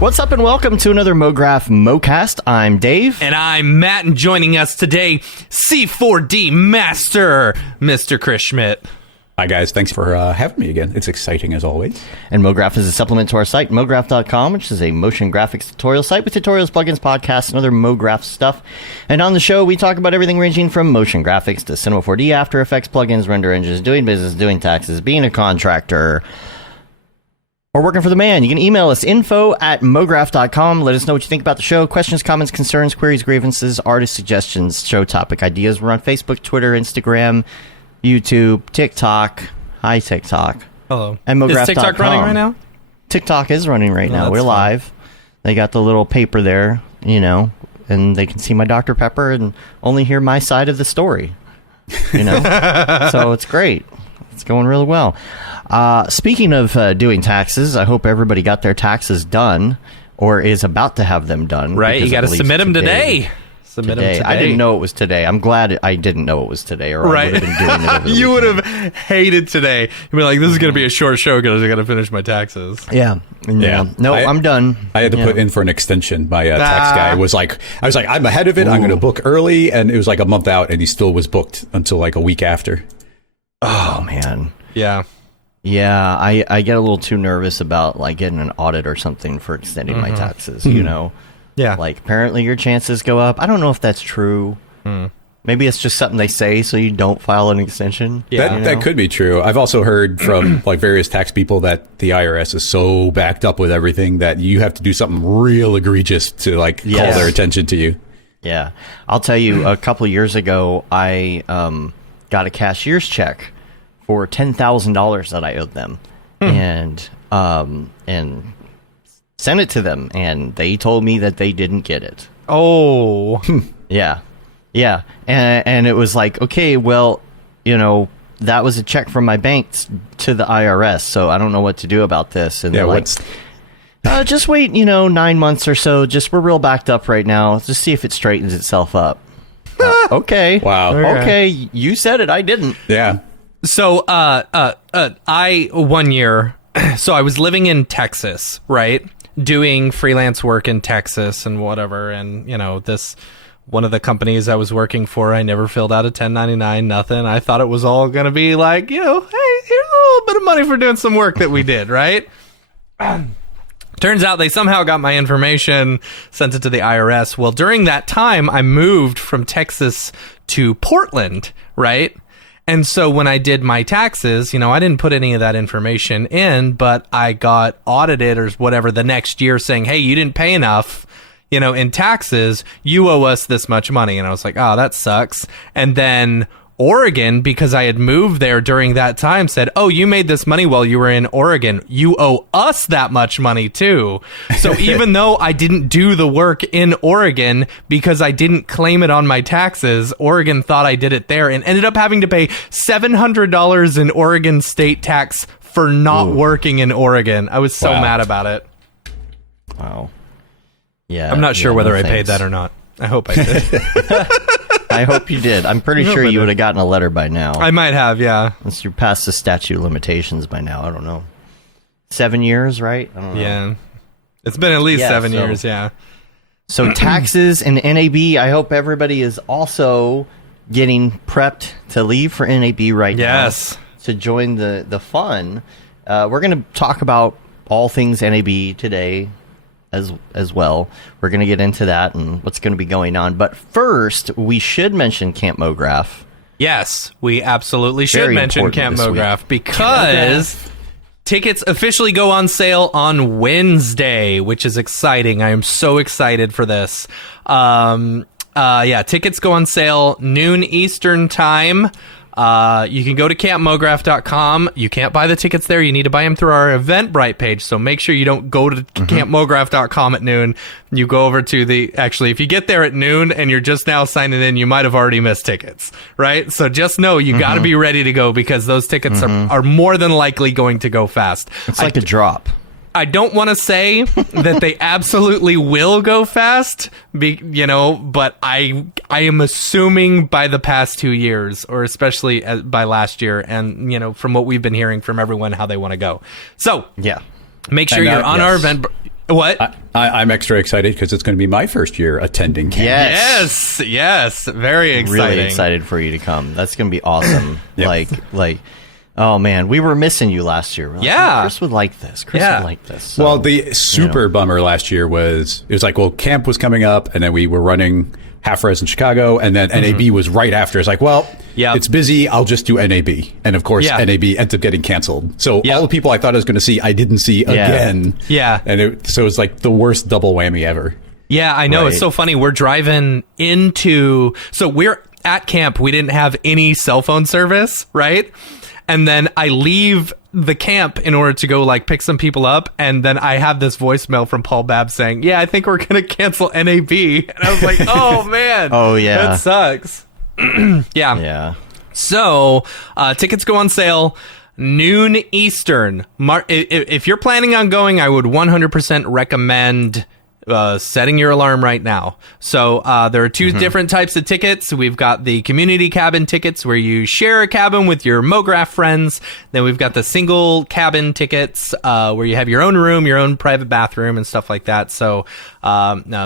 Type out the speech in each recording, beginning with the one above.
What's up and welcome to another Mograph Mocast. I'm Dave. And I'm Matt, and joining us today, C4D Master, Mr. Chris Schmidt. Hi guys, thanks for having me again. It's exciting as always. And Mograph is a supplement to our site, mograph.com, which is a motion graphics tutorial site with tutorials, plugins, podcasts, and other Mograph stuff. And on the show, we talk about everything ranging from motion graphics to Cinema 4D, After Effects, plugins, render engines, doing business, doing taxes, being a contractor, or working for the man. You can email us, info@mograph.com. Let us know what you think about the show. Questions, comments, concerns, queries, grievances, artist suggestions, show topic ideas. We're on Facebook, Twitter, Instagram, YouTube, TikTok. Hi, TikTok. Hello. And Mograph.com. Is TikTok running right now? TikTok is running right now. That's We're live. They got the little paper there, you know, and they can see my Dr. Pepper and only hear my side of the story, you know? So it's great. It's going really well. Speaking of doing taxes, I hope everybody got their taxes done or is about to have them done. Right, you got to submit them today. Submit them today. I didn't know it was today. I'm glad I didn't know it was today, or I would have been doing it over the You would weekend. have hated today. You'd be like, this is going to be a short show because I got to finish my taxes. Yeah. No, I'm done. I had to put in for an extension. My tax guy was like, I was like, I'm ahead of it. I'm going to book early. And it was like a month out and he still was booked until like a week after. Oh, man. Yeah. Yeah, I get a little too nervous about like getting an audit or something for extending my taxes, you know? Yeah. Like, apparently your chances go up. I don't know if that's true. Maybe it's just something they say so you don't file an extension. Yeah. That could be true. I've also heard from like various tax people that the IRS is so backed up with everything that you have to do something real egregious to like call their attention to you. Yeah. I'll tell you, a couple of years ago, I got a cashier's check for $10,000 that I owed them, and sent it to them, and they told me that they didn't get it. Oh. Yeah, and it was like, okay, well, you know, that was a check from my bank to the IRS, so I don't know what to do about this. And they're like, just wait, 9 months or so. Just we're real backed up right now. Just see if it straightens itself up. Okay. Wow. Okay, you said it. I didn't. Yeah. So, I, 1 year, so I was living in Texas, right? Doing freelance work in Texas and whatever. And, one of the companies I was working for, I never filled out a 1099, nothing. I thought it was all going to be like, hey, here's a little bit of money for doing some work that we did, right? Turns out they somehow got my information, sent it to the IRS. Well, during that time, I moved from Texas to Portland, right? And so when I did my taxes, I didn't put any of that information in, but I got audited or whatever the next year saying, hey, you didn't pay enough, in taxes, you owe us this much money. And I was like, oh, that sucks. And then Oregon, because I had moved there during that time, said, oh, you made this money while you were in Oregon. You owe us that much money too. So even though I didn't do the work in Oregon because I didn't claim it on my taxes, Oregon thought I did it there and ended up having to pay $700 in Oregon state tax for not working in Oregon. I was so mad about it. Wow. Yeah. I'm not sure whether I thanks. paid that or not. I hope I did. I hope you did. I'm pretty sure you would have gotten a letter by now. I might have, yeah. Unless you're past the statute of limitations by now. I don't know. 7 years, right? I don't know. Yeah. It's been at least 7 years, yeah. So taxes and NAB, I hope everybody is also getting prepped to leave for NAB right now. Yes. To join the fun. We're going to talk about all things NAB today as well. We're going to get into that and what's going to be going on. But first, we should mention Camp Mograph. Yes, we absolutely should Very mention important Camp this Mograph because tickets officially go on sale on Wednesday, which is exciting. I am so excited for this. Tickets go on sale noon Eastern time. You can go to campmograph.com. You can't buy the tickets there. You need to buy them through our Eventbrite page. So make sure you don't go to campmograph.com at noon. You go over to actually, if you get there at noon and you're just now signing in, you might have already missed tickets, right? So just know you got to be ready to go because those tickets are more than likely going to go fast. It's like a drop. I don't want to say that they absolutely will go fast, but I am assuming by the past 2 years, or especially by last year, and from what we've been hearing from everyone how they want to go. So yeah, make sure you're on our event. What? I'm extra excited because it's going to be my first year attending camp. Yes. Very exciting. Really excited for you to come. That's going to be awesome. Yep. Like, oh man, we were missing you last year. We're like, Yeah. Chris would like this. Chris would like this. So, Well, the super bummer last year was, it was like, well, camp was coming up and then we were running HalfRez in Chicago, and then NAB was right after. It's like, well, it's busy. I'll just do NAB. And of course, NAB ends up getting canceled. So all the people I thought I was going to see, I didn't see again. Yeah. And so it's like the worst double whammy ever. Yeah, I know. It's so funny. We're driving into... So we're at camp. We didn't have any cell phone service, right? And then I leave the camp in order to go like pick some people up, and then I have this voicemail from Paul Babb saying, I think we're gonna cancel NAB. And I was like, oh man, that sucks. Yeah. So tickets go on sale noon Eastern. If you're planning on going, I would 100% recommend setting your alarm right now. So there are two different types of tickets. We've got the community cabin tickets where you share a cabin with your Mograph friends. Then we've got the single cabin tickets where you have your own room, your own private bathroom and stuff like that. So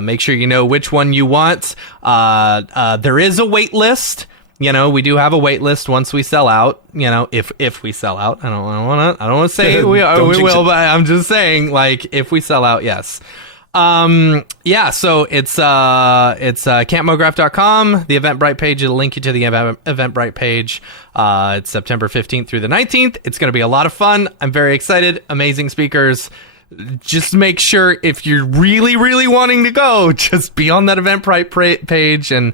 make sure you know which one you want. There is a wait list. We do have a wait list once we sell out. If we sell out, I don't want to say we will, but I'm just saying, like, if we sell out, yes. So it's campmograph.com, the Eventbrite page. It'll link you to the Eventbrite page. It's September 15th through the 19th. It's going to be a lot of fun. I'm very excited. Amazing speakers. Just make sure if you're really, really wanting to go, just be on that Eventbrite page and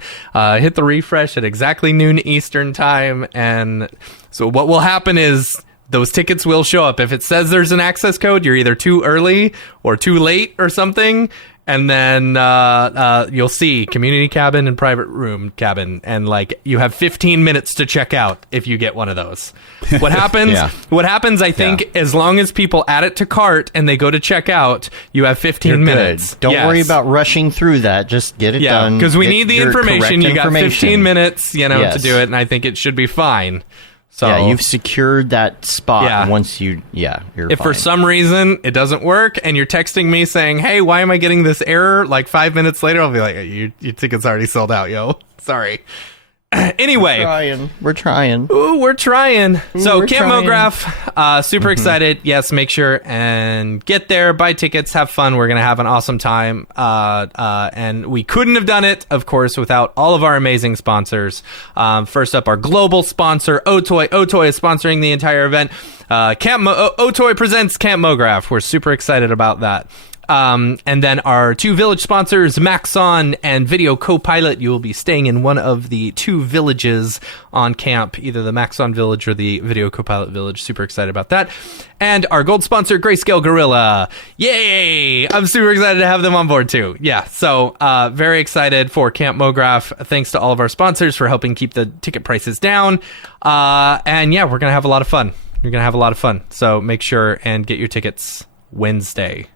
hit the refresh at exactly noon Eastern time. And so what will happen is those tickets will show up. If it says there's an access code, you're either too early or too late or something. And then you'll see community cabin and private room cabin. And like you have 15 minutes to check out if you get one of those. What happens? I think, as long as people add it to cart and they go to check out, you have 15 minutes. Don't worry about rushing through that. Just get it done. Because we need the information. You got 15 minutes, to do it. And I think it should be fine. So you've secured that spot once you're If for some reason it doesn't work and you're texting me saying, hey, why am I getting this error? Like 5 minutes later, I'll be like, your ticket's already sold out, yo. Sorry. Anyway. We're trying. Ooh, we're trying. So Camp Mograph, super excited. Yes, make sure and get there, buy tickets, have fun. We're going to have an awesome time. And we couldn't have done it, of course, without all of our amazing sponsors. First up, our global sponsor, Otoy. Otoy is sponsoring the entire event. Otoy presents Camp Mograph. We're super excited about that. And then our two village sponsors, Maxon and Video Copilot. You will be staying in one of the two villages on camp, either the Maxon village or the Video Copilot village. Super excited about that. And our gold sponsor, Grayscale Gorilla. Yay! I'm super excited to have them on board too. Yeah, so very excited for Camp Mograph. Thanks to all of our sponsors for helping keep the ticket prices down. And yeah, we're going to have a lot of fun. You're going to have a lot of fun. So make sure and get your tickets Wednesday.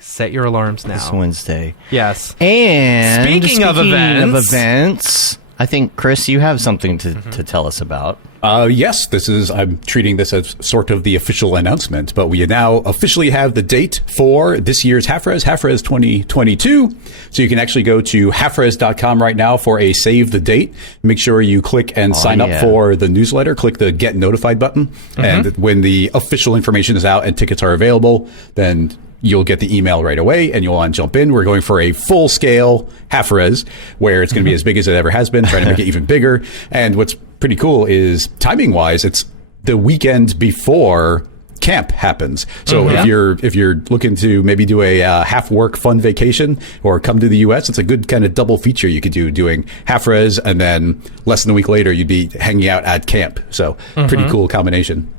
Set your alarms now. This Wednesday. Yes. And speaking of events, I think, Chris, you have something to tell us about. Yes, I'm treating this as sort of the official announcement, but we now officially have the date for this year's HalfRez 2022. So you can actually go to halfrez.com right now for a save the date. Make sure you click and sign up for the newsletter. Click the get notified button. And when the official information is out and tickets are available, then you'll get the email right away and you'll want to jump in. We're going for a full scale HalfRez where it's going to be as big as it ever has been, trying to make it even bigger. And what's pretty cool is timing wise, it's the weekend before camp happens. So if you're looking to maybe do a half work fun vacation or come to the US, it's a good kind of double feature you could do, doing HalfRez and then less than a week later you'd be hanging out at camp. So pretty cool combination.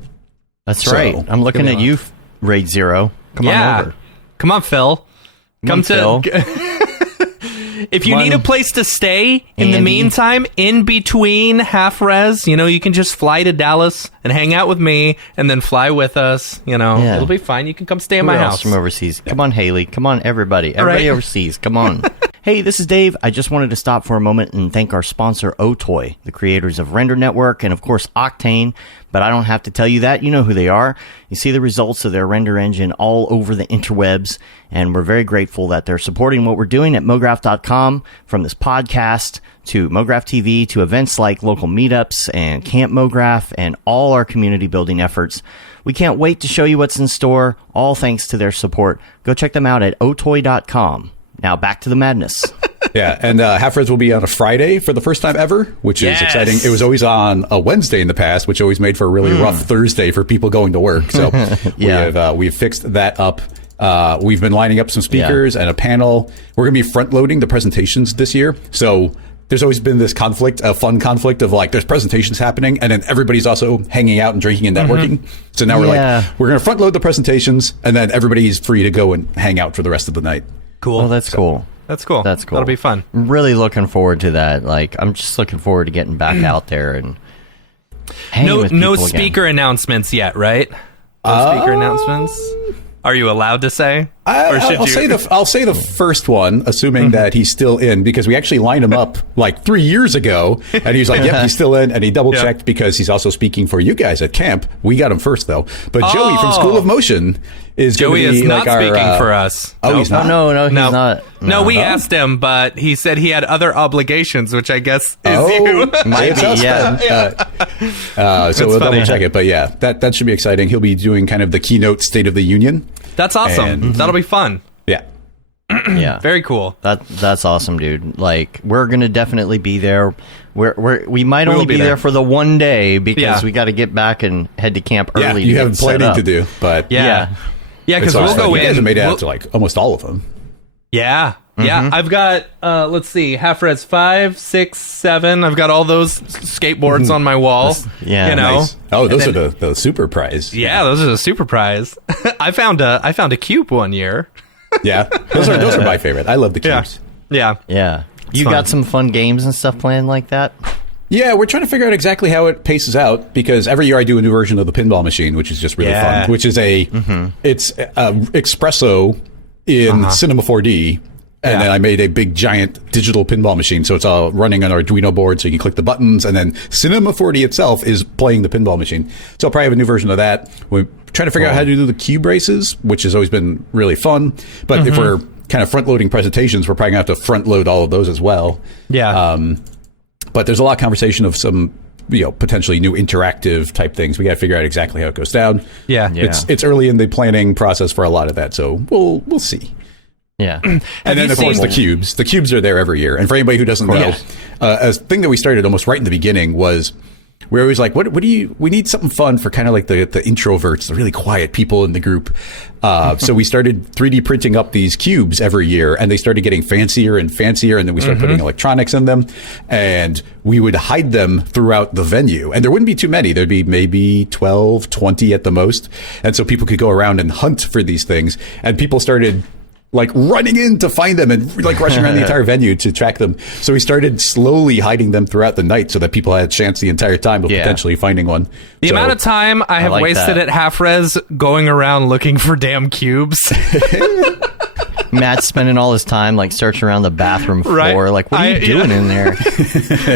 That's right. I'm looking at you, Raid Zero. Come on over. Come on, Phil. Come to Phil. If you need a place to stay in the meantime, in between HalfRez, you can just fly to Dallas and hang out with me and then fly with us. It'll be fine. You can come stay in my house from overseas. Come on, Haley. Come on, everybody. Everybody overseas. Come on. Hey, this is Dave. I just wanted to stop for a moment and thank our sponsor, Otoy, the creators of Render Network and, of course, Octane. But I don't have to tell you that. You know who they are. You see the results of their render engine all over the interwebs, and we're very grateful that they're supporting what we're doing at Mograph.com, from this podcast to Mograph TV to events like local meetups and Camp Mograph and all our community building efforts. We can't wait to show you what's in store, all thanks to their support. Go check them out at otoy.com. Now back to the madness. Yeah, and HalfRez will be on a Friday for the first time ever, which is exciting. It was always on a Wednesday in the past, which always made for a really rough Thursday for people going to work. So we've fixed that up. We've been lining up some speakers and a panel. We're going to be front-loading the presentations this year. So there's always been this conflict, a fun conflict of like, there's presentations happening, and then everybody's also hanging out and drinking and networking. So now we're like, we're going to front-load the presentations, and then everybody's free to go and hang out for the rest of the night. Cool. Oh, that's cool. That's cool. That's cool. That'll be fun. I'm really looking forward to that. Like, I'm just looking forward to getting back out there and hanging with people No again. speaker announcements yet, right? No speaker announcements. Are you allowed to say? I'll say the first one, assuming that he's still in, because we actually lined him up like 3 years ago, and he was like, "Yep, he's still in," and he double checked because he's also speaking for you guys at camp. We got him first though, but Joey from School of Motion is Joey going to be is not like speaking for us. Oh, he's not. No, he's not. No, we asked him, but he said he had other obligations, which I guess is you. Might be, so we'll double check it, but yeah, that should be exciting. He'll be doing kind of the keynote State of the Union. That's awesome. And- That'll be fun. Yeah. Yeah. Very cool. That's awesome, dude. Like, we're gonna definitely be there. We might only be be there there for the one day because Yeah. we got to get back and head to camp early. You to have get set planning up. to do, but Yeah, because it's we'll always go fun. in. You guys have made it we'll- out to like almost all of them. Yeah. Yeah, I've got, let's see, HalfRez 5, 6, 7. I've got all those skateboards on my wall. Yeah. You know? Nice. Oh, And those then- are the super prize. Yeah, those are the super prize. I found a cube one year. Yeah, those are my favorite. I love the cubes. Yeah. Yeah. You fun. got some fun games and stuff planned like that? Yeah, we're trying to figure out exactly how it paces out because every year I do a new version of the pinball machine, which is just really Yeah. fun. Which is it's Espresso in Cinema 4D. And then I made a big giant digital pinball machine. So it's all running on an Arduino board. So you can click the buttons and then Cinema 4D itself is playing the pinball machine. So I'll probably have a new version of that. We're trying to figure out how to do the cube races, which has always been really fun. But if we're kind of front loading presentations, we're probably going to have to front load all of those as well. Yeah. But there's a lot of conversation of some, potentially new interactive type things. We got to figure out exactly how it goes down. Yeah. It's early in the planning process for a lot of that. So we'll see. Yeah. And then, you of course, seen- the cubes. The cubes are there every year. And for anybody who doesn't know, a thing that we started almost right in the beginning was we're always like, we need something fun for kind of like the introverts, the really quiet people in the group. So we started 3D printing up these cubes every year, and they started getting fancier and fancier. And then we started putting electronics in them, and we would hide them throughout the venue. And there wouldn't be too many. There'd be maybe 12, 20 at the most. And so people could go around and hunt for these things. And people started like running in to find them and like rushing around the entire venue to track them. So we started slowly hiding them throughout the night so that people had a chance the entire time of potentially finding one. The amount of time I have like wasted that. at HalfRez going around looking for damn cubes. Matt's spending all his time like searching around the bathroom floor. Right. Like, what are you doing in there?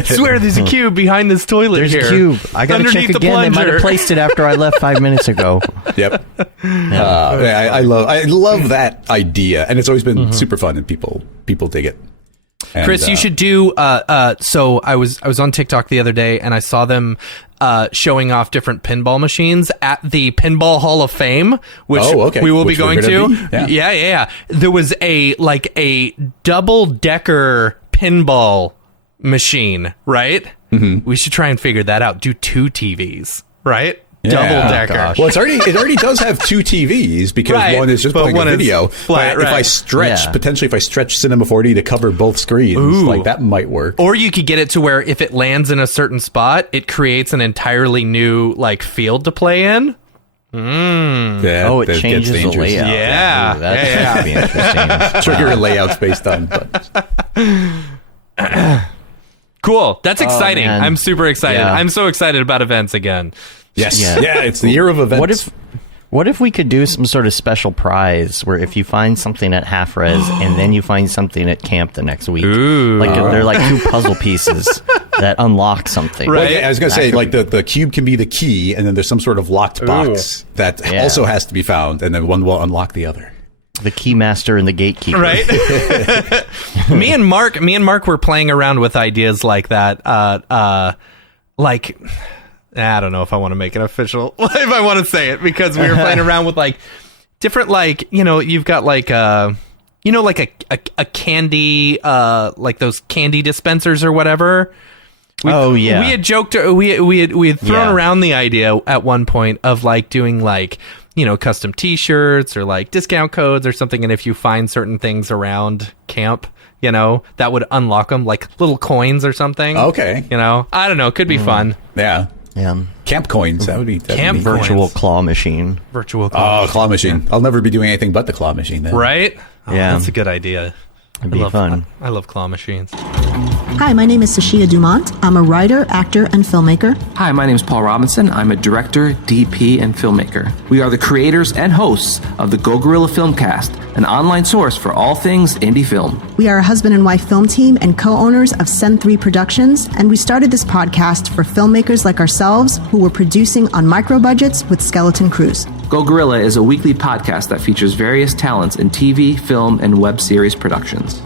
Swear there's a cube behind this toilet There's here. a cube. I gotta check Underneath the again. They might plunger. have placed it after I left 5 minutes ago. Yep. I love that idea, and it's always been super fun, and people dig it. And, Chris, you should do. So I was on TikTok the other day, and I saw them showing off different pinball machines at the Pinball Hall of Fame, which we will be going to. Yeah. There was a double decker pinball machine, right? Mm-hmm. We should try and figure that out. Do 2 TVs, right? Double decker. gosh. Well, it already does have 2 TVs because one is just playing a video. Flat, but if I stretch, potentially if I stretch Cinema 4D to cover both screens, like that might work. Or you could get it to where if it lands in a certain spot, it creates an entirely new field to play in. Yeah, It changes the layout. Yeah. Ooh, that's gonna be interesting. Trigger layouts based on buttons. Cool. That's exciting. man. I'm super excited. Yeah. I'm so excited about events again. Yes. Yeah. Yeah, it's the year of events. What if we could do some sort of special prize where if you find something at HalfRez and then you find something at camp the next week, they're like 2 puzzle pieces that unlock something. Right. Well, yeah, I was going to say, like the cube can be the key, and then there's some sort of locked box that also has to be found, and then one will unlock the other. The keymaster and the gatekeeper. Right. me and Mark were playing around with ideas like that. I don't know if I want to make it official, if I want to say it, because we were playing around with like different, like, you've got like a candy, like those candy dispensers or whatever. We had joked, we had thrown around the idea at one point of like doing like, custom t-shirts or like discount codes or something. And if you find certain things around camp, that would unlock them, like little coins or something. Okay. I don't know. It could be fun. Yeah. Yeah. Camp coins. That would be Camp neat. Virtual claw machine. Virtual claw. Oh, claw machine. I'll never be doing anything but the claw machine then. Right? Oh, Yeah. That's a good idea. It'd be fun. I love claw machines. Hi, my name is Sashia Dumont. I'm a writer, actor, and filmmaker. Hi, my name is Paul Robinson. I'm a director, DP, and filmmaker. We are the creators and hosts of the Go Gorilla Filmcast, an online source for all things indie film. We are a husband and wife film team and co-owners of Send 3 Productions, and we started this podcast for filmmakers like ourselves who were producing on micro budgets with skeleton crews. Go Gorilla is a weekly podcast that features various talents in TV, film, and web series productions.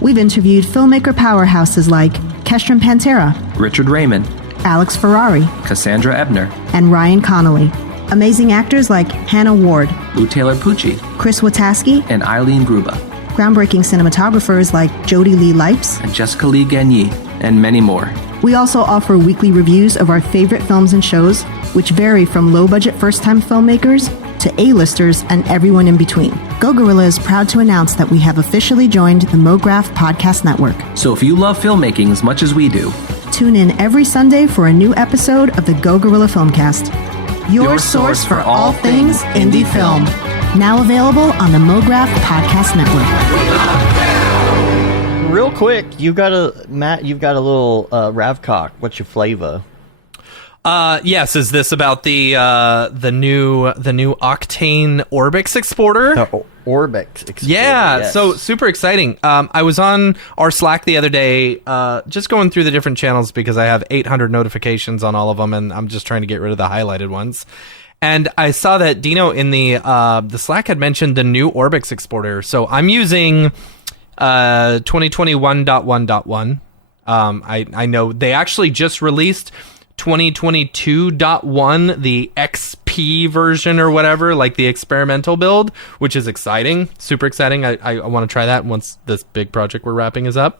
We've interviewed filmmaker powerhouses like Kestrin Pantera, Richard Raymond, Alex Ferrari, Cassandra Ebner, and Ryan Connolly. Amazing actors like Hannah Ward, Lou Taylor Pucci, Chris Wataski, and Eileen Gruba, groundbreaking cinematographers like Jody Lee Lipes, and Jessica Lee Gagné, and many more. We also offer weekly reviews of our favorite films and shows, which vary from low-budget first-time filmmakers to A-listers and everyone in between. Go Gorilla is proud to announce that we have officially joined the Mograph Podcast Network. So if you love filmmaking as much as we do, Tune in every Sunday for a new episode of the Go Gorilla Filmcast, your source for all things indie film. Now available on the Mograph Podcast Network. Real quick, you've got a little Ravcock. What's your flavor? Yes, is this about the new Octane Orbix Exporter? Orbix Exporter. Yeah, yes. so super exciting. I was on our Slack the other day, just going through the different channels because I have 800 notifications on all of them, and I'm just trying to get rid of the highlighted ones. And I saw that Dino in the Slack had mentioned the new Orbix Exporter. So I'm using 2021.1.1. I know they actually just released 2022.1, the XP version or whatever, like the experimental build, which is exciting, super exciting. I want to try that once this big project we're wrapping is up.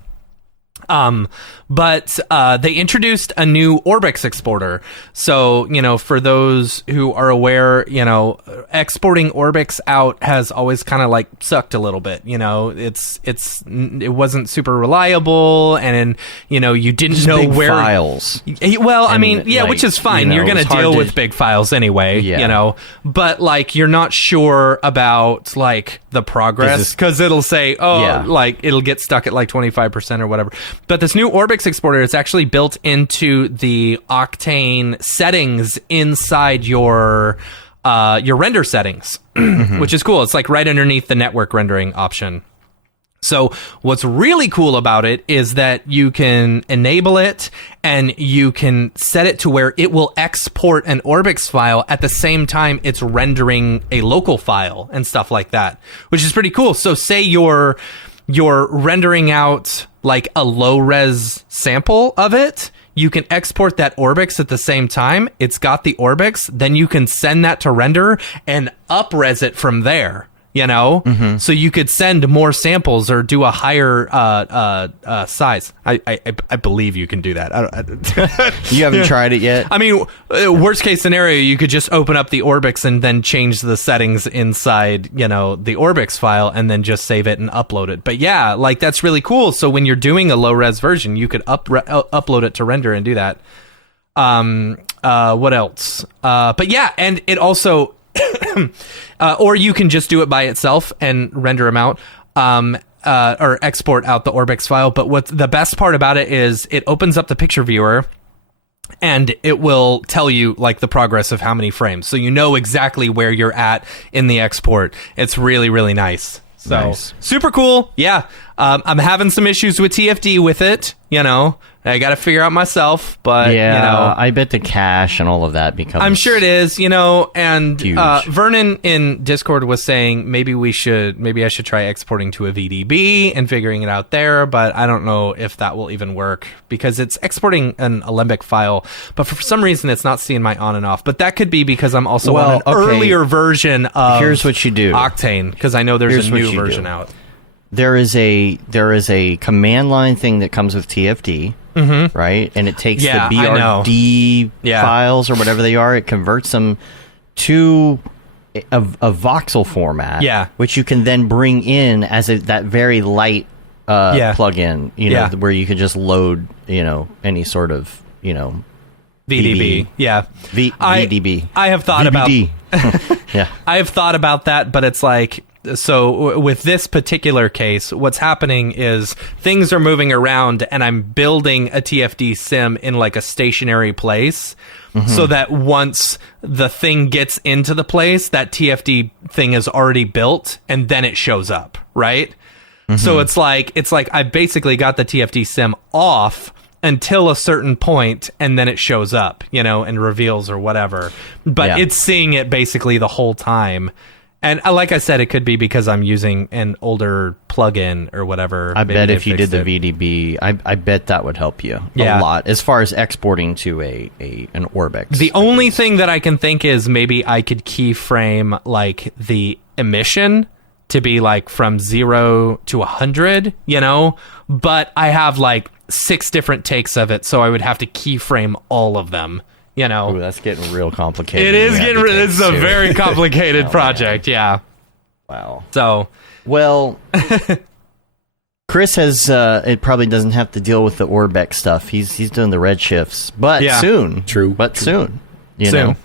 But they introduced a new Orbix exporter. So, for those who are aware, exporting Orbix out has always kind of like sucked a little bit. It wasn't super reliable, and you didn't Just know big where files. Well, I And, mean, yeah, like, which is fine. You're going to it's hard deal to- with big files anyway, Yeah. but like you're not sure about like the progress because it'll say, like it'll get stuck at like 25% or whatever. But this new Orbix exporter is actually built into the Octane settings inside your render settings, which is cool. It's like right underneath the network rendering option. So what's really cool about it is that you can enable it and you can set it to where it will export an Orbix file at the same time it's rendering a local file and stuff like that, which is pretty cool. So say you're rendering out like a low res sample of it, you can export that Orbix at the same time. It's got the Orbix, then you can send that to render and up-res it from there. So you could send more samples or do a higher size. I believe you can do that. You haven't tried it yet? I mean, worst case scenario, you could just open up the Orbix and then change the settings inside, the Orbix file and then just save it and upload it. But yeah, like that's really cool. So when you're doing a low res version, you could upload it to render and do that. What else? But yeah, and it also. Or you can just do it by itself and render them out, or export out the Orbix file. But what's the best part about it is it opens up the picture viewer, and it will tell you like the progress of how many frames, so you know exactly where you're at in the export. It's really, really nice. So Nice. super cool. Yeah. I'm having some issues with TFD with it. I got to figure out myself, but I bet the cache and all of that becomes. I'm sure it is, and Huge. Vernon in Discord was saying maybe I should try exporting to a VDB and figuring it out there, but I don't know if that will even work because it's exporting an Alembic file, but for some reason it's not seeing my on and off. But that could be because I'm also on an earlier version of Here's what you do. Octane, because I know there's Here's a what new you version do. out. There is a command line thing that comes with TFD, right? And it takes Yeah, the I know. BRD Yeah. files or whatever they are. It converts them to a voxel format, Yeah. which you can then bring in as that very light plugin, Yeah. where you can just load, any sort of, VDB. Yeah. VDB. I have thought VBD. Yeah. I have thought about that, but it's like, so with this particular case, what's happening is things are moving around and I'm building a TFD sim in like a stationary place so that once the thing gets into the place, that TFD thing is already built and then it shows up, right? So it's like I basically got the TFD sim off until a certain point, and then it shows up, and reveals or whatever. But it's seeing it basically the whole time. And like I said, it could be because I'm using an older plugin or whatever. I Maybe bet they if you did fixed the it. VDB, I bet that would help you Yeah. a lot as far as exporting to an Orbix. The only thing that I can think is maybe I could keyframe like the emission to be like from 0 to 100, but I have like 6 different takes of it, so I would have to keyframe all of them, Ooh, that's getting real complicated. It is You have getting to take it's a two. very complicated project, yeah. Wow. So, Well, Chris has. It probably doesn't have to deal with the Orbix stuff. He's doing the red shifts, but Yeah. soon. True. But soon. soon.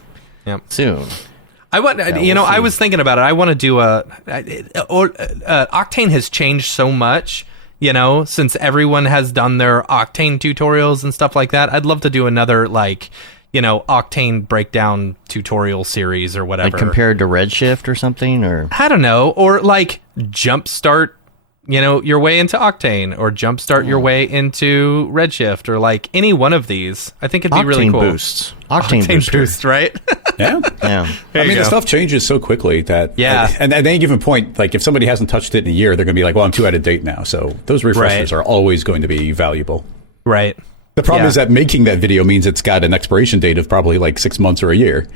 Yep. Soon. I want, we'll I see. was thinking about it. I want to do Octane has changed so much, since everyone has done their Octane tutorials and stuff like that. I'd love to do another Octane breakdown tutorial series or whatever. Like compared to Redshift or something, or I don't know, or like jumpstart, your way into Octane, or jumpstart your way into Redshift, or like any one of these. I think it'd be really cool. boosts. Octane booster. boost, right? Yeah. Yeah. There you the go. stuff changes so quickly that, Yeah. and at any given point, like if somebody hasn't touched it in a year, they're going to be like, well, I'm too out of date now. So those refreshers Right. are always going to be valuable. Right. The problem Yeah. is that making that video means it's got an expiration date of probably like 6 months or a year.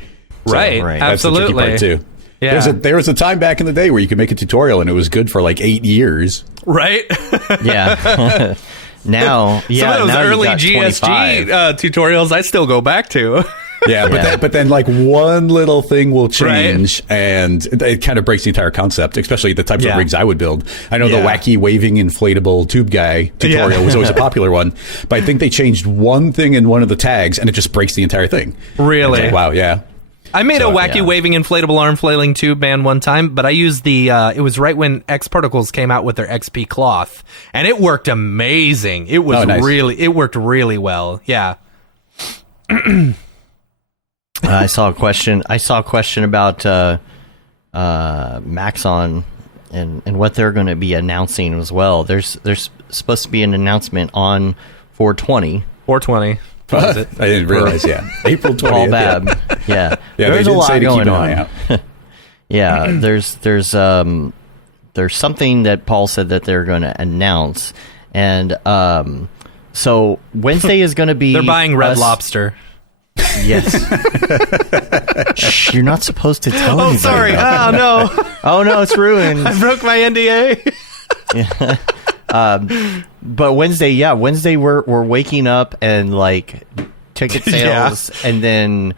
So Right. right. That's the Absolutely. tricky part too. Yeah. There was a time back in the day where you could make a tutorial and it was good for like 8 years. Right. Yeah. Now, yeah, Some of those now you've early got GSG 25. tutorials I still go back to. Yeah, but then like one little thing will change, and it kind of breaks the entire concept, especially the types Yeah. of rigs I would build. I know the Yeah. wacky waving inflatable tube guy tutorial Yeah. was always a popular one, but I think they changed one thing in one of the tags, and it just breaks the entire thing. Really? It's like, wow, yeah. I made a wacky yeah. waving inflatable arm flailing tube man one time, but I used the it was right when X Particles came out with their XP cloth, and it worked amazing. It was nice. it worked really well. Yeah. I saw a question about Maxon and what they're going to be announcing as well. There's supposed to be an announcement on 420. 420. What is it? I didn't realize, April 20th. Paul yeah. Bab. Yeah. Yeah, There's they a did lot say to keep going an eye on. out. Yeah, there's something that Paul said that they're going to announce, and so Wednesday is going to be They're buying Red us- Lobster. Yes. Shh, you're not supposed to tell Oh, anybody sorry. about Oh, no. that. Oh no, it's ruined. I broke my NDA. But Wednesday we're waking up and like ticket sales, and then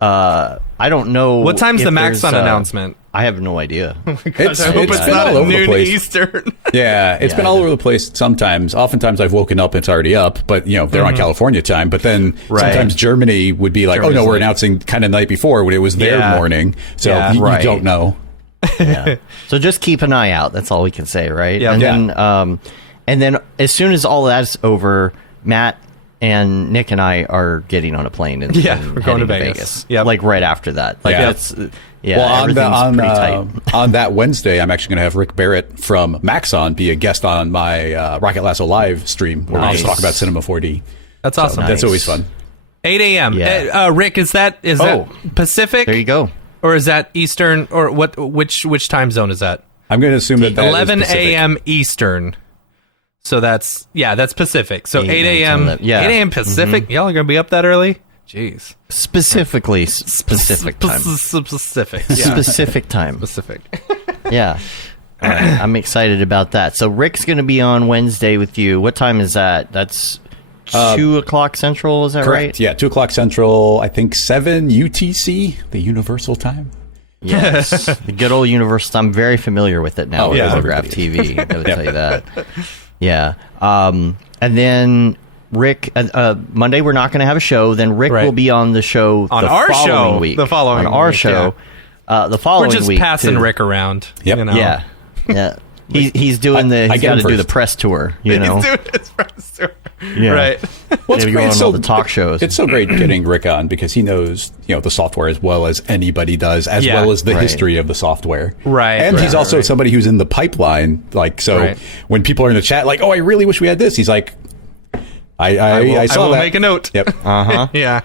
I don't know What time's if the Maxon there's, announcement? I have no idea. It's I hope it's been not all at over the noon place. Eastern. Yeah, it's been all over the place sometimes. Oftentimes I've woken up, it's already up, but they're on California time. But then Right. sometimes Germany would be like, Germany's oh no, we're late. announcing kind of the night before when it was their Yeah. morning. So Yeah. you Right. don't know. Yeah. So just keep an eye out. That's all we can say, right? Yeah. And Yeah. then as soon as all that's over, Matt and Nick and I are getting on a plane and we're going to Vegas. Yep. Like right after that. Like that's well, pretty tight. on that Wednesday, I'm actually going to have Rick Barrett from Maxon be a guest on my Rocket Lasso live stream where we just talk about Cinema 4D. That's awesome. Nice. That's always fun. 8 a.m. Yeah. Rick, is that Pacific? There you go. Or is that Eastern? Or what? Which time zone is that? I'm going to assume that 11 is Pacific. a.m. Eastern. So that's Pacific. So 8 a.m. 8 a.m. Pacific. Y'all are going to be up that early? Jeez. Specifically Pacific time. Specific. Yeah. Specific time. Specific. Yeah. All right. I'm excited about that. So Rick's going to be on Wednesday with you. What time is that? That's 2 o'clock Central, is that Correct. right? Yeah, 2 o'clock Central, I think 7 UTC, the Universal Time. Yes. The good old Universal. I'm very familiar with it now. Oh, With yeah. Mograph TV. I gotta tell you that. Yeah. And then Rick, Monday we're not going to have a show. Then Rick will be on the show On the our following show week. the following on our week, show. The following We're just week. passing too. Rick around. Yep. You know? Yeah. Yeah. He's doing I he's get got him to do the first. press tour, you know. He's doing his press tour. Yeah. Right. Well, Maybe go on all the talk shows. It's so great getting Rick on because he knows, the software as well as anybody does, as well as the history of the software. Right. And he's also somebody who's in the pipeline. Like, so when people are in the chat, like, oh, I really wish we had this. He's like, I saw will that. make a note. Yep. Uh-huh. Yeah.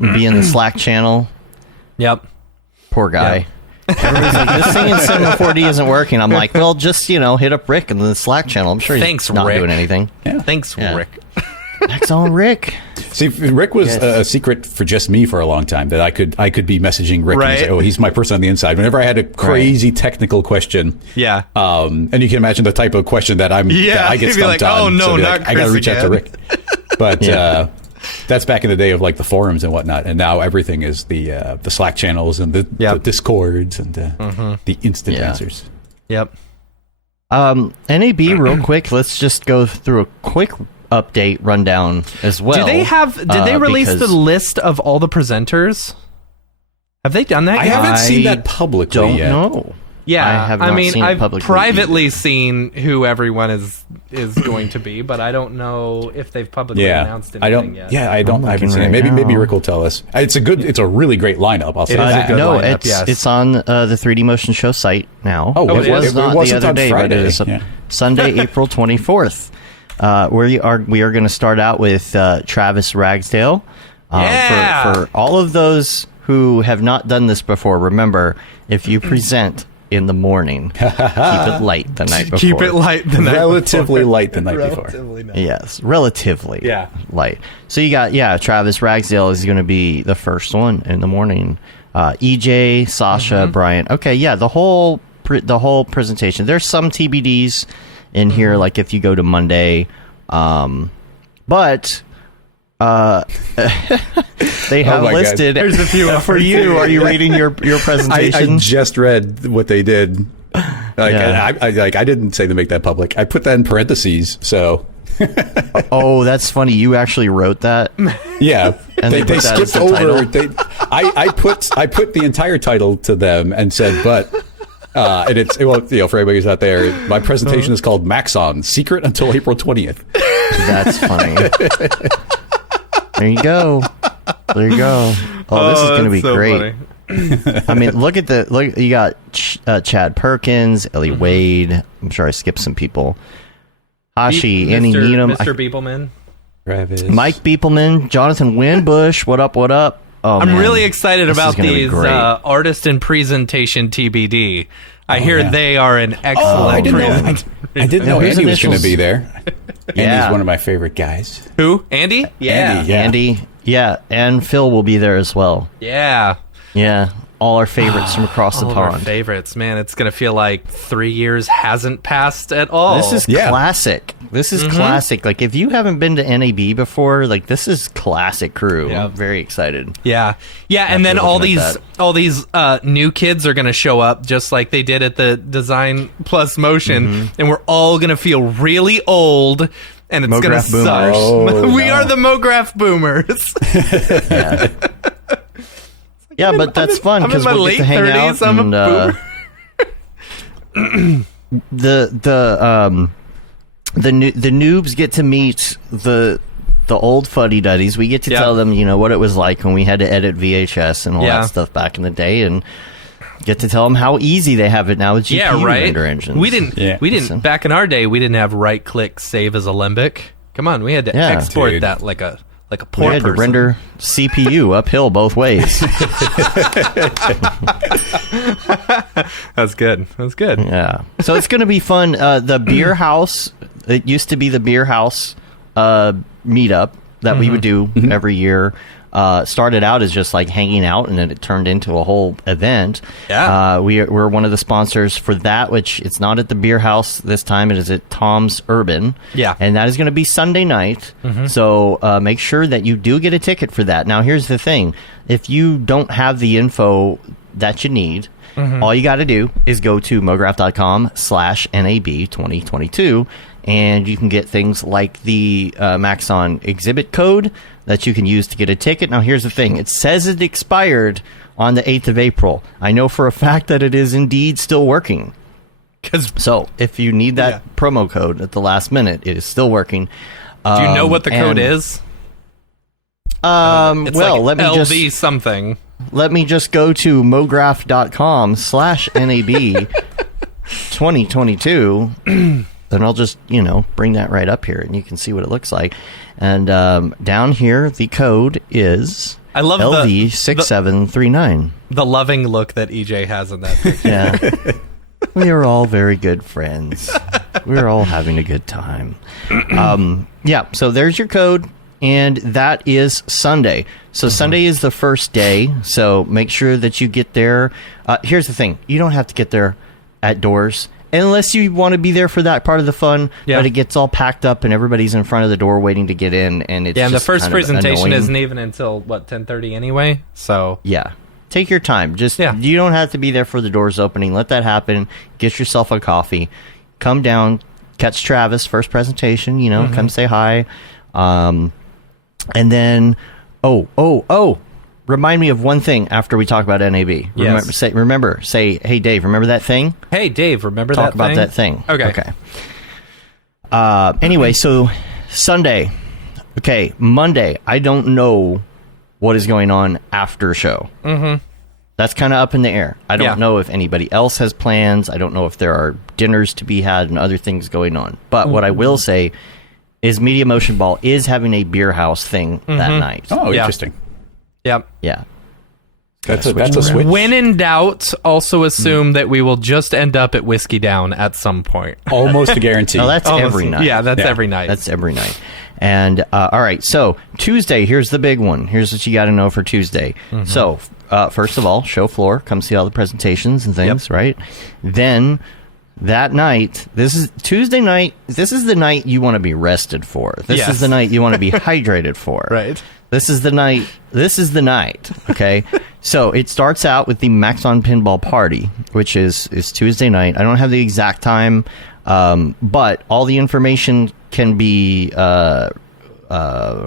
Be in the Slack channel. Yep. Poor guy. Everybody's like, this thing in Cinema 4D isn't working. I'm like, well, just, hit up Rick in the Slack channel. I'm sure he's not Rick. doing anything. Yeah. Thanks, Yeah. Rick. Next on Rick. See, Rick was a secret for just me for a long time that I could be messaging Rick and say, oh, he's my person on the inside. Whenever I had a crazy technical question. Yeah. And you can imagine the type of question that that I get he'd be stumped like, on. oh, no, So I'd be not like, I got to Chris reach out to again. Rick. But that's back in the day of like the forums and whatnot. And now everything is the Slack channels and the Discords and the instant answers. Yep. NAB, real quick. Let's just go through a quick update rundown as well. Did they release the because list of all the presenters? Have they done that I yet? haven't seen that publicly don't yet. know. Yeah, I have not seen it I've publicly privately seen who everyone is going to be, but I don't know if they've publicly announced anything yet. I haven't looking seen it. right Maybe now. Rick will tell us. It's a really great lineup. I'll say It is that. a good No, lineup, it's on the 3D Motion Show site now. Oh, it was it not wasn't the other on day, Friday. but it is Yeah. Sunday, April 24th. We are going to start out with Travis Ragsdale. For all of those who have not done this before, remember, if you present in the morning, keep it light the night before. Keep it light the night Relatively before. light the night before. Relatively night. Yes, relatively Yeah. light. So you got, Travis Ragsdale is going to be the first one in the morning. EJ, Sasha, Brian. Okay, yeah, the whole presentation. There's some TBDs in here, like if you go to Monday, but they have my God. listed. There's a few for you. Are you reading your presentation? I just read what they did. I didn't say to make that public. I put that in parentheses. So Oh, that's funny. You actually wrote that. yeah, And they they put that as skipped the over. title? I put the entire title to them and said, but. And it's for everybody who's out there, my presentation is called Maxon Secret until April 20th. That's funny. There you go. There you go. Oh, this is going to be so great. I mean, look. You got Chad Perkins, Ellie Wade. I'm sure I skipped some people. Hashi, Annie Needham, Mr. Beepleman. Travis. Mike Beepleman, Jonathan Winbush. What up? What up? Oh, I'm man. really excited This is about gonna be these great. Artist and Presentation TBD. I hear yeah. they are an excellent I didn't know. present. I didn't know Whose Andy was going to initials? be there. Yeah. Andy's one of my favorite guys. Who? Andy? Andy, yeah. Andy, yeah, and Phil will be there as well. Yeah. Yeah, all our favorites from across the All of our pond. favorites. Man, it's going to feel like 3 years hasn't passed at all. This is Yeah. classic. This is classic. Like, if you haven't been to NAB before, like, this is classic crew. Yeah. I'm very excited. Yeah. Yeah, and then After all looking these at new kids are going to show up just like they did at the Design Plus Motion, and we're all going to feel really old, and it's going to Mograph boomers. suck. Oh, We no. are the Mograph boomers. Yeah, yeah, but that's fun I'm in because my we'll get late to hang 30s, out I'm a and the noobs get to meet the the old fuddy-duddies. We get to tell them, what it was like when we had to edit VHS and all that stuff back in the day, and get to tell them how easy they have it now with GPU render engines. We didn't back in our day. We didn't have right-click save as a Limbic. Come on, we had to export that like a poor we had person. to render CPU uphill both ways. That's good. Yeah. So it's going to be fun. The beer house. It used to be the beer house meetup that we would do every year. Started out as just like hanging out, and then it turned into a whole event. Yeah. We're one of the sponsors for that, which it's not at the beer house this time. It is at Tom's Urban. Yeah. And that is going to be Sunday night. So make sure that you do get a ticket for that. Now, here's the thing. If you don't have the info that you need, all you got to do is go to mograph.com/NAB 2022, and you can get things like the Maxon exhibit code that you can use to get a ticket. Now, here's the thing. It says it expired on the 8th of April. I know for a fact that it is indeed still working. So, if you need that promo code at the last minute, it is still working. Do you know what the code is? It's well, like let me LV something. Let me just go to mograph.com/NAB 2022, and I'll just, bring that right up here, and you can see what it looks like. And down here, the code is I love LV6739. The loving look that EJ has in that picture. Yeah. We are all very good friends. We're all having a good time. So there's your code. And that is Sunday. So Sunday is the first day. So make sure that you get there. Here's the thing. You don't have to get there at doors unless you want to be there for that part of the fun. Yeah. But it gets all packed up and everybody's in front of the door waiting to get in. And it's and the just first kind of presentation annoying. isn't even until, 10:30 anyway? So yeah. Take your time. You don't have to be there for the doors opening. Let that happen. Get yourself a coffee. Come down. Catch Travis. First presentation. Come say hi. And then, remind me of one thing after we talk about NAB. Yes. Say, hey, Dave, remember that thing? Hey, Dave, remember Talk that thing? about that thing. Okay. Anyway, so Sunday. Okay, Monday. I don't know what is going on after show. That's kind of up in the air. I don't know if anybody else has plans. I don't know if there are dinners to be had and other things going on. But what I will say is Media Motion Ball is having a beer house thing that night. Oh, interesting. Yep. Yeah. That's a switch. When in doubt, also assume that we will just end up at Whiskey Down at some point. Almost a guarantee. No, that's every night. Yeah, that's every night. That's every night. And, all right, so Tuesday, here's the big one. Here's what you got to know for Tuesday. So, first of all, show floor. Come see all the presentations and things, right? Then, that night, this is Tuesday night, this is the night you want to be rested for. This is the night you want to be hydrated for. Right. This is the night, okay? So it starts out with the Maxon Pinball Party, which is Tuesday night. I don't have the exact time, but all the information can be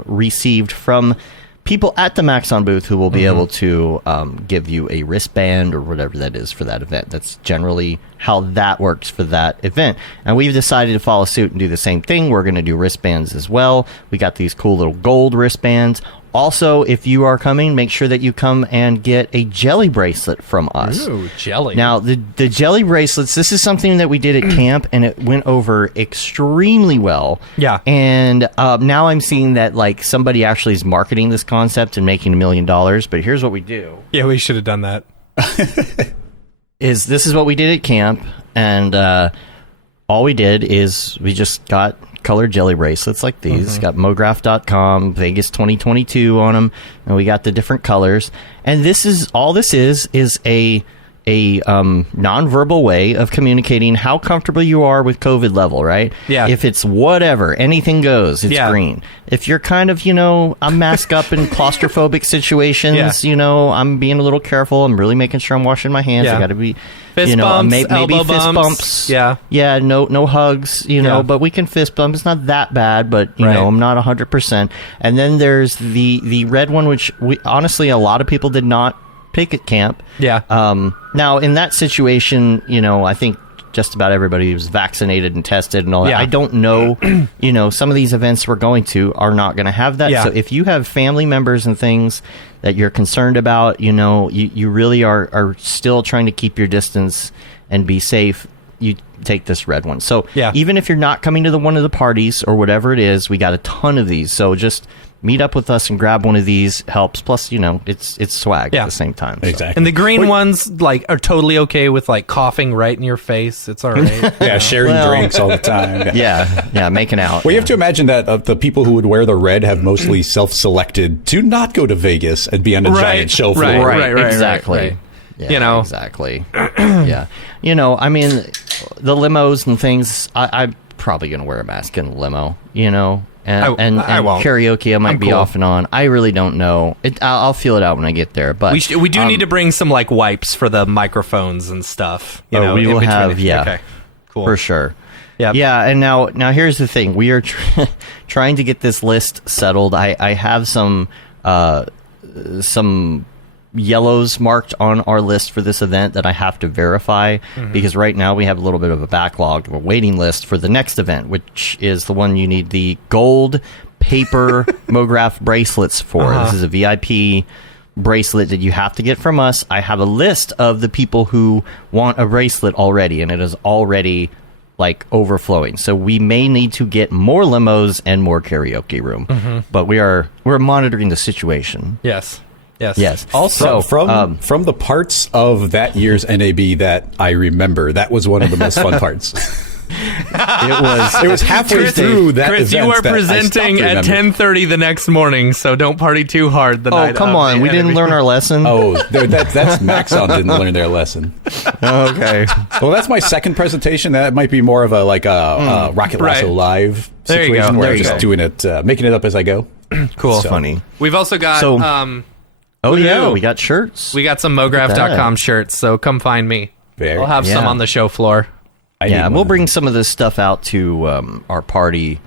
received from people at the Maxon booth who will be able to give you a wristband or whatever that is for that event. That's generally how that works for that event. And we've decided to follow suit and do the same thing. We're going to do wristbands as well. We got these cool little gold wristbands. Also, if you are coming, make sure that you come and get a jelly bracelet from us. Ooh, jelly. Now, the jelly bracelets, this is something that we did at camp, and it went over extremely well. Yeah. And now I'm seeing that like somebody actually is marketing this concept and making $1 million. But here's what we do. Yeah, we should have done that. This is what we did at camp, and all we did is we just got colored jelly bracelets like these. Got mograph.com, Vegas 2022 on them, and we got the different colors. And this is a non-verbal way of communicating how comfortable you are with COVID level, right? Yeah. If it's whatever, anything goes, it's green. If you're kind of, I'm masked up in claustrophobic situations, I'm being a little careful. I'm really making sure I'm washing my hands. I got to be, fist bumps, maybe elbow fist bumps. Yeah. No hugs, but we can fist bump. It's not that bad, but, I'm not 100%. And then there's the red one, which honestly, a lot of people did not pick at camp. Yeah. Now, in that situation, I think just about everybody was vaccinated and tested and all that. Yeah. I don't know, some of these events we're going to are not going to have that. Yeah. So if you have family members and things that you're concerned about, you really are still trying to keep your distance and be safe, you take this red one. So even if you're not coming to one of the parties or whatever it is, we got a ton of these. So just meet up with us and grab one of these helps. Plus, it's swag at the same time. So. Exactly. And the green ones are totally okay with coughing right in your face. It's all right. Yeah, sharing drinks all the time. Yeah, making out. Well, you have to imagine that the people who would wear the red have mostly self-selected to not go to Vegas and be on a giant show floor. Right, exactly. right. Yeah, exactly. Yeah. I mean, the limos and things, I'm probably going to wear a mask in the limo, And I won't. karaoke, I might I'm be cool. off and on. I really don't know. I'll feel it out when I get there. But we do need to bring some wipes for the microphones and stuff. we will have, Okay, cool for sure. Yep. Yeah, and now here's the thing: we are trying to get this list settled. I have some yellows marked on our list for this event that I have to verify because right now we have a little bit of a backlog, a waiting list for the next event, which is the one you need the gold paper Mograph bracelets for. This is a VIP bracelet that you have to get from us. I have a list of the people who want a bracelet already, and it is already overflowing. So we may need to get more limos and more karaoke room, but we're monitoring the situation. Yes. Also, from the parts of that year's NAB that I remember, that was one of the most fun parts. It was halfway through that Chris, event you are that I stopped presenting at remembering. 10:30 the next morning, so don't party too hard the night. come on, we didn't learn our lesson. Oh, that's Maxon didn't learn their lesson. Okay. Well, that's my second presentation. That might be more of a Rocket Lasso Live There you situation go. where There I'm you just go. doing it, making it up as I go. Cool. So- Funny. We've also got Yeah, we got shirts. we got some Mograph.com shirts, so come find me. Very- I'll have some Yeah. on the show floor. I need we'll one. bring some of this stuff out to our party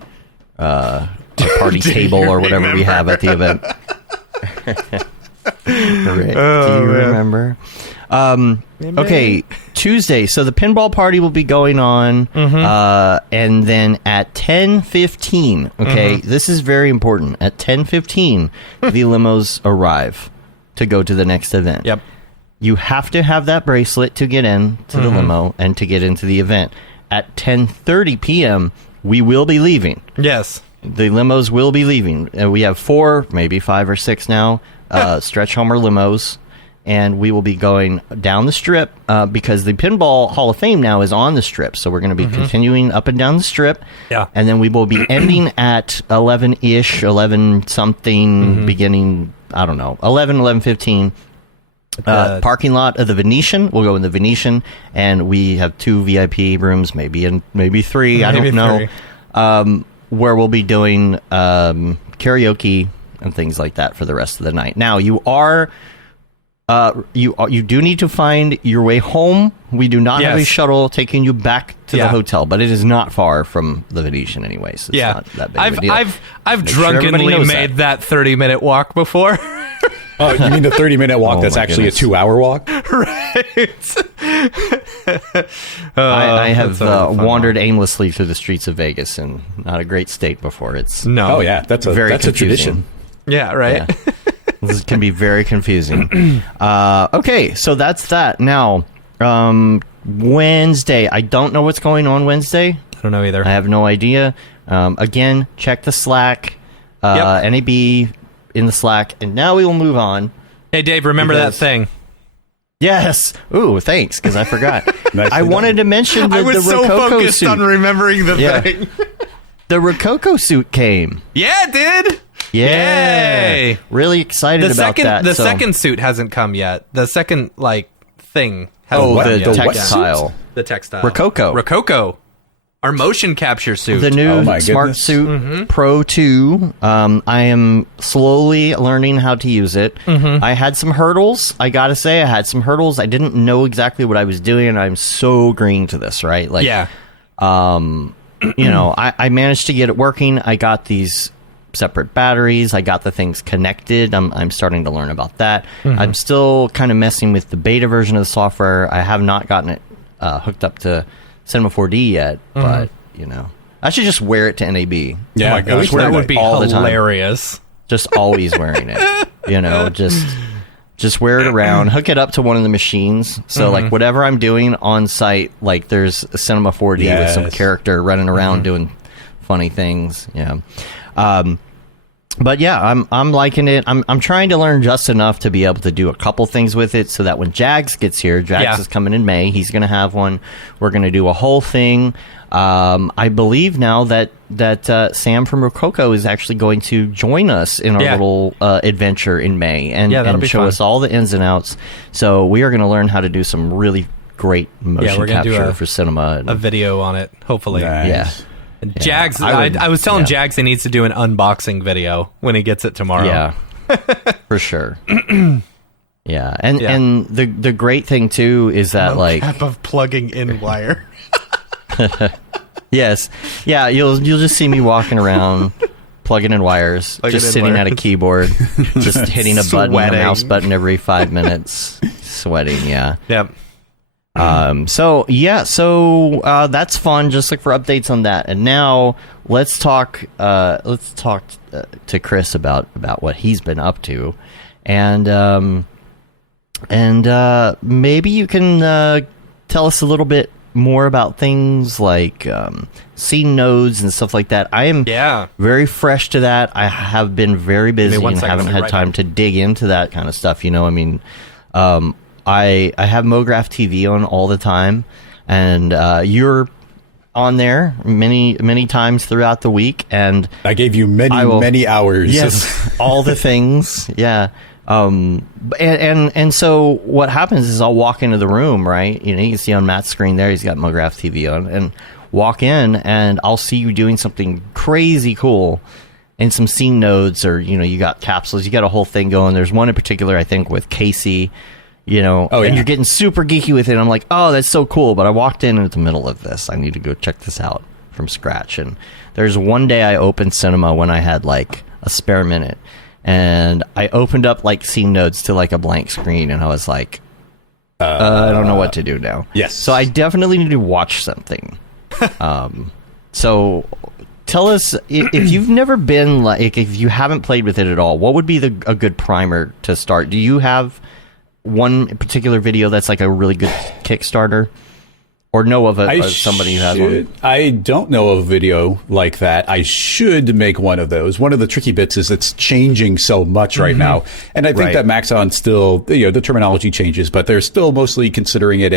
table or whatever we have at the event. Rick, do you remember? Okay, Tuesday. So the pinball party will be going on, and then at 10:15. Okay, this is very important. At 10:15, the limos arrive to go to the next event. Yep. You have to have that bracelet to get in to the limo and to get into the event. At 10:30 p.m., we will be leaving. Yes. The limos will be leaving. We have 4, maybe 5 or 6 now, stretch Homer limos, and we will be going down the strip because the Pinball Hall of Fame now is on the strip. So we're going to be continuing up and down the strip. Yeah. And then we will be ending at 11-ish, 11-something, beginning, I don't know, 11:15. Parking lot of the Venetian. We'll go in the Venetian, and we have 2 VIP rooms, maybe 3. I don't know. 3. Where we'll be doing karaoke and things like that for the rest of the night. Now you do need to find your way home. We do not have a shuttle taking you back to the hotel, but it is not far from the Venetian, anyways. It's not that big of a deal. I've Make sure everybody drunkenly knows made that. that 30-minute walk before. Oh, you mean the 30-minute walk Oh, that's my actually goodness. a 2-hour walk? I have that's a fun wandered aimlessly through the streets of Vegas, and not a great state before. It's No. Oh, yeah. That's a confusing. tradition. Yeah, right? Yeah. This can be very confusing. Okay, so that's that. Now, Wednesday. I don't know what's going on Wednesday. I don't know either. I have no idea. Again, check the Slack. NAB in the Slack. And now we will move on. Hey, Dave, remember that Because- thing? Yes. Ooh, thanks, because I forgot. Nicely I done. wanted to mention I the was so Rococo focused suit. on remembering the Yeah. thing. The Rococo suit came. Yeah, it did. Yeah. Yay. Really excited about that. The so- second suit hasn't come yet. The second thing Oh, hasn't come the yet. what textile. The textile. Rococo. Our motion capture suit. The new Oh my Smart goodness. Suit Pro 2. I am slowly learning how to use it. I had some hurdles. I gotta say, I had some hurdles. I didn't know exactly what I was doing, and I'm so green to this, right? Like, Yeah. I managed to get it working. I got these separate batteries. I got the things connected. I'm starting to learn about that. I'm still kind of messing with the beta version of the software. I have not gotten it hooked up to Cinema 4D yet, but I should just wear it to NAB. Yeah, Oh my gosh, that would be all the time. hilarious. Just always wearing it. Just wear it around, hook it up to one of the machines. So like whatever I'm doing on site, like there's a Cinema 4D with some character running around doing funny things. Yeah. But yeah, I'm liking it. I'm trying to learn just enough to be able to do a couple things with it so that when Jags gets here, Jags is coming in May. He's going to have one. We're going to do a whole thing. I believe now that Sam from Rococo is actually going to join us in our little adventure in May and show us all the ins and outs. So we are going to learn how to do some really great motion capture for cinema. A video on it, hopefully. Nice. Yeah. And Jags, I was telling Jags he needs to do an unboxing video when he gets it tomorrow. Yeah, for sure. Yeah, and the great thing too is that Cap of plugging in wire. Yes, yeah, you'll just see me walking around plugging in wires, just sitting at a keyboard, just hitting a button, a mouse button every 5 minutes, sweating. Yeah. Yep. So that's fun. Just look for updates on that. And now let's talk to Chris about what he's been up to, and maybe you can tell us a little bit more about things like scene nodes and stuff like that. I am very fresh to that. I have been very busy and haven't had time to dig into that kind of stuff. I have Mograph TV on all the time, and you're on there many times throughout the week, and I gave you many hours. Yes, all the things. Yeah. And so what happens is I'll walk into the room, right? You can see on Matt's screen there, he's got Mograph TV on, and walk in, and I'll see you doing something crazy cool in some scene nodes, or you got capsules, you got a whole thing going. There's one in particular, I think, with Casey. And you're getting super geeky with it. I'm like, oh, that's so cool. But I walked in the middle of this. I need to go check this out from scratch. And there's one day I opened Cinema when I had like a spare minute. And I opened up like scene nodes to like a blank screen. And I was like, I don't know what to do now. Yes. So I definitely need to watch something. So tell us, if you've never been, like, if you haven't played with it at all, what would be a good primer to start? Do you have one particular video that's like a really good Kickstarter, or know of somebody who has one? I don't know of a video like that. I should make one of those. One of the tricky bits is it's changing so much right now, and I think that Maxon still, the terminology changes, but they're still mostly considering it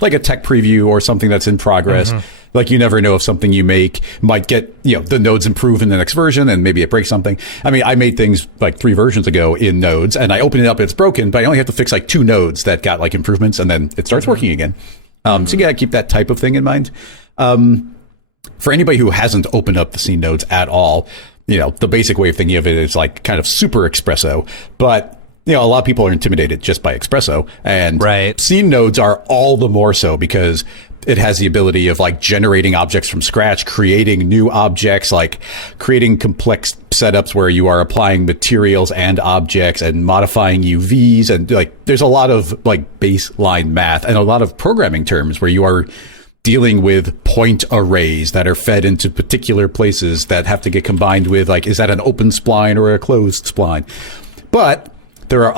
like a tech preview or something that's in progress. Like, you never know if something you make might get, the nodes improve in the next version, and maybe it breaks something. I mean, I made things like 3 versions ago in nodes, and I open it up and it's broken, but I only have to fix like 2 nodes that got like improvements, and then it starts working again. So you gotta keep that type of thing in mind. For anybody who hasn't opened up the scene nodes at all, the basic way of thinking of it is like kind of super espresso, but a lot of people are intimidated just by espresso, and scene nodes are all the more so because it has the ability of like generating objects from scratch, creating new objects, like creating complex setups where you are applying materials and objects and modifying UVs. And like, there's a lot of like baseline math and a lot of programming terms where you are dealing with point arrays that are fed into particular places that have to get combined with, like, is that an open spline or a closed spline? But there are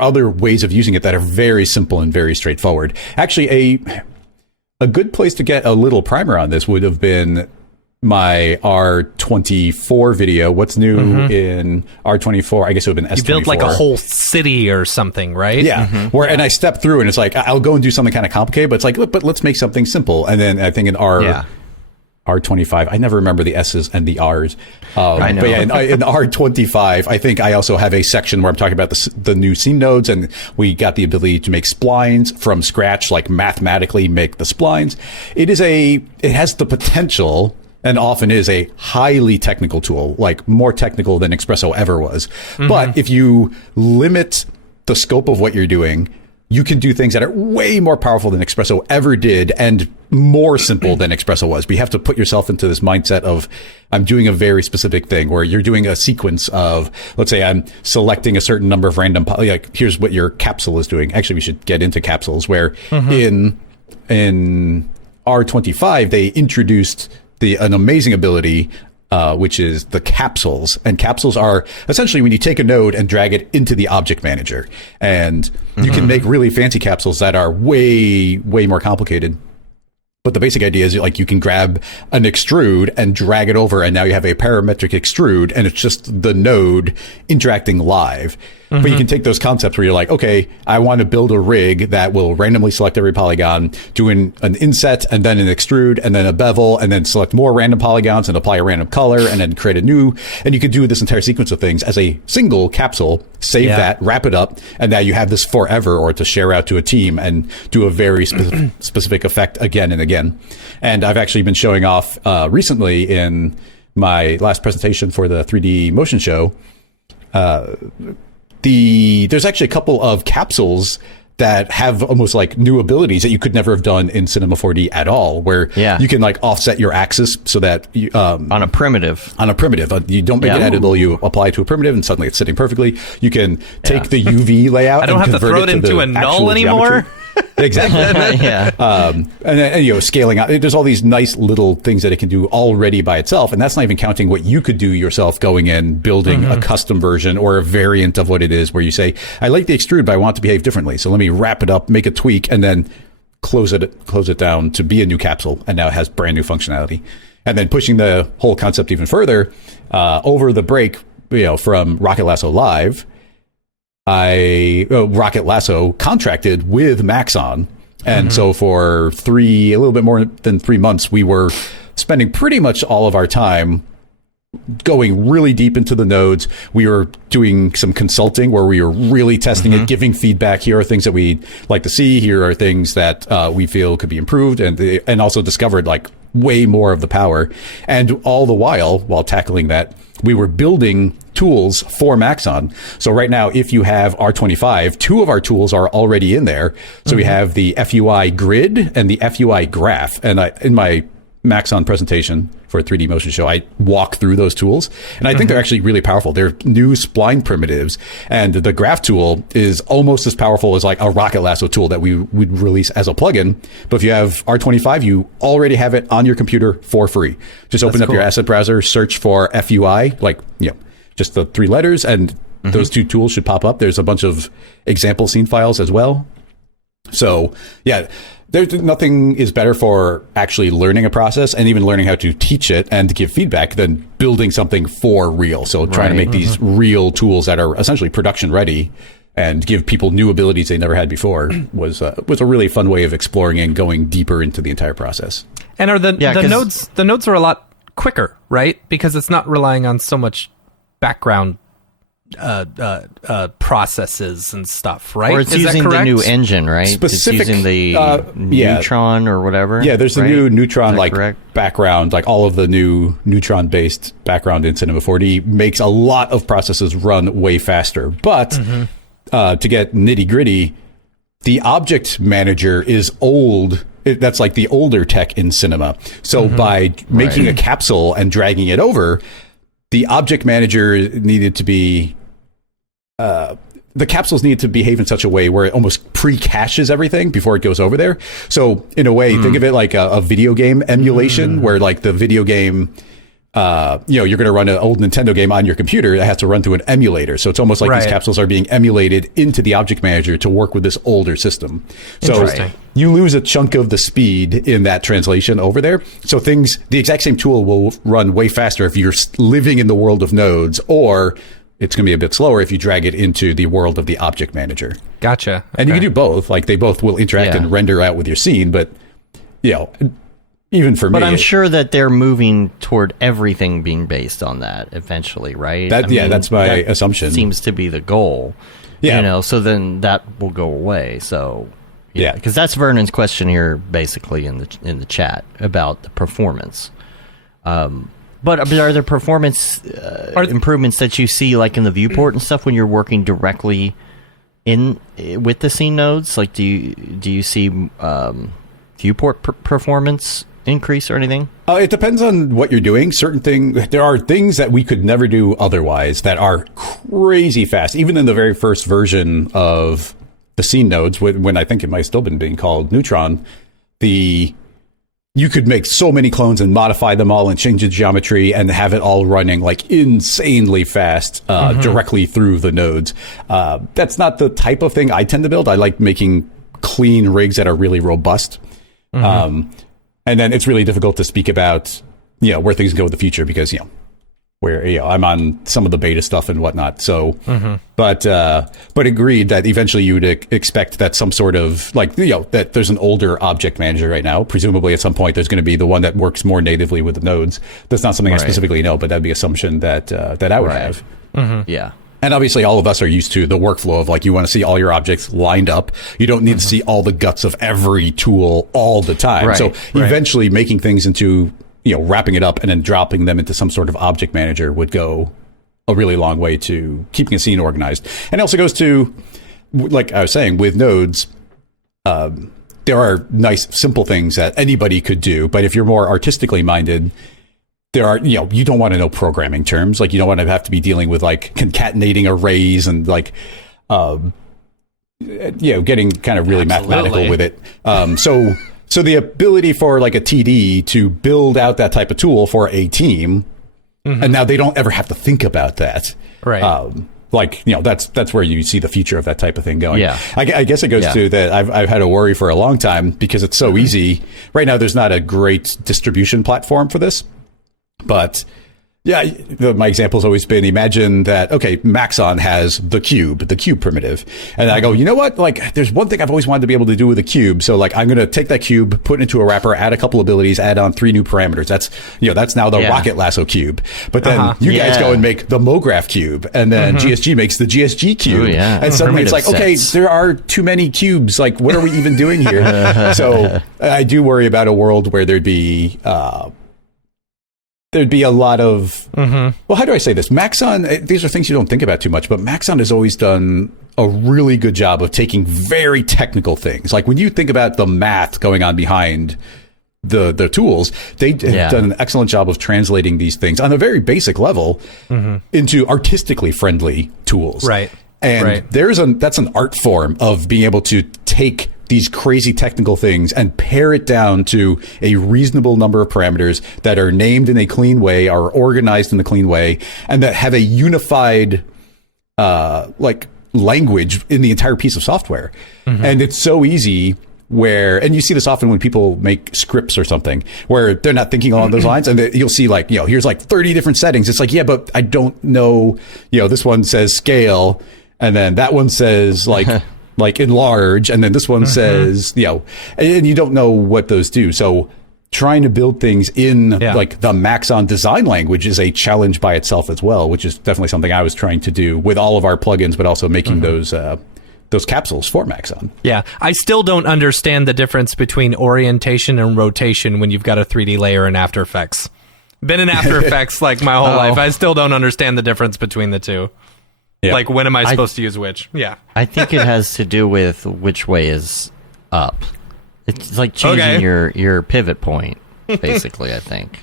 other ways of using it that are very simple and very straightforward. Actually, a good place to get a little primer on this would have been my R24 video. What's new in R24? I guess it would have been S24. You built like a whole city or something, right? Yeah. And I stepped through, and it's like, I'll go and do something kind of complicated, but it's like, but let's make something simple. And then I think in R25, I never remember the S's and the R's. I know. But yeah, in R25, I think I also have a section where I'm talking about the new scene nodes, and we got the ability to make splines from scratch, like mathematically make the splines. It has the potential, and often is, a highly technical tool, like more technical than Espresso ever was. But if you limit the scope of what you're doing, you can do things that are way more powerful than Espresso ever did, and more simple than Espresso was. But you have to put yourself into this mindset of, I'm doing a very specific thing, where you're doing a sequence of, let's say I'm selecting a certain number of random, like, here's what your capsule is doing. Actually, we should get into capsules, where in R25, they introduced an amazing ability, which is the capsules. And capsules are essentially when you take a node and drag it into the object manager. And you can make really fancy capsules that are way, way more complicated. But the basic idea is like you can grab an extrude and drag it over, and now you have a parametric extrude, and it's just the node interacting live. But you can take those concepts where you're like, okay, I want to build a rig that will randomly select every polygon, do an inset, and then an extrude, and then a bevel, and then select more random polygons and apply a random color, and then create a new. And you could do this entire sequence of things as a single capsule, save that, wrap it up, and now you have this forever, or to share out to a team and do a very specific effect again and again. And I've actually been showing off recently in my last presentation for the 3D motion show. There's actually a couple of capsules that have almost like new abilities that you could never have done in Cinema 4D at all, where you can like offset your axis so that you, on a primitive, you don't make it editable. You apply to a primitive and suddenly it's sitting perfectly. You can take the UV layout. I don't have to throw it into a null anymore. Exactly. And scaling out. There's all these nice little things that it can do already by itself, and that's not even counting what you could do yourself, going in, building a custom version or a variant of what it is, where you say, I like the extrude, but I want it to behave differently. So let me wrap it up, make a tweak, and then close it down to be a new capsule, and now it has brand new functionality. And then pushing the whole concept even further, over the break, from Rocket Lasso Live, Rocket Lasso contracted with Maxon. And so for a little bit more than 3 months, we were spending pretty much all of our time going really deep into the nodes. We were doing some consulting where we were really testing it, giving feedback. Here are things that we'd like to see. Here are things that we feel could be improved, and also discovered like way more of the power. And all the while tackling that, we were building tools for Maxon. So right now, if you have R25, 2 of our tools are already in there. So we have the FUI grid and the FUI graph. And in my Maxon presentation for a 3D motion show, I walk through those tools, and I think they're actually really powerful. They're new spline primitives, and the graph tool is almost as powerful as like a Rocket Lasso tool that we would release as a plugin. But if you have R25, you already have it on your computer for free. Just open up your asset browser, search for FUI, just the 3 letters, and those 2 tools should pop up. There's a bunch of example scene files as well. So there's nothing is better for actually learning a process and even learning how to teach it and to give feedback than building something for real. So trying to make these real tools that are essentially production ready and give people new abilities they never had before was a really fun way of exploring and going deeper into the entire process. And are the nodes are a lot quicker, right? Because it's not relying on so much background processes and stuff, right? Or it's using the new engine, right? It's using the Neutron or whatever. Yeah, there's the new Neutron background, like all of the new Neutron based background in Cinema 4D makes a lot of processes run way faster. But to get nitty gritty, the object manager is old. That's like the older tech in cinema. So by making a capsule and dragging it over, the object manager needed to be the capsules need to behave in such a way where it almost pre-caches everything before it goes over there. So in a way, think of it like a video game emulation where like the video game, you're going to run an old Nintendo game on your computer that has to run through an emulator. So it's almost like these capsules are being emulated into the object manager to work with this older system. So you lose a chunk of the speed in that translation over there. So the exact same tool will run way faster if you're living in the world of nodes, or it's going to be a bit slower if you drag it into the world of the object manager. Gotcha. Okay. And you can do both. Like they both will interact and render out with your scene, but even for me. But I'm sure that they're moving toward everything being based on that eventually, right? That's my assumption. Seems to be the goal. Yeah. So then that will go away. So because that's Vernon's question here, basically in the chat about the performance. But are there performance improvements that you see, like in the viewport and stuff, when you're working directly with the scene nodes? Like, do you see viewport performance increase or anything? It depends on what you're doing. There are things that we could never do otherwise that are crazy fast. Even in the very first version of the scene nodes, when I think it might still been being called Neutron, the you could make so many clones and modify them all and change the geometry and have it all running like insanely fast directly through the nodes. That's not the type of thing I tend to build. I like making clean rigs that are really robust. And then it's really difficult to speak about, where things go in the future because, where I'm on some of the beta stuff and whatnot. So, but agreed that eventually you would expect that some sort of that there's an older object manager right now. Presumably at some point there's going to be the one that works more natively with the nodes. That's not something I specifically know, but that'd be assumption that I would have. Yeah. And obviously all of us are used to the workflow of you want to see all your objects lined up. You don't need to see all the guts of every tool all the time. Right. So eventually making things into wrapping it up and then dropping them into some sort of object manager would go a really long way to keeping a scene organized. And it also goes to, like I was saying, with nodes, there are nice, simple things that anybody could do. But if you're more artistically minded, there are, you don't want to know programming terms. You don't want to have to be dealing with concatenating arrays and getting kind of really mathematical with it. So the ability for a TD to build out that type of tool for a team, and now they don't ever have to think about that. Right. That's where you see the future of that type of thing going. Yeah. I guess it goes to that. I've had a worry for a long time because it's so easy. Right now, there's not a great distribution platform for this, but yeah, my example has always been, imagine that, Maxon has the cube primitive. And I go, you know what? There's one thing I've always wanted to be able to do with a cube. So I'm going to take that cube, put it into a wrapper, add a couple abilities, add on 3 new parameters. That's now the rocket lasso cube. But then you guys go and make the Mograph cube. And then GSG makes the GSG cube. Ooh, yeah. And suddenly it's Primitive there are too many cubes. What are we even doing here? So I do worry about a world where there'd be a lot of, well, how do I say this? Maxon, these are things you don't think about too much, but Maxon has always done a really good job of taking very technical things. When you think about the math going on behind the tools, they have done an excellent job of translating these things on a very basic level into artistically friendly tools. Right. And that's an art form of being able to take these crazy technical things and pare it down to a reasonable number of parameters that are named in a clean way, are organized in a clean way, and that have a unified language in the entire piece of software. And it's so easy and you see this often when people make scripts or something where they're not thinking along those lines, and you'll see here's 30 different settings. It's but I don't know, this one says scale, and then that one says enlarge, and then this one says, and you don't know what those do. So trying to build things in the Maxon design language is a challenge by itself as well, which is definitely something I was trying to do with all of our plugins, but also making those capsules for Maxon. Yeah. I still don't understand the difference between orientation and rotation when you've got a 3D layer in After Effects. Been in After Effects my whole life. I still don't understand the difference between the two. Yeah. When am I supposed to use which? Yeah. I think it has to do with which way is up. It's changing your pivot point, basically, I think.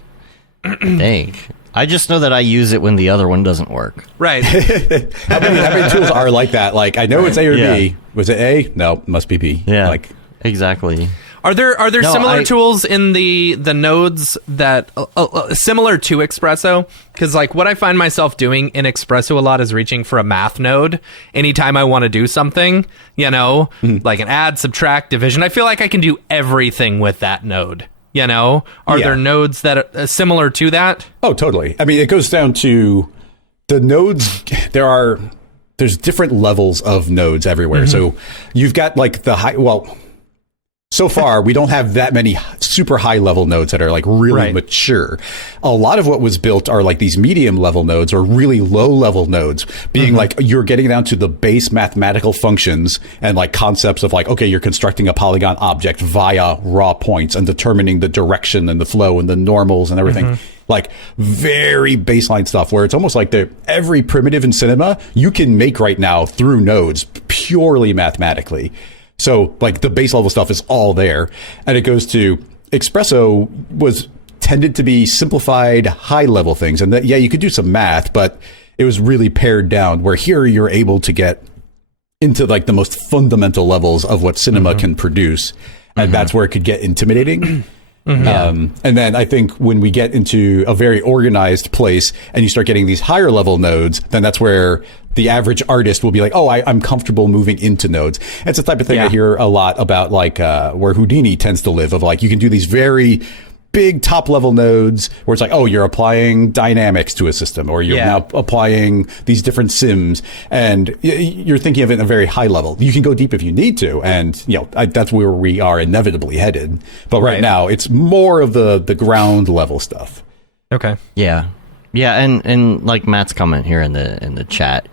I just know that I use it when the other one doesn't work. Right. How many tools are like that? I know it's A or B. Was it A? No, it must be B. Yeah. Exactly. Are there similar tools in the nodes that similar to Expresso? Because what I find myself doing in Expresso a lot is reaching for a math node anytime I want to do something, like an add, subtract, division. I feel like I can do everything with that node. Are there nodes that are similar to that? Oh, totally. I mean, it goes down to the nodes. There's different levels of nodes everywhere. So you've got the high. So far, we don't have that many super high level nodes that are really mature. A lot of what was built are these medium level nodes or really low level nodes, being you're getting down to the base mathematical functions and concepts of you're constructing a polygon object via raw points and determining the direction and the flow and the normals and everything. Very baseline stuff where it's almost every primitive in Cinema you can make right now through nodes purely mathematically. So the base level stuff is all there, and it goes to Expresso was tended to be simplified high level things. And you could do some math, but it was really pared down where here you're able to get into the most fundamental levels of what cinema can produce. And that's where it could get intimidating. And then I think when we get into a very organized place and you start getting these higher level nodes, then that's where the average artist will be like, oh, I'm comfortable moving into nodes. It's the type of thing I hear a lot about, like where Houdini tends to live, of like you can do these very big top level nodes where it's like, oh, you're applying dynamics to a system, or you're now applying these different sims, and you're thinking of it in a very high level. You can go deep if you need to, and that's where we are inevitably headed. But right now, it's more of the ground level stuff. Okay. Yeah, and like Matt's comment here in the chat,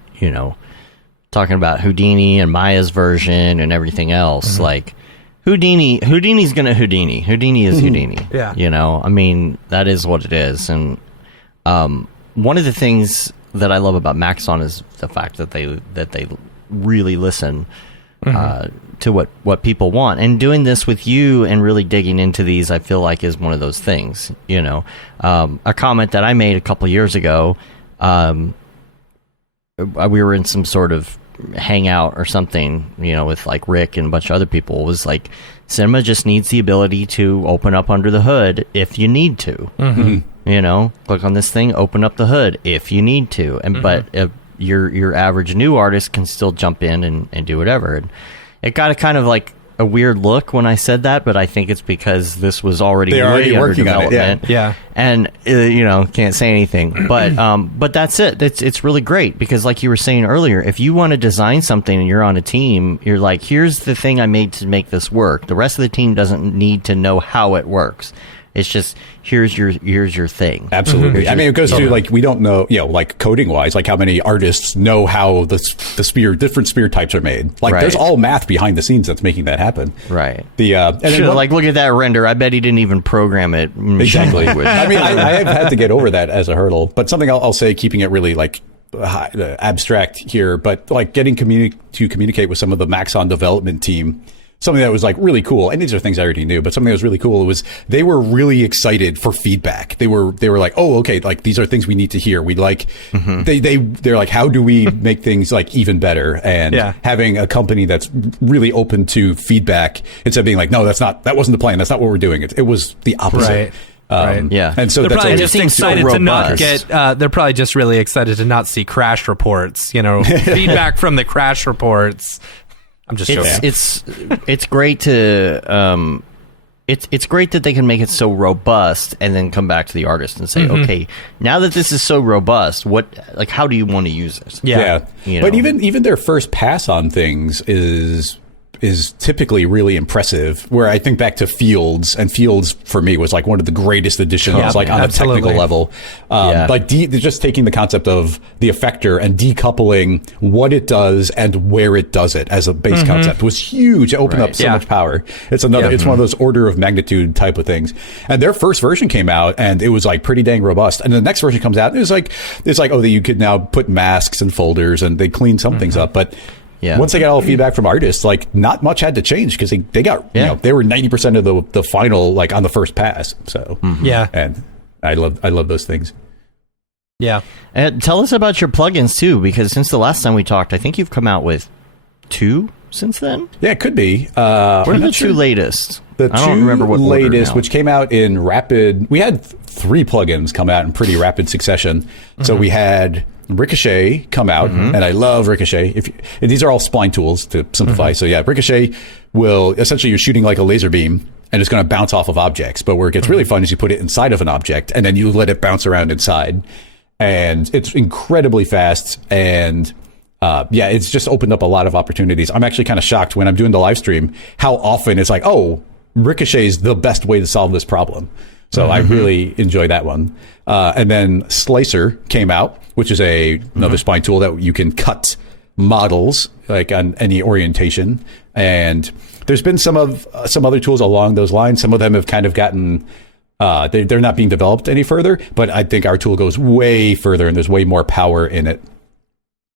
talking about Houdini and Maya's version and everything else, like. Houdini's gonna Houdini. Houdini is Houdini. Yeah. I mean, that is what it is. And one of the things that I love about Maxon is the fact that they really listen to what people want. And doing this with you and really digging into these, I feel like, is one of those things. A comment that I made a couple years ago, we were in some sort of hangout or something, with like Rick and a bunch of other people, was like, cinema just needs the ability to open up under the hood if you need to. Click on this thing, open up the hood if you need to, and but if your average new artist can still jump in and do whatever. And it got a kind of like a weird look when I said that, but I think it's because this was already working on it. Yeah. And can't say anything, but that's it. It's really great because, like you were saying earlier, if you want to design something and you're on a team, you're like, here's the thing I made to make this work. The rest of the team doesn't need to know how it works. It's just here's your thing. Absolutely. I mean, it goes to like, we don't know, like coding wise, like how many artists know how the different spear types are made. Like there's all math behind the scenes that's making that happen. Right. And look at that render. I bet he didn't even program it. Exactly. I mean, I have had to get over that as a hurdle, but something I'll say, keeping it really like abstract here, but like getting to communicate with some of the Maxon development team. Something that was like really cool, and these are things I already knew, but something that was really cool was they were really excited for feedback. They were like, oh, okay, like these are things we need to hear. We'd like, they're like, how do we make things like even better? And having a company that's really open to feedback instead of being like, no, that wasn't the plan. That's not what we're doing. It was the opposite. Right. And so they're that's probably just excited to not robust. get. They're probably just really excited to not see crash reports. Feedback from the crash reports. I'm just joking. It's great to it's great that they can make it so robust and then come back to the artist and say, okay, now that this is so robust, how do you want to use it? Yeah. But even their first pass on things is typically really impressive, where I think back to Fields, and Fields for me was like one of the greatest additions, on a technical level. Like just taking the concept of the effector and decoupling what it does and where it does it as a base concept was huge. It opened up so much power. It's another, it's one of those order of magnitude type of things. And their first version came out and it was like pretty dang robust. And the next version comes out and it's like, oh, you could now put masks and folders, and they clean some things up. But once they got all the feedback from artists, like not much had to change because they got, they were 90% of the final, like on the first pass. So, and I love those things. Yeah. And tell us about your plugins too, because since the last time we talked, I think you've come out with 2 since then. Yeah, it could be. What are the 2 latest? The I don't remember what latest, which came out in rapid. We had 3 plugins come out in pretty rapid succession. So we had Ricochet come out, and I love Ricochet. And these are all spline tools to simplify. So Ricochet will essentially, you're shooting like a laser beam, and it's going to bounce off of objects. But where it gets really fun is you put it inside of an object, and then you let it bounce around inside. And it's incredibly fast, and it's just opened up a lot of opportunities. I'm actually kind of shocked when I'm doing the live stream how often it's like, oh, Ricochet is the best way to solve this problem. So I really enjoy that one. And then Slicer came out, which is another spline tool that you can cut models like on any orientation. And there's been some other tools along those lines. Some of them have kind of gotten they're not being developed any further, but I think our tool goes way further and there's way more power in it.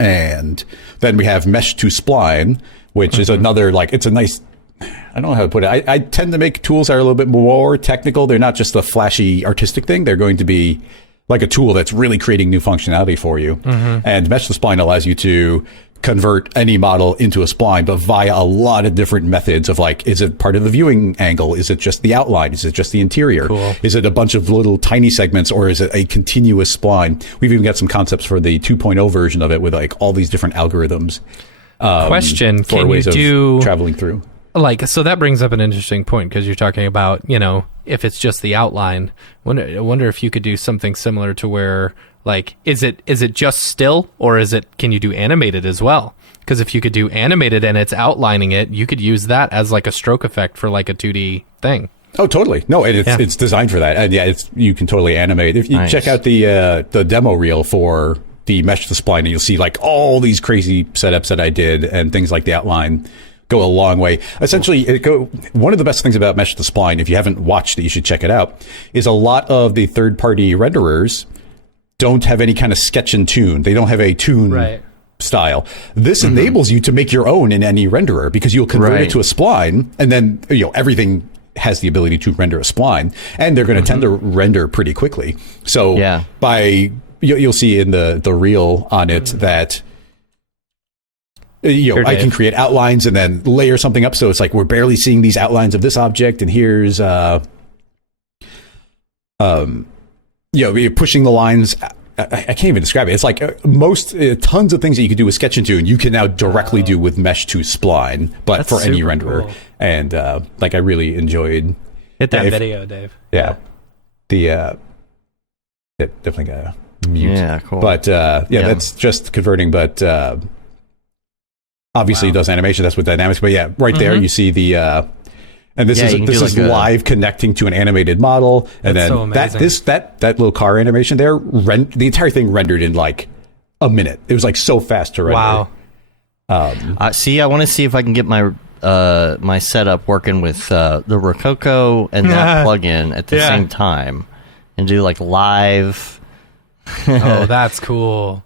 And then we have Mesh to Spline, which is another, like, it's a nice, I don't know how to put it. I tend to make tools that are a little bit more technical. They're not just a flashy artistic thing. They're going to be like a tool that's really creating new functionality for you. And Mesh to Spline allows you to convert any model into a spline, but via a lot of different methods of like, is it part of the viewing angle? Is it just the outline? Is it just the interior? Cool. Is it a bunch of little tiny segments, or is it a continuous spline? We've even got some concepts for the 2.0 version of it with like all these different algorithms. Question, for can ways you of do traveling through? Like, so that brings up an interesting point, because you're talking about, if it's just the outline. I wonder if you could do something similar to where, like, is it just still, or can you do animated as well? Because if you could do animated and it's outlining it, you could use that as like a stroke effect for like a 2D thing. Oh, totally. No, it's designed for that. And yeah, you can totally animate. If you check out the demo reel for the Mesh to Spline, and you'll see like all these crazy setups that I did, and things like the outline go a long way. Essentially, one of the best things about Mesh to Spline, if you haven't watched it, you should check it out, is a lot of the third-party renderers don't have any kind of sketch and tune. They don't have a tune style. This enables you to make your own in any renderer, because you'll convert it to a spline, and then everything has the ability to render a spline, and they're going to tend to render pretty quickly. So you'll see in the reel on it that I can create outlines and then layer something up, so it's like we're barely seeing these outlines of this object, and here's you're pushing the lines. I can't even describe it. It's like tons of things that you could do with Sketch and Tune, you can now directly do with Mesh to Spline, but That's for any super renderer. cool. And I really enjoyed. Hit that video, Dave. Yeah, definitely got to mute. Yeah, cool. But that's just converting. But obviously, it does animation. That's with dynamics. But yeah, right there you see the. And this is live connecting to an animated model, and then so amazing. that little car animation there, the entire thing rendered in like a minute. It was like so fast to render. Wow. See, I want to see if I can get my my setup working with the Rococo and that plugin at the same time, and do like live. Oh, that's cool.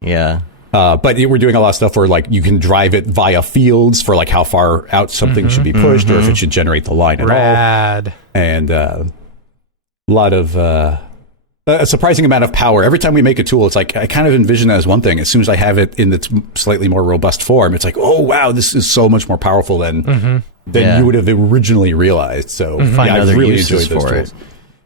Yeah. But we're doing a lot of stuff where like you can drive it via fields for like how far out something should be pushed, or if it should generate the line at all. And a lot of a surprising amount of power. Every time we make a tool, it's like I kind of envision that as one thing. As soon as I have it in its slightly more robust form, it's like, oh wow, this is so much more powerful than you would have originally realized. So I've really enjoyed those tools.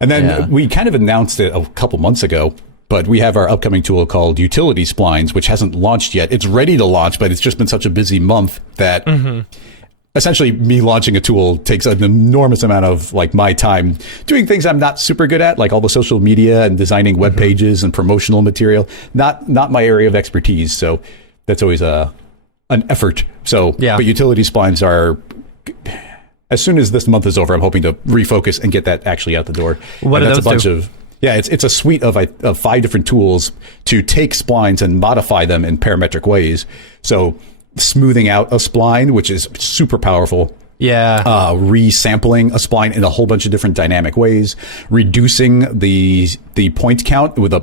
And then we kind of announced it a couple months ago. But we have our upcoming tool called Utility Splines, which hasn't launched yet. It's ready to launch, but it's just been such a busy month that essentially me launching a tool takes an enormous amount of like my time doing things I'm not super good at, like all the social media and designing web pages and promotional material. Not my area of expertise. So that's always an effort. So, but Utility Splines are, as soon as this month is over, I'm hoping to refocus and get that actually out the door. What and do that's those a bunch do? of it's a suite of 5 different tools to take splines and modify them in parametric ways. So smoothing out a spline, which is super powerful. Yeah. Resampling a spline in a whole bunch of different dynamic ways. Reducing the point count with I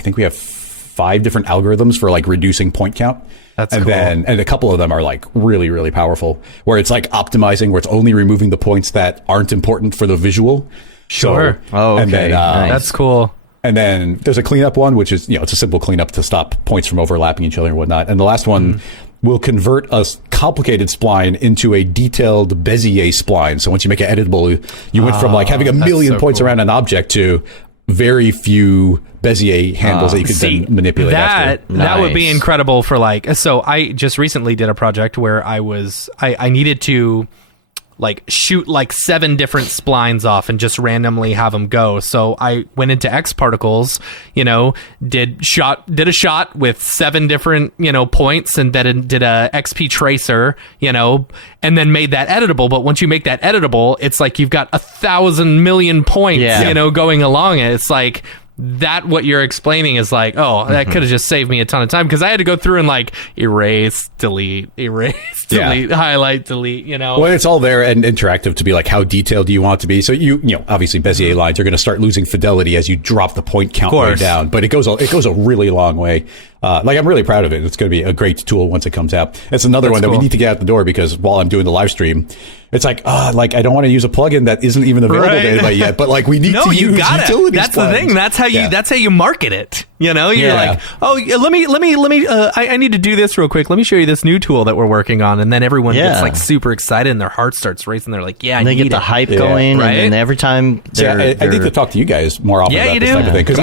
think we have 5 different algorithms for like reducing point count. That's cool. And a couple of them are like really, really powerful, where it's like optimizing, where it's only removing the points that aren't important for the visual. Sure. And then, nice. That's cool. And then there's a cleanup one, which is, it's a simple cleanup to stop points from overlapping each other and whatnot. And the last one will convert a complicated spline into a detailed Bezier spline. So once you make it editable, you went from like having a million points around an object to very few Bezier handles that you could then manipulate after. That would be incredible for like, so I just recently did a project where I needed to like shoot like 7 different splines off and just randomly have them go. So I went into X Particles, did a shot with 7 different, points, and then did a XP tracer, and then made that editable. But once you make that editable, it's like you've got 1,000 million points, going along it. It's like, that what you're explaining is like, that could have just saved me a ton of time, because I had to go through and like erase, delete, highlight, delete, Well, it's all there and interactive to be like, how detailed do you want it to be? So obviously Bezier lines are going to start losing fidelity as you drop the point count way down, but it goes a really long way. I'm really proud of it. It's going to be a great tool once it comes out. It's another one that we need to get out the door, because while I'm doing the live stream, it's like, I don't want to use a plugin that isn't even available to anybody yet, but like we need to use utility That's splines. the thing. That's how you market it. You're like, oh, yeah, let me. I need to do this real quick. Let me show you this new tool that we're working on, and then everyone gets like super excited, and their heart starts racing. They're like, yeah, and they get the hype going, right? and then every time I need to talk to you guys more often about this type of thing, because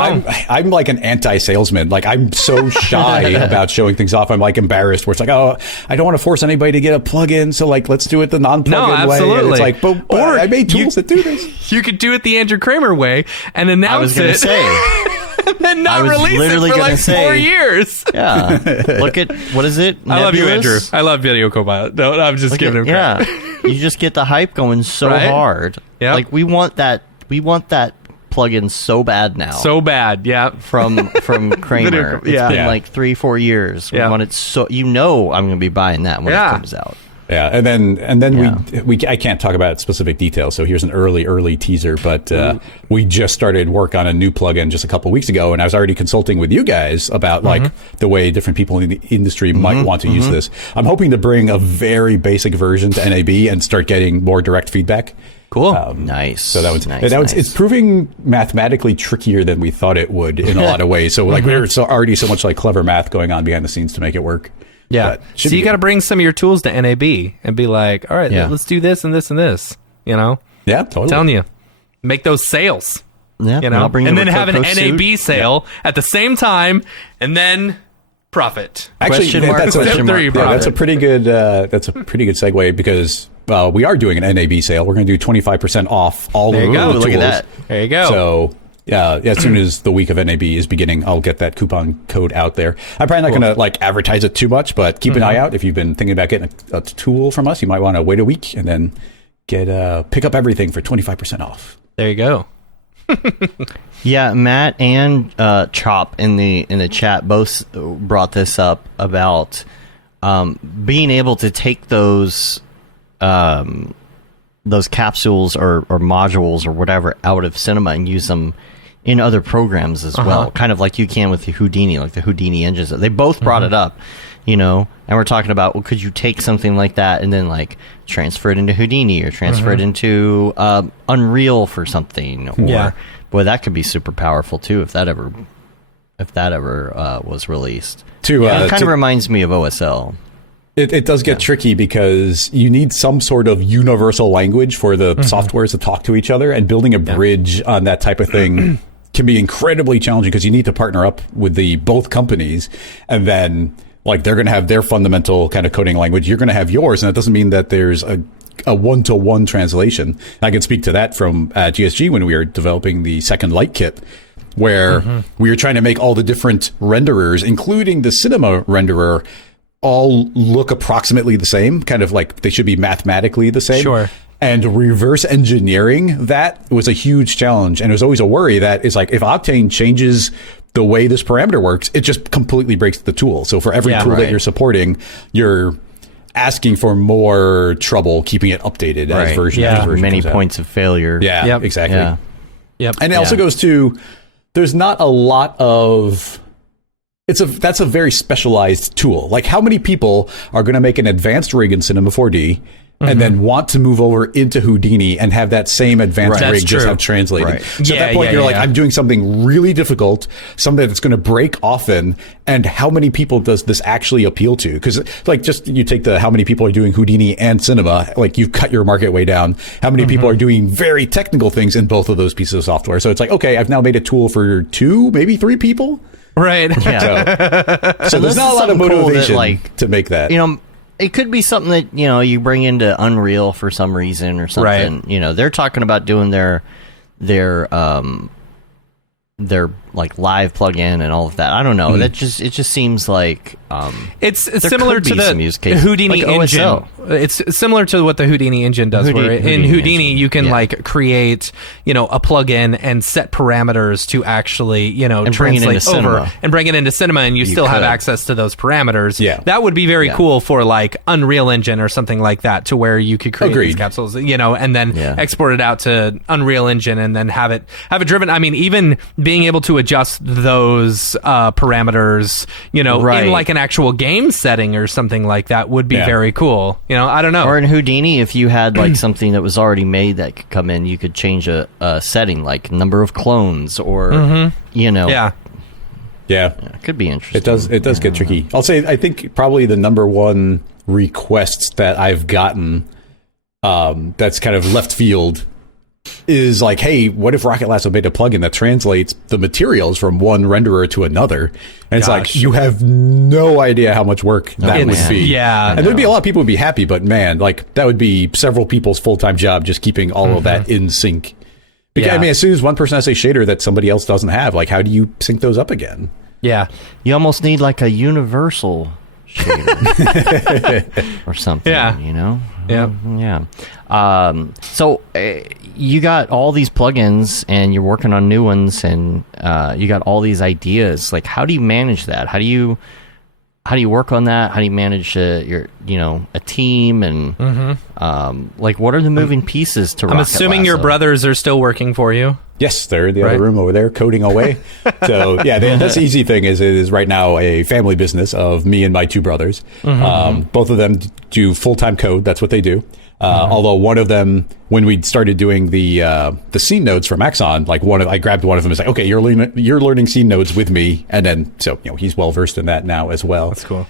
I'm like an anti-salesman. Like, I'm so shy about showing things off. I'm like embarrassed. Where it's like, oh, I don't want to force anybody to get a plugin, so like let's do it the non-plugin way. And it's like, but I made tools that do this. You could do it the Andrew Kramer way and announce it. I was going to say. And then not release it for like 4 years. Yeah. Look at, what is it? I love you, Andrew. I love Video Copilot. No, I'm just giving him credit. Yeah. You just get the hype going so hard. Yeah. Like, we want that plugin so bad now. So bad, yeah. From Kramer. It's been like 3-4 years. We want it so, I'm going to be buying that when it comes out. Yeah, and then we I can't talk about specific details, so here's an early teaser, but we just started work on a new plugin just a couple of weeks ago, and I was already consulting with you guys about like the way different people in the industry might want to use this. I'm hoping to bring a very basic version to NAB and start getting more direct feedback. Cool. Nice. So that was nice. It's proving mathematically trickier than we thought it would in a lot of ways. So like there's already so much like clever math going on behind the scenes to make it work. Yeah. So you got to bring some of your tools to NAB and be like, all right, let's do this and this and this. Yeah, totally. I'm telling you, make those sales. Yeah, I'll bring and then have an NAB sale at the same time, and then profit. Actually, that's a pretty good segue, because we are doing an NAB sale. We're going to do 25% off all of the tools. Look at that. There you go. So. As soon as the week of NAB is beginning, I'll get that coupon code out there. I'm probably not going to like advertise it too much, but keep an eye out. If you've been thinking about getting a tool from us, you might want to wait a week and then pick up everything for 25% off. There you go. Yeah, Matt and Chop in the chat both brought this up about being able to take those capsules or modules or whatever out of Cinema and use them in other programs as well, kind of like you can with the Houdini, like the Houdini engines. They both brought it up, and we're talking about, well, could you take something like that and then like transfer it into Houdini or transfer it into Unreal for something? Or, boy, that could be super powerful too if that ever was released. It kind of reminds me of OSL. It does get tricky because you need some sort of universal language for the softwares to talk to each other, and building a bridge on that type of thing can be incredibly challenging, because you need to partner up with both companies, and then like they're going to have their fundamental kind of coding language, you're going to have yours, and that doesn't mean that there's a one-to-one translation. I can speak to that from GSG when we were developing the second Light kit, where we were trying to make all the different renderers, including the Cinema renderer, all look approximately the same, kind of like they should be mathematically the same. Sure. And reverse engineering that was a huge challenge. And it was always a worry that is like, if Octane changes the way this parameter works, it just completely breaks the tool. So for every tool that you're supporting, you're asking for more trouble keeping it updated as version. Many points of failure. Yeah, exactly. Yeah. Yep. And it also goes to, there's not a lot of... That's a very specialized tool. Like, how many people are going to make an advanced rig in Cinema 4D and then want to move over into Houdini and have that same advanced rig just have translated? So at that point, you're like, I'm doing something really difficult, something that's going to break often. And how many people does this actually appeal to? Because like, just you take how many people are doing Houdini and Cinema, like you've cut your market way down. How many people are doing very technical things in both of those pieces of software? So it's like, okay, I've now made a tool for 2, maybe 3 people. Right. Yeah. So there's not a lot of motivation to make that. It could be something that, you bring into Unreal for some reason or something. Right. They're talking about doing their like live plugin and all of that. I don't know. It just seems like it's similar to the Houdini like engine. OSL. It's similar to what the Houdini engine does. Where in Houdini you can like create a plugin and set parameters to actually translate over and bring it into Cinema, and you still have access to those parameters. Yeah, that would be very cool for like Unreal Engine or something like that, to where you could create these capsules, and then export it out to Unreal Engine and then have it driven. I mean, even being able to adjust those parameters, in like an actual game setting or something like that would be very cool. I don't know. Or in Houdini, if you had like something that was already made that could come in, you could change a setting, like number of clones or, Yeah. Yeah. It could be interesting. It does get tricky. I'll say, I think probably the number one request that I've gotten that's kind of left field is like, hey, what if Rocket Lasso made a plugin that translates the materials from one renderer to another? And it's like, you have no idea how much work that would be. Yeah. And there'd be a lot of people who would be happy, but man, like that would be several people's full-time job just keeping all of that in sync. Because, I mean, as soon as one person has a shader that somebody else doesn't have, like how do you sync those up again? Yeah. You almost need like a universal shader or something, you know? Yeah. So you got all these plugins and you're working on new ones and you got all these ideas. Like, how do you manage that? How do you work on that? How do you manage a team and like what are the moving pieces to Rocket I'm assuming Lasso? your brothers are still working for you. Yes, they're in the other room over there coding away. So yeah, that's the easy thing is it is right now a family business of me and my two brothers. Both of them do full-time code. That's what they do. Although one of them, when we started doing the scene nodes from Axon, like I grabbed one of them and was like, okay, you're learning scene nodes with me. And then, so, he's well versed in that now as well. That's cool.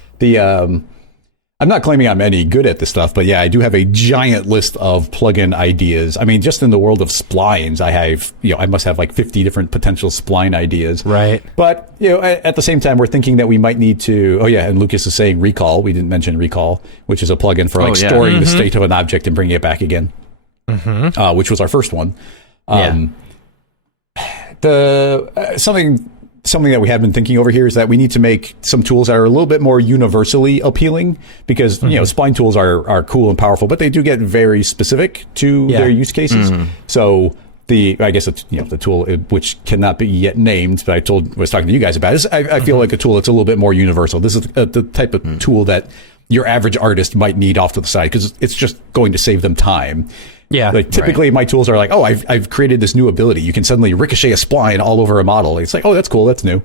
I'm not claiming I'm any good at this stuff, but yeah, I do have a giant list of plugin ideas. I mean, just in the world of splines, I must have like 50 different potential spline ideas. Right. But, at the same time, we're thinking that we might need to, and Lucas is saying recall. We didn't mention recall, which is a plugin for storing the state of an object and bringing it back again, which was our first one. Something that we have been thinking over here is that we need to make some tools that are a little bit more universally appealing because, spline tools are cool and powerful, but they do get very specific to their use cases. So I guess it's, the tool which cannot be yet named, but was talking to you guys about it. I feel like a tool that's a little bit more universal. This is the type of tool that your average artist might need off to the side because it's just going to save them time. Yeah. Like typically my tools are like, oh, I've created this new ability. You can suddenly ricochet a spline all over a model. It's like, oh, that's cool. That's new.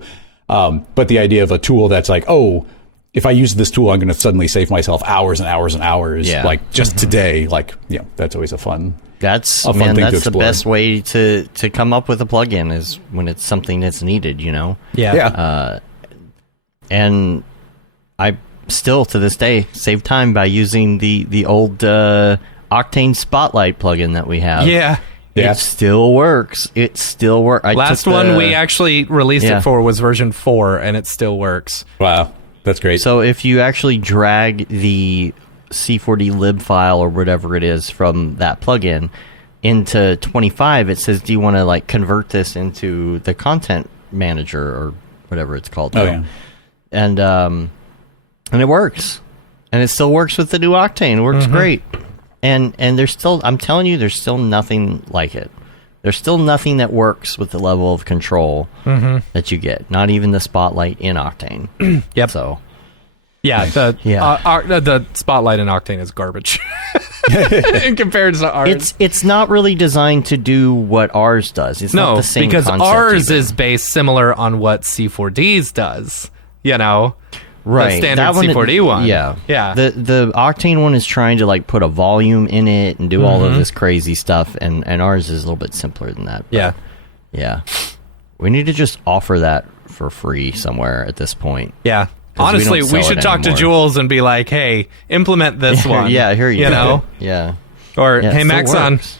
But the idea of a tool that's like, oh, if I use this tool, I'm going to suddenly save myself hours and hours and hours. Like just today, like, that's always a fun That's thing to the explore. best way to come up with a plugin is when it's something that's needed, and I still to this day save time by using the old Octane Spotlight plugin that we have. It still works. Last one we actually released it for was version 4, and it still works. Wow, that's great. So if you actually drag the C4D lib file or whatever it is from that plugin into 25, it says, do you want to like convert this into the content manager or whatever it's called now? And it works. And it still works with the new Octane. It works great. And there's still, I'm telling you, there's still nothing like it. There's still nothing that works with the level of control that you get. Not even the Spotlight in Octane. So, the Spotlight in Octane is garbage in comparison to ours. It's not really designed to do what ours does. It's not the same because concept ours either. is based similar on what C4D's does. Right, the standard C4D one. Yeah. The Octane one is trying to like put a volume in it and do all of this crazy stuff, and ours is a little bit simpler than that. But yeah. We need to just offer that for free somewhere at this point. Yeah. Honestly, we should talk to Jules and be like, "Hey, implement this one." Here you go. Or Yeah, hey, it still Maxon, works.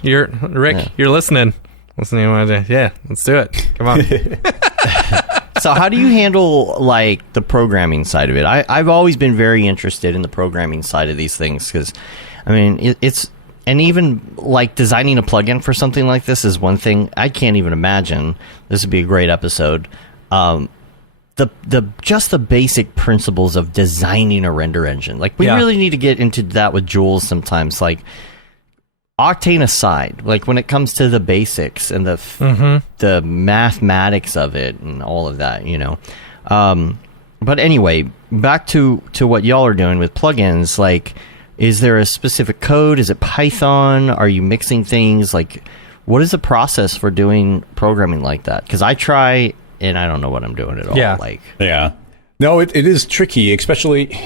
you're listening. Listening, you want to? Yeah, let's do it. Come on. So how do you handle like the programming side of it? I've always been very interested in the programming side of these things because, I mean, it's and even like designing a plugin for something like this is one thing. I can't even imagine. This would be a great episode. Just the basic principles of designing a render engine. Like we really need to get into that with Jules sometimes. Like Octane aside, like when it comes to the basics and the mathematics of it and all of that, But anyway, back to what y'all are doing with plugins. Like, is there a specific code? Is it Python? Are you mixing things? Like, what is the process for doing programming like that? Because I try and I don't know what I'm doing at all. No, it is tricky, especially.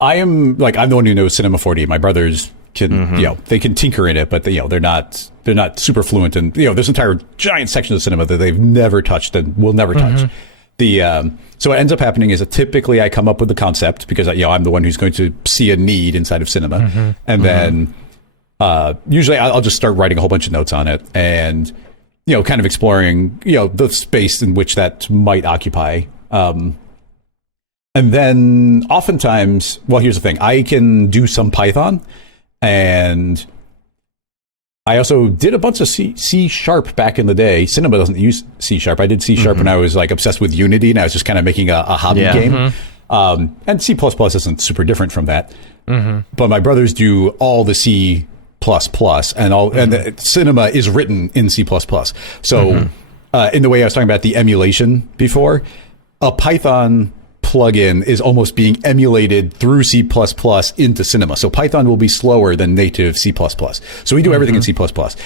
I'm the one who knows Cinema 4D. My brothers can they can tinker in it, but they're not super fluent. And there's entire giant sections of cinema that they've never touched and will never touch. So what ends up happening is that typically I come up with the concept because I'm the one who's going to see a need inside of cinema, and then usually I'll just start writing a whole bunch of notes on it and kind of exploring the space in which that might occupy. And then oftentimes, well, here's the thing. I can do some Python, and I also did a bunch of C# back in the day. Cinema doesn't use C#. I did C# when I was like obsessed with Unity, and I was just kind of making a hobby game. And C++ isn't super different from that. But my brothers do all the C++, and the Cinema is written in C++. So in the way I was talking about the emulation before, a Python plugin is almost being emulated through C++ into Cinema. So Python will be slower than native C++. So we do everything in C++.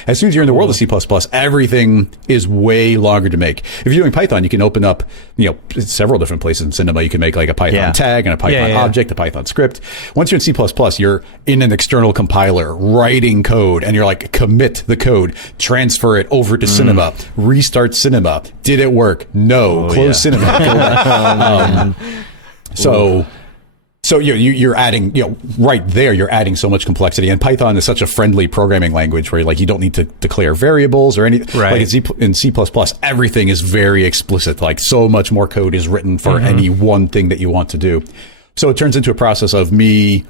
As soon as you're in the world of C++, everything is way longer to make. If you're doing Python, you can open up, several different places in Cinema. You can make like a Python tag and a Python object, a Python script. Once you're in C++, you're in an external compiler writing code, and you're like, commit the code, transfer it over to Cinema, restart Cinema. Did it work? No. Close Cinema. Go back. So you're adding, right there, you're adding so much complexity. And Python is such a friendly programming language where you don't need to declare variables or anything. Right. Like in C++, everything is very explicit. Like so much more code is written for any one thing that you want to do. So it turns into a process of me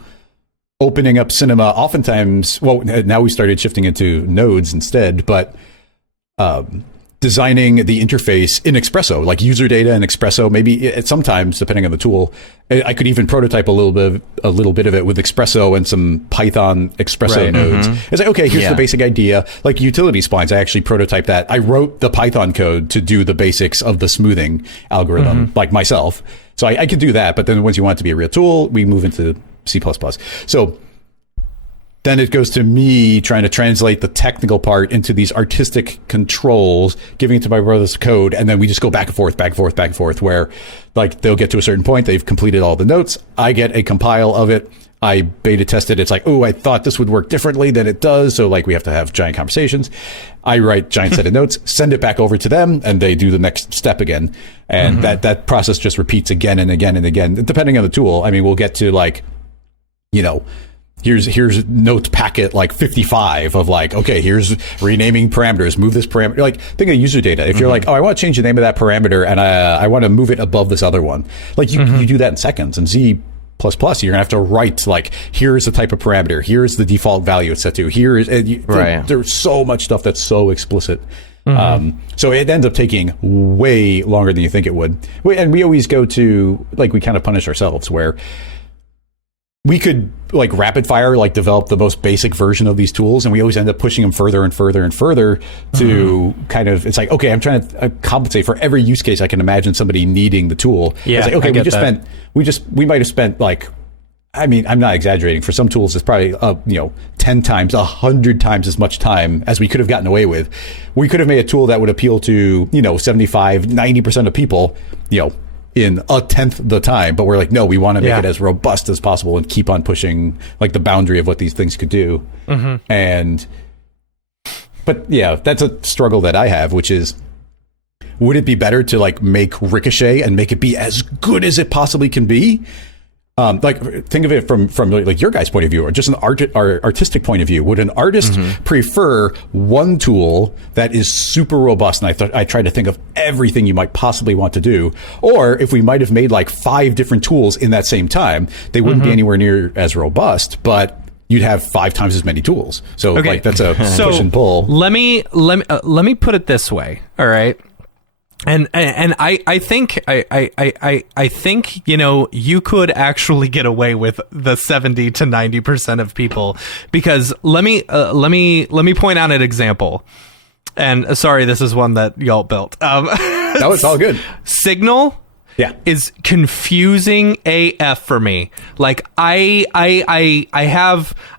opening up Cinema. Oftentimes, well, now we started shifting into nodes instead, but designing the interface in Expresso, like user data in Expresso. Maybe sometimes, depending on the tool, I could even prototype a little bit of it with Expresso and some Python Expresso nodes. It's like, okay, here's the basic idea. Like utility splines, I actually prototyped that. I wrote the Python code to do the basics of the smoothing algorithm, like myself. So I could do that. But then once you want it to be a real tool, we move into C++. So then it goes to me trying to translate the technical part into these artistic controls, giving it to my brother's code, and then we just go back and forth, where like they'll get to a certain point, they've completed all the notes, I get a compile of it, I beta test it, it's like, oh, I thought this would work differently than it does, so like we have to have giant conversations. I write giant set of notes, send it back over to them, and they do the next step again. And that process just repeats again and again and again, depending on the tool. I mean, we'll get to like, here's note packet like 55 of like, okay, here's renaming parameters, move this parameter. Like, think of user data. If you're like, oh, I want to change the name of that parameter and I want to move it above this other one. Like you do that in seconds. And C++, you're gonna have to write like, here's the type of parameter, here's the default value it's set to, there's so much stuff that's so explicit. So it ends up taking way longer than you think it would. And we always go to, like, we kind of punish ourselves where we could like rapid fire, like develop the most basic version of these tools. And we always end up pushing them further and further and further to kind of, it's like, okay, I'm trying to compensate for every use case I can imagine somebody needing the tool. Yeah, it's like, okay, we might have spent like, I mean, I'm not exaggerating. For some tools, it's probably, 10 times, 100 times as much time as we could have gotten away with. We could have made a tool that would appeal to, 75, 90% of people, in 1/10 the time, but we're like, no, we want to make it as robust as possible and keep on pushing like the boundary of what these things could do. But yeah, that's a struggle that I have, which is, would it be better to like make Ricochet and make it be as good as it possibly can be? Like, think of it from like your guys' point of view, or just an artistic point of view. Would an artist prefer one tool that is super robust? And I try to think of everything you might possibly want to do. Or if we might have made like 5 different tools in that same time, they wouldn't be anywhere near as robust, but you'd have 5 times as many tools. So like that's a push and pull. Let me put it this way. All right. And I think you could actually get away with the 70 to 90% of people, because let me point out an example. And sorry, this is one that y'all built. No, it's all good. Signal is confusing AF for me. Like I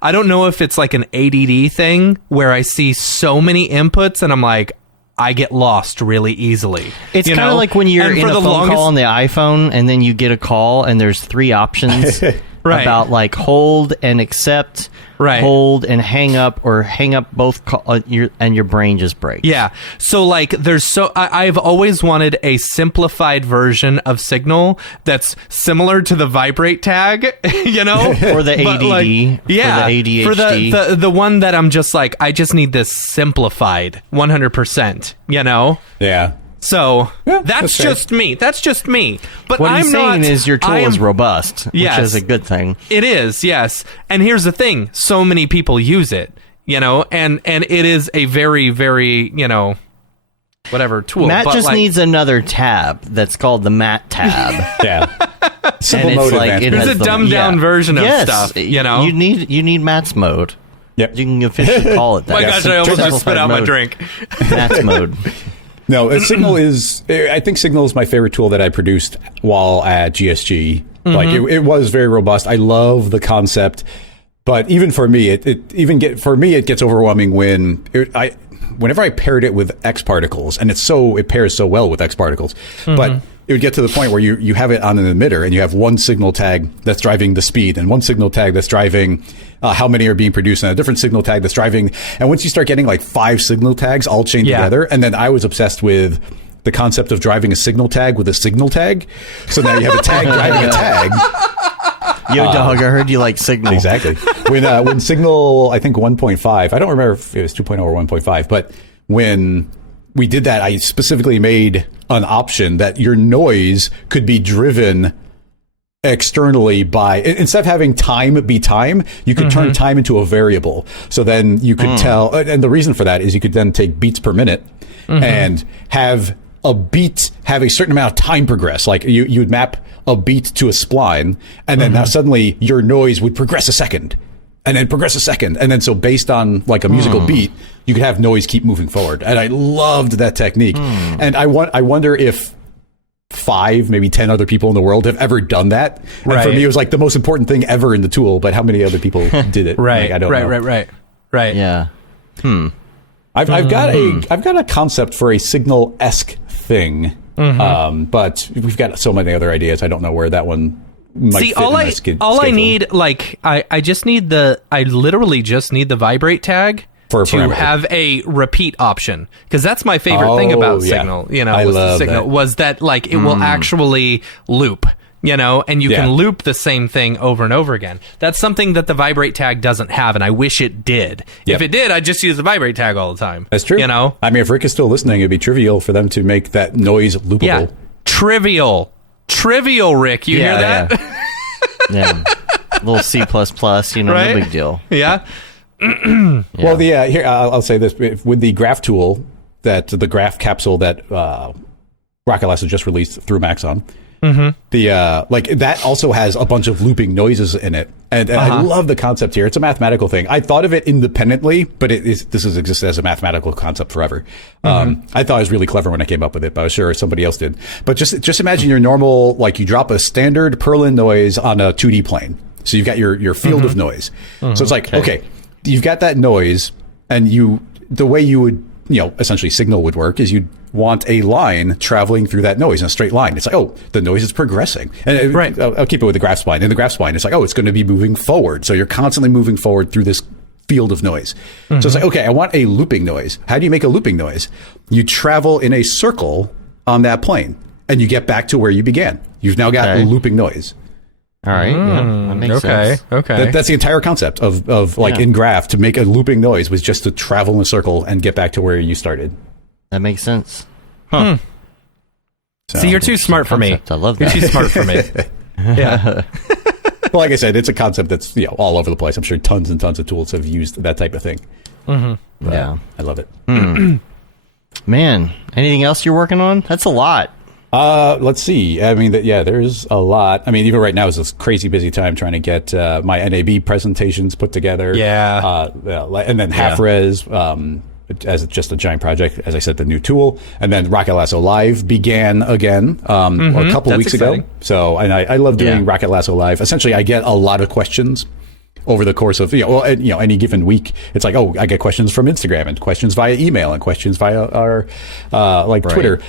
don't know if it's like an ADD thing where I see so many inputs and I'm like, I get lost really easily. It's kind of like when you're in a phone call on the iPhone and then you get a call and there's 3 options Right. about like hold and accept, Right. hold and hang up, or hang up both, and your brain just breaks. Yeah. So like I've always wanted a simplified version of Signal that's similar to the vibrate tag, you know? Or the ADD. Yeah. For the ADHD. For the one that I'm just like, I just need this simplified 100%, you know? Yeah. So Yeah, that's that's fair. just me. That's just me. But What I'm he's not, saying is your tool I am- is robust, Yes. which is a good thing. It is, yes. And here's the thing: so many people use it, you know, and it is a very, very, you know, whatever tool. Matt but just like, needs another tab that's called the Matt tab. Yeah. Simple And it's mode like, advanced it mode. has There's a the- dumbed down version of Yes, stuff, you know? You need Matt's mode. Yep. You can officially call it that. my gosh, I almost just spit out my Simplified drink. mode. Matt's mode. No, Signal is. I think Signal is my favorite tool that I produced while at GSG. Like it was very robust. I love the concept, but even for me, it gets overwhelming whenever I paired it with X particles, and it pairs so well with X particles, but it would get to the point where you have it on an emitter and you have one signal tag that's driving the speed and one signal tag that's driving how many are being produced, and a different signal tag that's driving. And once you start getting like 5 signal tags all chained together, and then I was obsessed with the concept of driving a signal tag with a signal tag. So now you have a tag driving a tag. Yo, dog, I heard you like Signal. Exactly. When Signal, I think 1.5, I don't remember if it was 2.0 or 1.5, but when we did that, I specifically made an option that your noise could be driven externally by, instead of having time be time, you could turn time into a variable. So then you could tell, and the reason for that is you could then take beats per minute and have a beat have a certain amount of time progress. Like you would map a beat to a spline, and then now suddenly your noise would progress a second, and then progress a second, and then so based on like a musical beat, you could have noise keep moving forward. And I loved that technique. And I wonder if 5, maybe 10 other people in the world have ever done that. And for me, it was like the most important thing ever in the tool. But how many other people did it? Right. Like, I don't know. Right. Yeah. I've got a concept for a Signal-esque thing, but we've got so many other ideas. I don't know where that one might See, fit all in I my schedule. need, like, I literally just need the vibrate tag For a to parameter. have a repeat option, because that's my favorite thing about yeah. Signal. You know, I love Signal that. was that like it will actually loop. You know, and you can loop the same thing over and over again. That's something that the vibrate tag doesn't have, and I wish it did. Yep. If it did, I'd just use the vibrate tag all the time. That's true. You know? I mean, if Rick is still listening, it'd be trivial for them to make that noise loopable. Yeah. Trivial, Rick. You hear that? Yeah. Little C++, Right? no big deal. Yeah. Well, here I'll say this: with the graph tool, the graph capsule that Rocket Lasso just released through Maxon, the like that also has a bunch of looping noises in it, and I love the concept here. It's a mathematical thing. I thought of it independently, but this has existed as a mathematical concept forever. I thought it was really clever when I came up with it, but I was sure somebody else did. But just imagine your normal, like you drop a standard Perlin noise on a 2D plane. So you've got your field of noise. So it's like, okay, you've got that noise, and the way you would, essentially Signal would work is you'd want a line traveling through that noise in a straight line. It's like, oh, the noise is progressing. And Right. I'll keep it with the graph spline. In the graph spline, it's like, oh, it's going to be moving forward. So you're constantly moving forward through this field of noise. So it's like, okay, I want a looping noise. How do you make a looping noise? You travel in a circle on that plane, and you get back to where you began. You've now got a looping noise. All right. Yeah, that makes sense. Okay. That's the entire concept of like in graph, to make a looping noise was just to travel in a circle and get back to where you started. That makes sense. So, See, you're too smart for me. Concept. I love You're that. too smart for me. Yeah. well, like I said, it's a concept that's all over the place. I'm sure tons and tons of tools have used that type of thing. Yeah. I love it. Man, anything else you're working on? That's a lot. Let's see. I mean, there's a lot. I mean, even right now is this crazy busy time trying to get my NAB presentations put together. Yeah. And then HalfRez, as just a giant project, as I said, the new tool. And then Rocket Lasso Live began again a couple That's weeks exciting. ago. So, and I love doing Yeah. Rocket Lasso Live. Essentially, I get a lot of questions over the course of any given week. It's like, oh, I get questions from Instagram and questions via email and questions via our Twitter.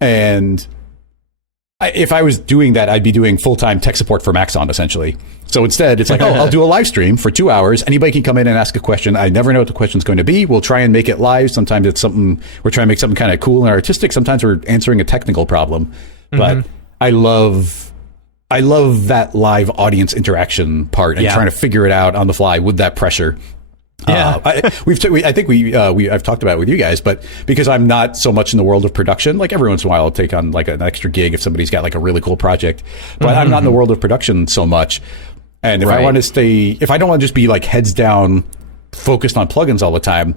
And if I was doing that, I'd be doing full-time tech support for Maxon, essentially. So instead, it's like, I'll do a live stream for 2 hours. Anybody can come in and ask a question. I never know what the question's going to be. We'll try and make it live. Sometimes it's something, we're trying to make something kind of cool and artistic. Sometimes we're answering a technical problem. But I love that live audience interaction part and trying to figure it out on the fly with that pressure. Yeah, I've talked about it with you guys, but because I'm not so much in the world of production, like every once in a while I'll take on like an extra gig if somebody's got like a really cool project, but I'm not in the world of production so much. And if I want to stay, if I don't want to just be like heads down focused on plugins all the time,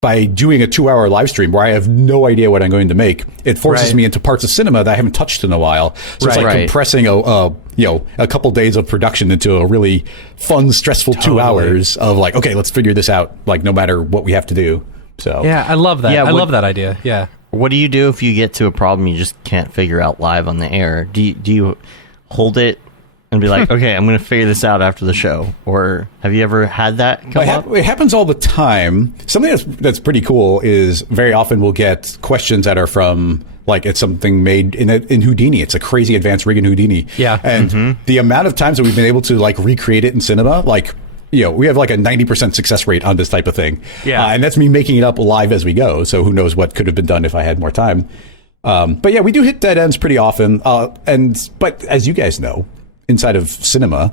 by doing a 2-hour live stream where I have no idea what I'm going to make, it forces me into parts of cinema that I haven't touched in a while. So it's like compressing a couple days of production into a really fun, stressful 2 hours of like, okay, let's figure this out, like no matter what we have to do. So yeah, I love that. I love that idea. Yeah. What do you do if you get to a problem you just can't figure out live on the air? Do you hold it and be like, okay, I'm going to figure this out after the show? Or have you ever had that come up? It happens all the time. Something that's pretty cool is very often we'll get questions that are from, like, it's something made in Houdini. It's a crazy advanced rig in Houdini. Yeah. And the amount of times that we've been able to, like, recreate it in cinema, like, we have like a 90% success rate on this type of thing. Yeah. And that's me making it up live as we go. So who knows what could have been done if I had more time. But yeah, we do hit dead ends pretty often. But as you guys know, inside of cinema,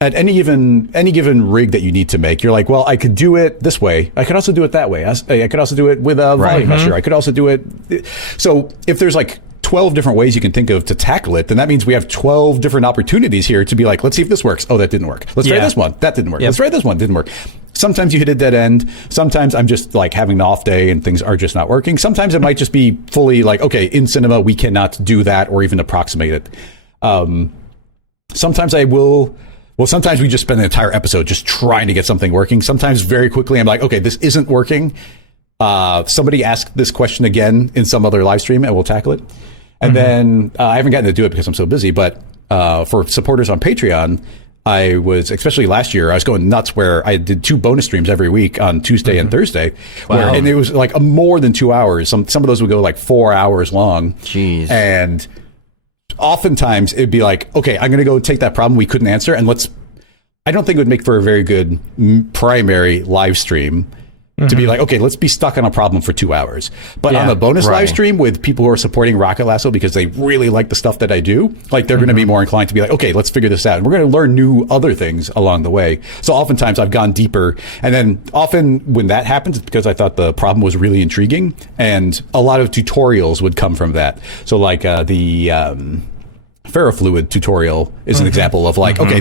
at any given rig that you need to make, you're like, well, I could do it this way. I could also do it that way. I could also do it with a volume measure. I could also do it. So if there's like 12 different ways you can think of to tackle it, then that means we have 12 different opportunities here to be like, let's see if this works. Oh, that didn't work. Let's try this one. That didn't work. Let's try this one. Didn't work. Sometimes you hit a dead end. Sometimes I'm just like having an off day and things are just not working. Sometimes it might just be fully like, okay, in cinema, we cannot do that or even approximate it. Sometimes I will. Well, sometimes we just spend the entire episode just trying to get something working. Sometimes very quickly, I'm like, okay, this isn't working. Somebody ask this question again in some other live stream and we'll tackle it. And then I haven't gotten to do it because I'm so busy. But for supporters on Patreon, I was, especially last year, I was going nuts where I did 2 bonus streams every week on Tuesday and Thursday. Wow. And it was like more than 2 hours. Some of those would go like 4 hours long. Jeez. And oftentimes it'd be like, okay, I'm going to go take that problem we couldn't answer and I don't think it would make for a very good primary live stream to be like, okay, let's be stuck on a problem for 2 hours. But on a bonus live stream with people who are supporting Rocket Lasso because they really like the stuff that I do, like they're going to be more inclined to be like, okay, let's figure this out. And we're going to learn new other things along the way. So oftentimes I've gone deeper. And then often when that happens, it's because I thought the problem was really intriguing. And a lot of tutorials would come from that. So like the ferrofluid tutorial is an example of like, okay,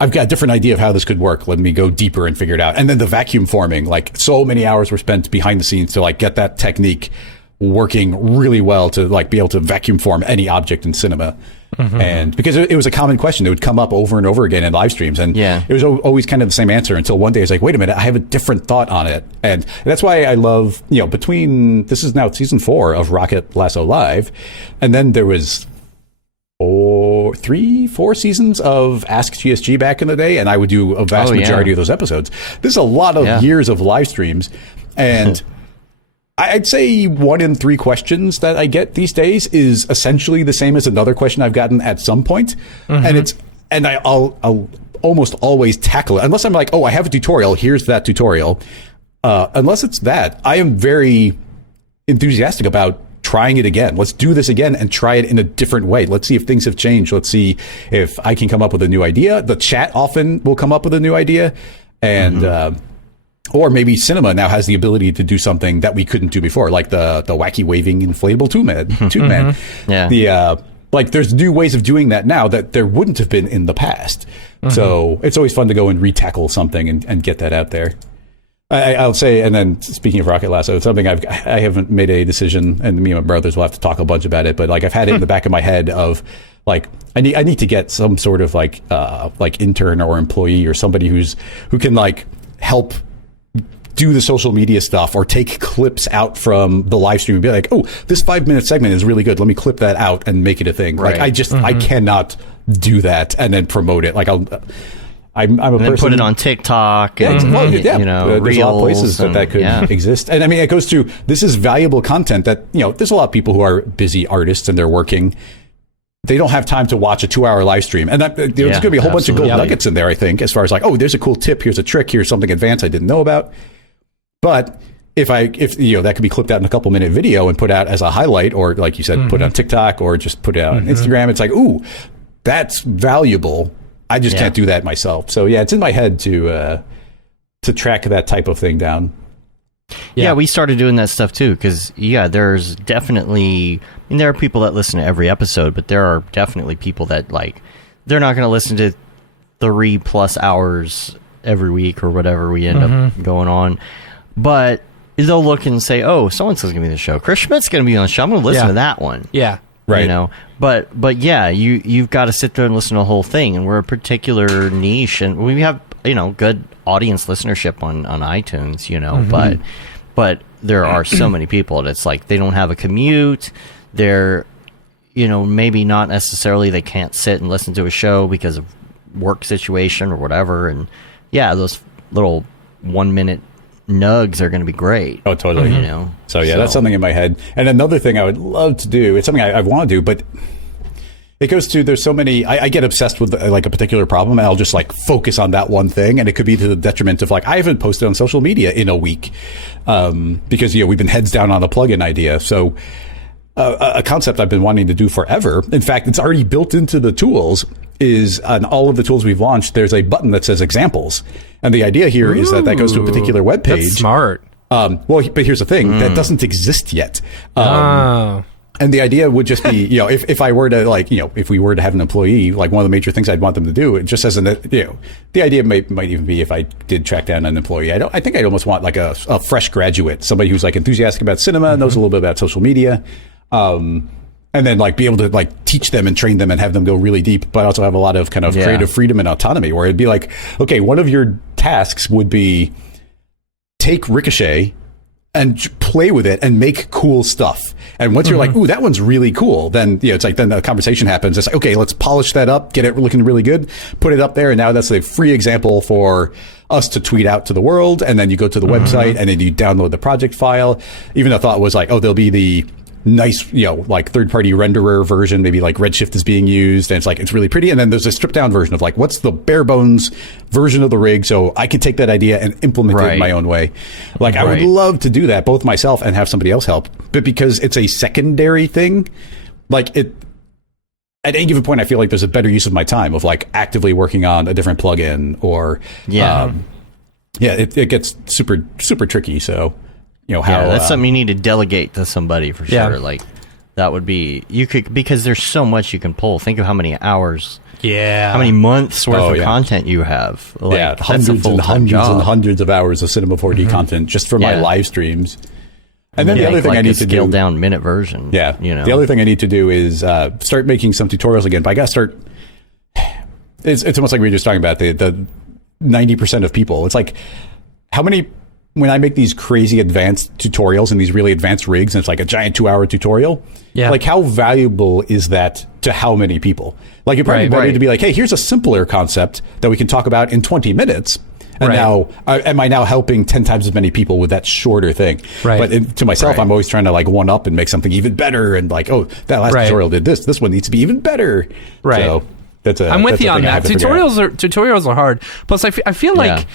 I've got a different idea of how this could work. Let me go deeper and figure it out. And then the vacuum forming, like so many hours were spent behind the scenes to like get that technique working really well to like be able to vacuum form any object in cinema. And because it was a common question, it would come up over and over again in live streams. And it was always kind of the same answer until one day it's like, wait a minute, I have a different thought on it. And that's why I love, this is now season 4 of Rocket Lasso Live. And then there was 3-4 seasons of Ask GSG back in the day, and I would do a vast majority of those episodes. This is a lot of years of live streams, and I'd say 1 in 3 questions that I get these days is essentially the same as another question I've gotten at some point, and I'll almost always tackle it unless I'm like, oh, I have a tutorial. Here's that tutorial. Unless it's that, I am very enthusiastic about trying it again. Let's do this again and try it in a different way. Let's see if things have changed. Let's see if I can come up with a new idea. The chat often will come up with a new idea. And, or maybe cinema now has the ability to do something that we couldn't do before, like the wacky waving inflatable tube man. Yeah. Like there's new ways of doing that now that there wouldn't have been in the past. So it's always fun to go and retackle something and get that out there. I'll say, and then speaking of Rocket Lasso, it's something I haven't made a decision, and me and my brothers will have to talk a bunch about it. But like I've had it in the back of my head of like I need to get some sort of like intern or employee or somebody who can like help do the social media stuff or take clips out from the live stream and be like, oh, this 5-minute segment is really good. Let me clip that out and make it a thing. Right. Like I cannot do that and then promote it. Like I'm a And then person. put it on TikTok and, Well, yeah, you know, there's a lot of places Reels that could yeah. exist. And I mean, it goes to, this is valuable content that, you know, there's a lot of people who are busy artists and they're working. They don't have time to watch a 2-hour live stream. And there's going to be a whole bunch of gold nuggets in there, I think, as far as like, oh, there's a cool tip. Here's a trick. Here's something advanced I didn't know about. But if you know, that could be clipped out in a couple minute video and put out as a highlight, or like you said, put it on TikTok or just put it out on Instagram. It's like, ooh, that's valuable. I just can't do that myself. So yeah, it's in my head to track that type of thing down. Yeah, we started doing that stuff too, because there's definitely, I mean, there are people that listen to every episode, but there are definitely people that like, they're not going to listen to 3+ hours every week or whatever we end up going on, but they'll look and say, oh, so-and-so's going to be on the show. Chris Schmidt's going to be on the show. I'm going to listen to that one. Yeah. Right. You know, but yeah, you've got to sit there and listen to the whole thing, and we're a particular niche, and we have, you know, good audience listenership on iTunes, you know, but there are so many people that it's like they don't have a commute. They're, you know, maybe not necessarily they can't sit and listen to a show because of work situation or whatever, and yeah, those little 1-minute nugs are going to be great. Oh, totally. You know, So yeah, that's something in my head. And another thing I would love to do, it's something I want to do, but it goes to, there's so many, I get obsessed with like a particular problem, and I'll just like focus on that one thing, and it could be to the detriment of like, I haven't posted on social media in a week because, you know, we've been heads down on a plugin idea. So a concept I've been wanting to do forever, in fact, it's already built into the tools, is on all of the tools we've launched, there's a button that says examples. And the idea here is that goes to a particular web page. That's smart. Well, but here's the thing, that doesn't exist yet. And the idea would just be, you know, if I were to like, you know, if we were to have an employee, like one of the major things I'd want them to do, it just as an, you know, the idea might even be if I did track down an employee, I think I'd almost want like a fresh graduate, somebody who's like enthusiastic about cinema, knows a little bit about social media, and then like be able to like teach them and train them and have them go really deep, but also have a lot of kind of creative freedom and autonomy, where it'd be like, okay, one of your tasks would be take Ricochet and play with it and make cool stuff. And once you're like, ooh, that one's really cool, then, you know, it's like, then the conversation happens. It's like, okay, let's polish that up, get it looking really good, put it up there. And now that's a free example for us to tweet out to the world. And then you go to the website and then you download the project file. Even the thought was like, oh, there'll be the nice, you know, like third-party renderer version, maybe like Redshift is being used, and it's like, it's really pretty. And then there's a stripped-down version of like, what's the bare bones version of the rig, so I can take that idea and implement it in my own way. Like, I would love to do that, both myself and have somebody else help. But because it's a secondary thing, like it, at any given point, I feel like there's a better use of my time of like actively working on a different plugin, or it gets super, super tricky. So, you know, how that's something you need to delegate to somebody for sure. Like, that would be, you could, because there's so much you can pull. Think of how many hours, how many months worth of content you have. Like, hundreds and hundreds and hundreds of hours of Cinema 4D content just for my live streams. And then the other thing I need to do, scaled down minute version. Yeah, you know, the other thing I need to do is start making some tutorials again. But I got to start. It's almost like we were just talking about the 90% of people. It's like, how many, when I make these crazy advanced tutorials and these really advanced rigs, and it's like a giant 2-hour tutorial, like how valuable is that to how many people? Like, it'd probably be better to be like, hey, here's a simpler concept that we can talk about in 20 minutes. And now, am I now helping 10 times as many people with that shorter thing? But to myself, I'm always trying to like one up and make something even better. And like, oh, that last tutorial did this. This one needs to be even better. So I'm with you on that. Tutorials are hard. Plus, I feel like,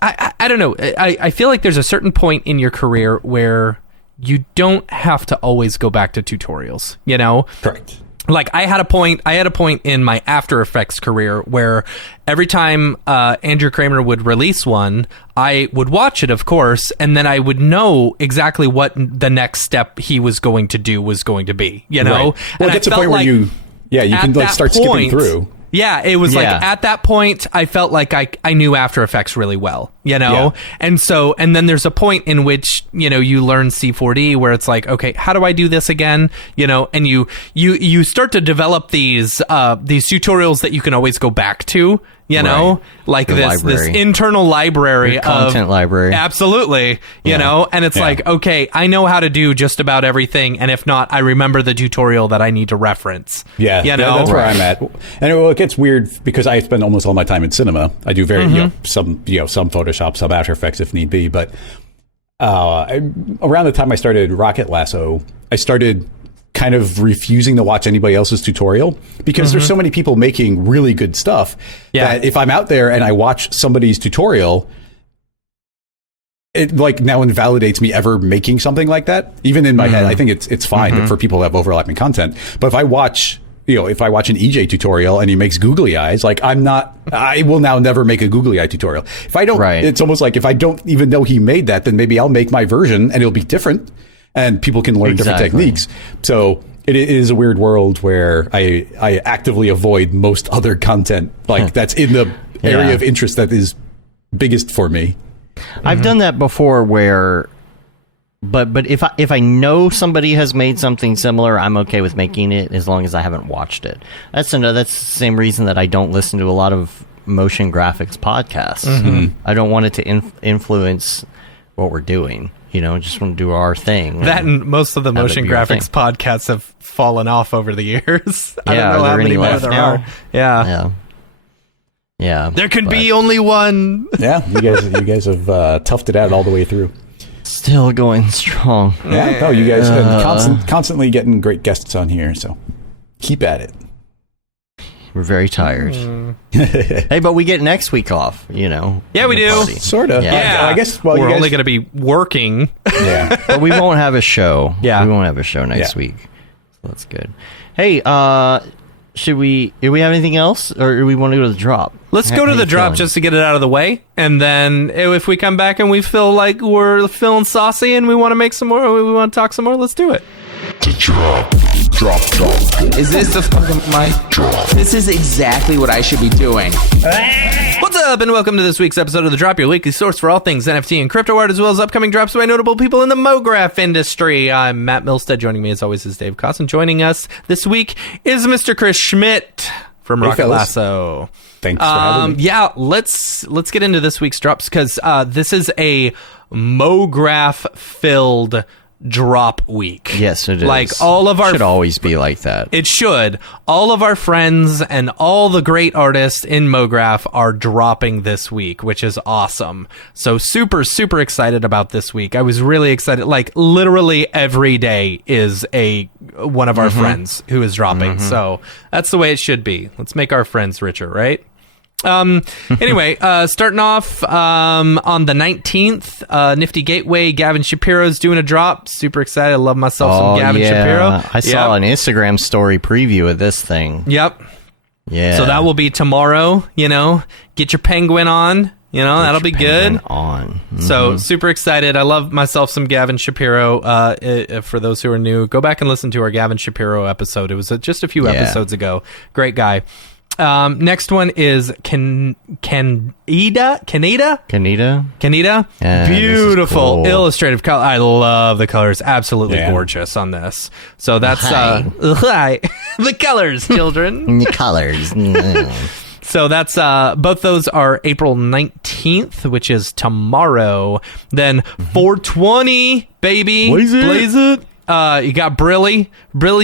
I don't know. I feel like there's a certain point in your career where you don't have to always go back to tutorials, you know? Correct. Like, I had a point in my After Effects career where every time Andrew Kramer would release one, I would watch it, of course, and then I would know exactly what the next step he was going to do was going to be, you know? Well, it gets to a point where you can like start skipping through. Yeah, it was like at that point, I felt like I knew After Effects really well, you know? And then there's a point in which, you know, you learn C4D where it's like, okay, how do I do this again? You know, and you start to develop these tutorials that you can always go back to, you know, like The this library. internal library Your content of library. Absolutely, you know, and it's like, okay, I know how to do just about everything, and if not, I remember the tutorial that I need to reference. Yeah, you know, that's where I'm at. And it gets weird because I spend almost all my time in cinema. I do some Photoshop, some After Effects if need be. But around the time I started Rocket Lasso, I started kind of refusing to watch anybody else's tutorial because there's so many people making really good stuff that if I'm out there and I watch somebody's tutorial, it like now invalidates me ever making something like that. Even in my head, I think it's fine for people to have overlapping content. But if I watch an EJ tutorial and he makes googly eyes, like I will now never make a googly eye tutorial. If I don't, it's almost like if I don't even know he made that, then maybe I'll make my version and it'll be different and people can learn different techniques. So it is a weird world where I actively avoid most other content like that's in the area of interest that is biggest for me. I've done that before where but if I know somebody has made something similar, I'm okay with making it as long as I haven't watched it. That's the same reason that I don't listen to a lot of motion graphics podcasts. I don't want it to influence what we're doing. You know, just want to do our thing. That and most of the motion graphics podcasts have fallen off over the years. I don't know how many more there are. Yeah. There can be only one. Yeah, you guys have toughed it out all the way through. Still going strong. Yeah, no, you guys are constantly getting great guests on here, so keep at it. We're very tired. Hey, but we get next week off, you know. Yeah, we do. Sort of. Yeah. I guess, we're only going to be working. Yeah. But we won't have a show. Yeah. We won't have a show next week. So that's good. Hey, do we have anything else? Or do we want to go to the drop? Let's go to the drop just to get it out of the way. And then if we come back and we feel like we're feeling saucy and we want to make some more, we want to talk some more, let's do it. The drop. Is this the fucking mic? Drop. This is exactly what I should be doing. What's up, and welcome to this week's episode of The Drop, your weekly source for all things NFT and crypto art, as well as upcoming drops by notable people in the Mograph industry. I'm Matt Milstead. Joining me, as always, is Dave Cosson. Joining us this week is Mr. Chris Schmidt from Rocket Lasso. Thanks for having me. Yeah, let's get into this week's drops, because this is a Mograph-filled drop week. Yes, it is. Like all of our should always be like that. It should. All of our friends and all the great artists in Mograph are dropping this week, which is awesome. So super, super excited about this week. I was really excited. Like literally every day is one of our friends who is dropping. So that's the way it should be. Let's make our friends richer, right? Anyway, starting off on the 19th, Nifty Gateway, Gavin Shapiro's doing a drop. Super excited. I love myself some Gavin Shapiro. I saw an Instagram story preview of this thing. Yep. Yeah. So that will be tomorrow, you know. Get your penguin on. You know, that'll be good. So super excited. I love myself some Gavin Shapiro. For those who are new, go back and listen to our Gavin Shapiro episode. It was just a few episodes ago. Great guy. Next one is Kaneda. Yeah, Beautiful cool. illustrative color. I love the colors. Absolutely gorgeous on this. So that's the colors, children. The colors. So that's both those are April 19th, which is tomorrow. Then 420, baby. Blaze it. You got Brilly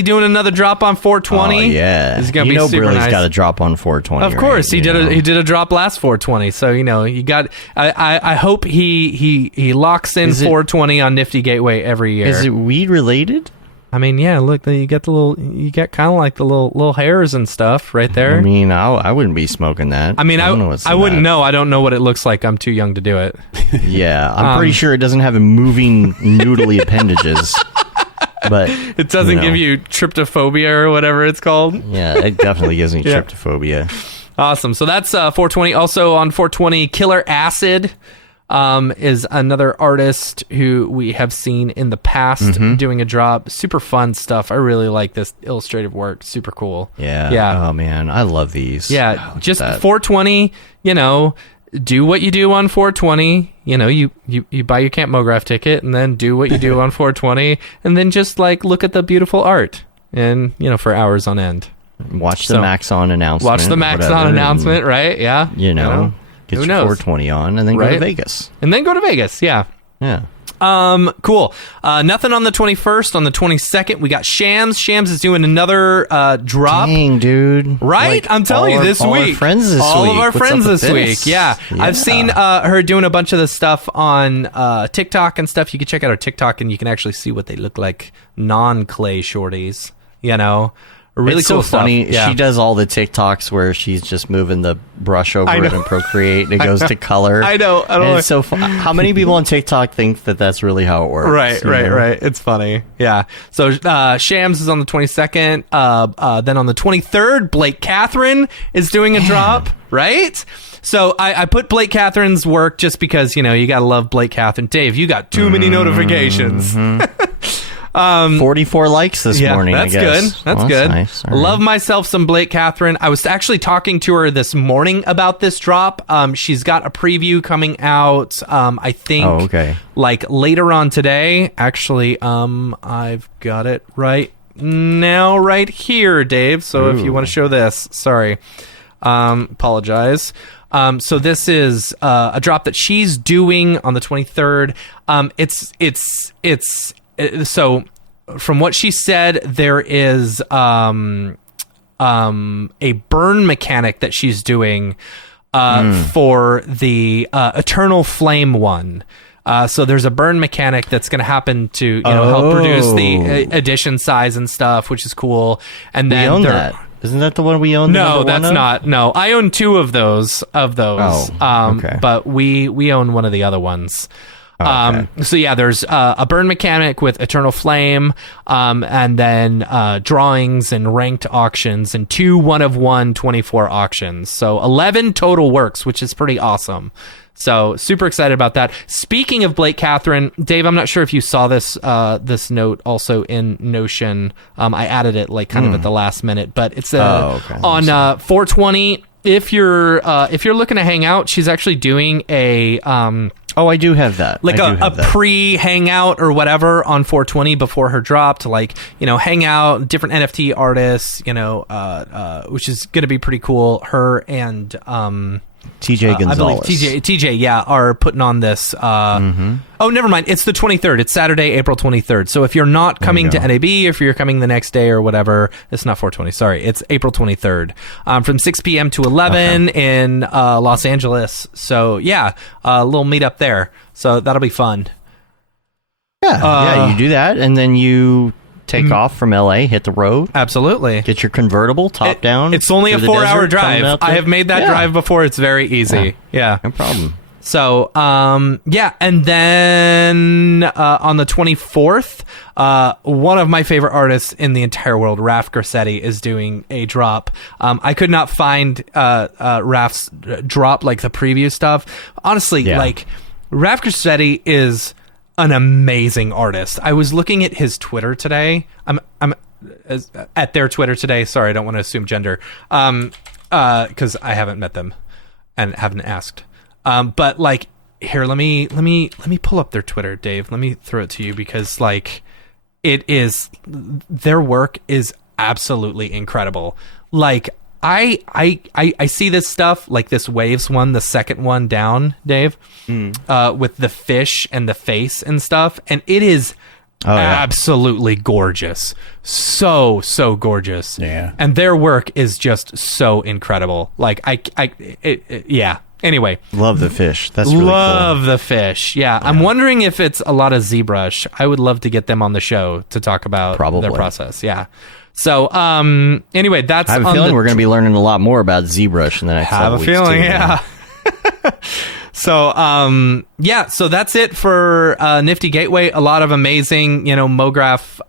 doing another drop on 420. Oh, yeah. It's gonna be super Brilly's nice. got a drop on 420. Of course, right? he did a drop last 420. So you know you got. I hope he locks in 420 on Nifty Gateway every year. Is it weed related? I mean, yeah. Look, you get kind of like the little hairs and stuff right there. I mean, I wouldn't be smoking that. I mean, I wouldn't that. know. I don't know what it looks like. I'm too young to do it. Yeah, I'm pretty sure it doesn't have moving noodly appendages. But it doesn't give you tryptophobia or whatever it's called. Yeah, it definitely gives me tryptophobia. Awesome. So that's 420. Also on 420, Killer Acid is another artist who we have seen in the past doing a drop. Super fun stuff. I really like this illustrative work. Super cool. Yeah. Oh, man. I love these. Yeah. Just 420, you know, do what you do on 420. You know, you buy your Camp Mograph ticket and then do what you do on 420 and then just like look at the beautiful art and, you know, for hours on end. Watch the Maxon announcement. Watch the Maxon announcement, right? Yeah. You know, get who your knows? 420 on and then go to Vegas. And then go to Vegas, yeah. Yeah. Cool. Nothing on the 21st. On the 22nd, we got Shams. Shams is doing another drop. Dang, dude. Right? Like, I'm telling you, this week. All our friends this all week. of our What's friends up with this week. Yeah. I've seen her doing a bunch of the stuff on TikTok and stuff. You can check out her TikTok and you can actually see what they look like. Non-clay shorties. You know? Really it's cool so funny. stuff. Yeah. She does all the TikToks where she's just moving the brush over it and Procreate, and it goes to color. I know. And it's so fun. How many people on TikTok think that that's really how it works? Right. It's funny. Yeah. So Shams is on the 22nd. Then on the 23rd, Blake Catherine is doing a drop. Right. So I put Blake Catherine's work just because, you know, you got to love Blake Catherine. Dave, you got too many notifications. 44 likes this morning. That's I guess. good. That's well, good. Nice. Love myself some Blake Catherine. I was actually talking to her this morning about this drop. She's got a preview coming out. I think like later on today. Actually, I've got it right now, right here, Dave. So if you want to show this, sorry, apologize. So this is a drop that she's doing on the 23rd. So from what she said, there is a burn mechanic that she's doing for the Eternal Flame one. So there's a burn mechanic that's going to happen to help reduce the edition size and stuff, which is cool. And then we own that. Isn't that the one we own? No, that's not. No, I own two of those. But we own one of the other ones. So yeah, there's a burn mechanic with Eternal Flame, and then drawings and ranked auctions and 2 1-of-1 24 auctions. So 11 total works, which is pretty awesome. So super excited about that. Speaking of Blake Catherine, Dave, I'm not sure if you saw this this note also in Notion. I added it like kind of at the last minute, but it's on 420. If you're looking to hang out, she's actually doing a I do have that. Like a pre-hangout or whatever on 420 before her drop to hang out, different NFT artists, which is going to be pretty cool. Her and TJ Gonzalez. I believe TJ, are putting on this. Oh, never mind. It's the 23rd. It's Saturday, April 23rd. So if you're not coming to NAB, if you're coming the next day or whatever, it's not 420. Sorry, it's April 23rd from 6 p.m. to 11 in Los Angeles. So yeah, a little meetup there. So that'll be fun. Yeah, you do that, and then you take off from LA, hit the road. Absolutely. Get your convertible top down. It's only a 4-hour drive. I have made that drive before. It's very easy. Yeah. No problem. So, and then on the 24th, one of my favorite artists in the entire world, Raph Grassetti, is doing a drop. I could not find Raph's drop, like the preview stuff. Honestly, like, Raph Grassetti is an amazing artist. I was looking at his Twitter today. I'm at their Twitter today. Sorry, I don't want to assume gender. Because I haven't met them and haven't asked. But like, here, let me pull up their Twitter, Dave. Let me throw it to you because like, their work is absolutely incredible. Like, I see this stuff, like this Waves one, the second one down, Dave, with the fish and the face and stuff, and it is absolutely gorgeous. So gorgeous. Yeah. And their work is just so incredible. Like yeah. Anyway, love the fish. That's really love cool. the fish. Yeah. I'm wondering if it's a lot of ZBrush. I would love to get them on the show to talk about their process. Yeah. So, anyway, that's. I have a feeling we're going to be learning a lot more about ZBrush in the next couple weeks. I have a feeling, yeah. So, so that's it for Nifty Gateway. A lot of amazing, Mograph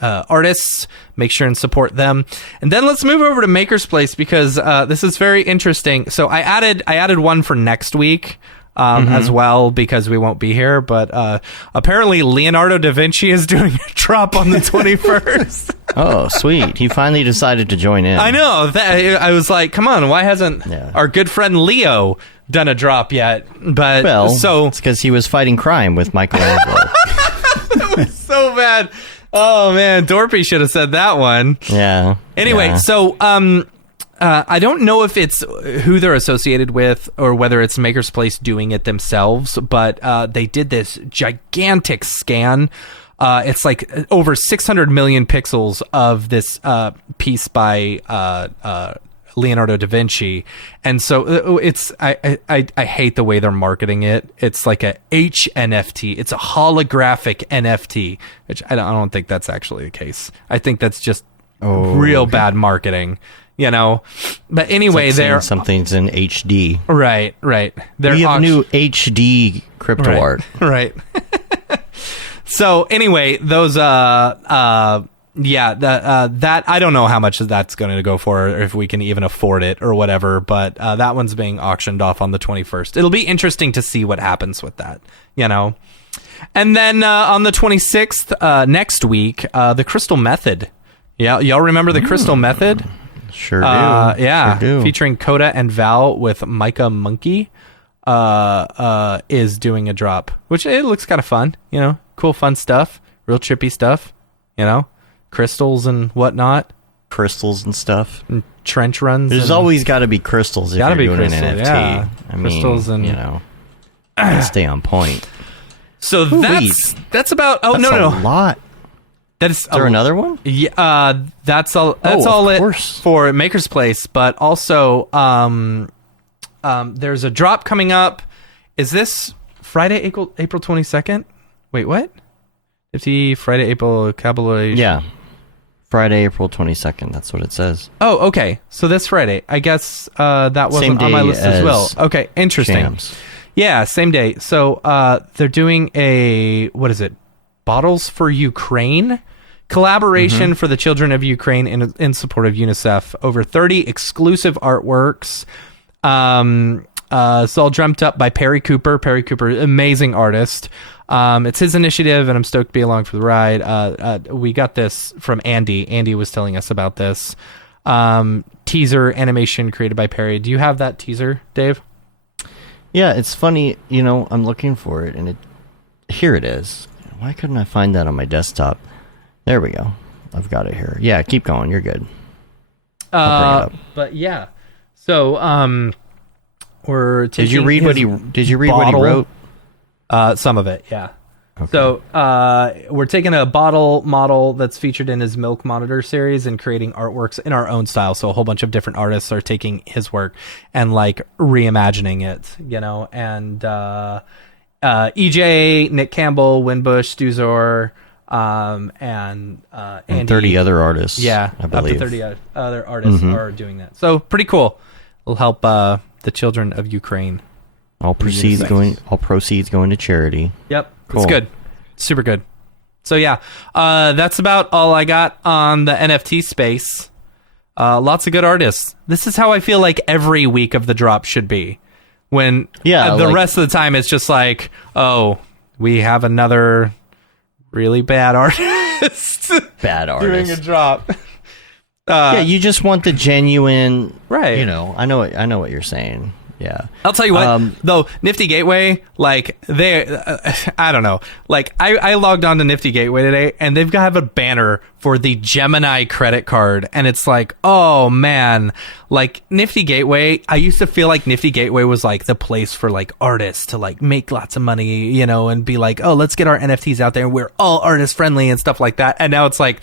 artists. Make sure and support them. And then let's move over to Maker's Place because this is very interesting. So I added one for next week. As well, because we won't be here, but apparently Leonardo da Vinci is doing a drop on the 21st. Oh, sweet. He finally decided to join in. I know. I was like, come on, why hasn't our good friend Leo done a drop yet? But it's because he was fighting crime with Michelangelo. That was so bad. Oh man, Dorpy should have said that one. Yeah. Anyway, yeah. so I don't know if it's who they're associated with or whether it's Maker's Place doing it themselves, but they did this gigantic scan. It's like over 600 million pixels of this piece by Leonardo da Vinci, and so it's I hate the way they're marketing it. It's like a HNFT. It's a holographic NFT, which I don't think that's actually the case. I think that's just real bad marketing, you know. But anyway, it's like they're something's in HD. Right. We have new HD crypto art. Right. So anyway, those that I don't know how much that's going to go for, or if we can even afford it or whatever, but that one's being auctioned off on the 21st. It'll be interesting to see what happens with that, you know. And then on the 26th, next week, the Crystal Method. Yeah, y'all remember the Crystal Method? Sure do. Yeah, sure do. featuring Coda and Val with Micah Monkey is doing a drop, which it looks kind of fun, you know, cool, fun stuff, real trippy stuff, you know. Crystals and whatnot, crystals and stuff, and trench runs. There's always got to be crystals if you're doing crystal, an NFT. yeah. I Crystals mean, and you know, gotta stay on point. So that's about. Oh, that's no. a lot. Is there another one? Yeah, that's all. That's all it for Maker's Place. But also, there's a drop coming up. Is this Friday, April 22nd? Wait, what? Friday, April Kabbalah. Yeah. Friday, April 22nd. That's what it says. Oh, okay. So this Friday. I guess that wasn't on my list as well. Okay, interesting. Shams. Yeah, same day. So they're doing a, what is it? Bottles for Ukraine collaboration for the children of Ukraine in support of UNICEF. Over 30 exclusive artworks. It's all dreamt up by Perry Cooper. Perry Cooper, amazing artist. It's his initiative, and I'm stoked to be along for the ride. We got this from Andy. Andy was telling us about this teaser animation created by Perry. Do you have that teaser, Dave? Yeah, it's funny. You know, I'm looking for it, and here it is. Why couldn't I find that on my desktop? There we go. I've got it here. Yeah, keep going. You're good. I'll bring it up. But yeah, so we're taking. Did you read what he wrote? Some of it, yeah. Okay. So we're taking a bottle model that's featured in his Milk Monitor series and creating artworks in our own style. So a whole bunch of different artists are taking his work and like reimagining it, you know. And EJ, Nick Campbell, Winbush, Stuzor, and Andy, 30 other artists. Yeah, I believe. up to 30 other artists are doing that. So pretty cool. It'll help the children of Ukraine. All proceeds going to charity. Yep. Cool. It's good. Super good. So yeah, that's about all I got on the NFT space. Lots of good artists. This is how I feel like every week of the drop should be. When the rest of the time it's just like, oh, we have another really bad artist. Bad artist. Doing a drop. Yeah, you just want the genuine, right? You know, I know what you're saying. Yeah, I'll tell you what, though, Nifty Gateway, like, I don't know. Like, I logged on to Nifty Gateway today, and they've got a banner for the Gemini credit card, and it's like, oh, man. Like, Nifty Gateway, I used to feel like Nifty Gateway was, like, the place for, like, artists to, like, make lots of money, you know, and be like, oh, let's get our NFTs out there, and we're all artist-friendly and stuff like that. And now it's like,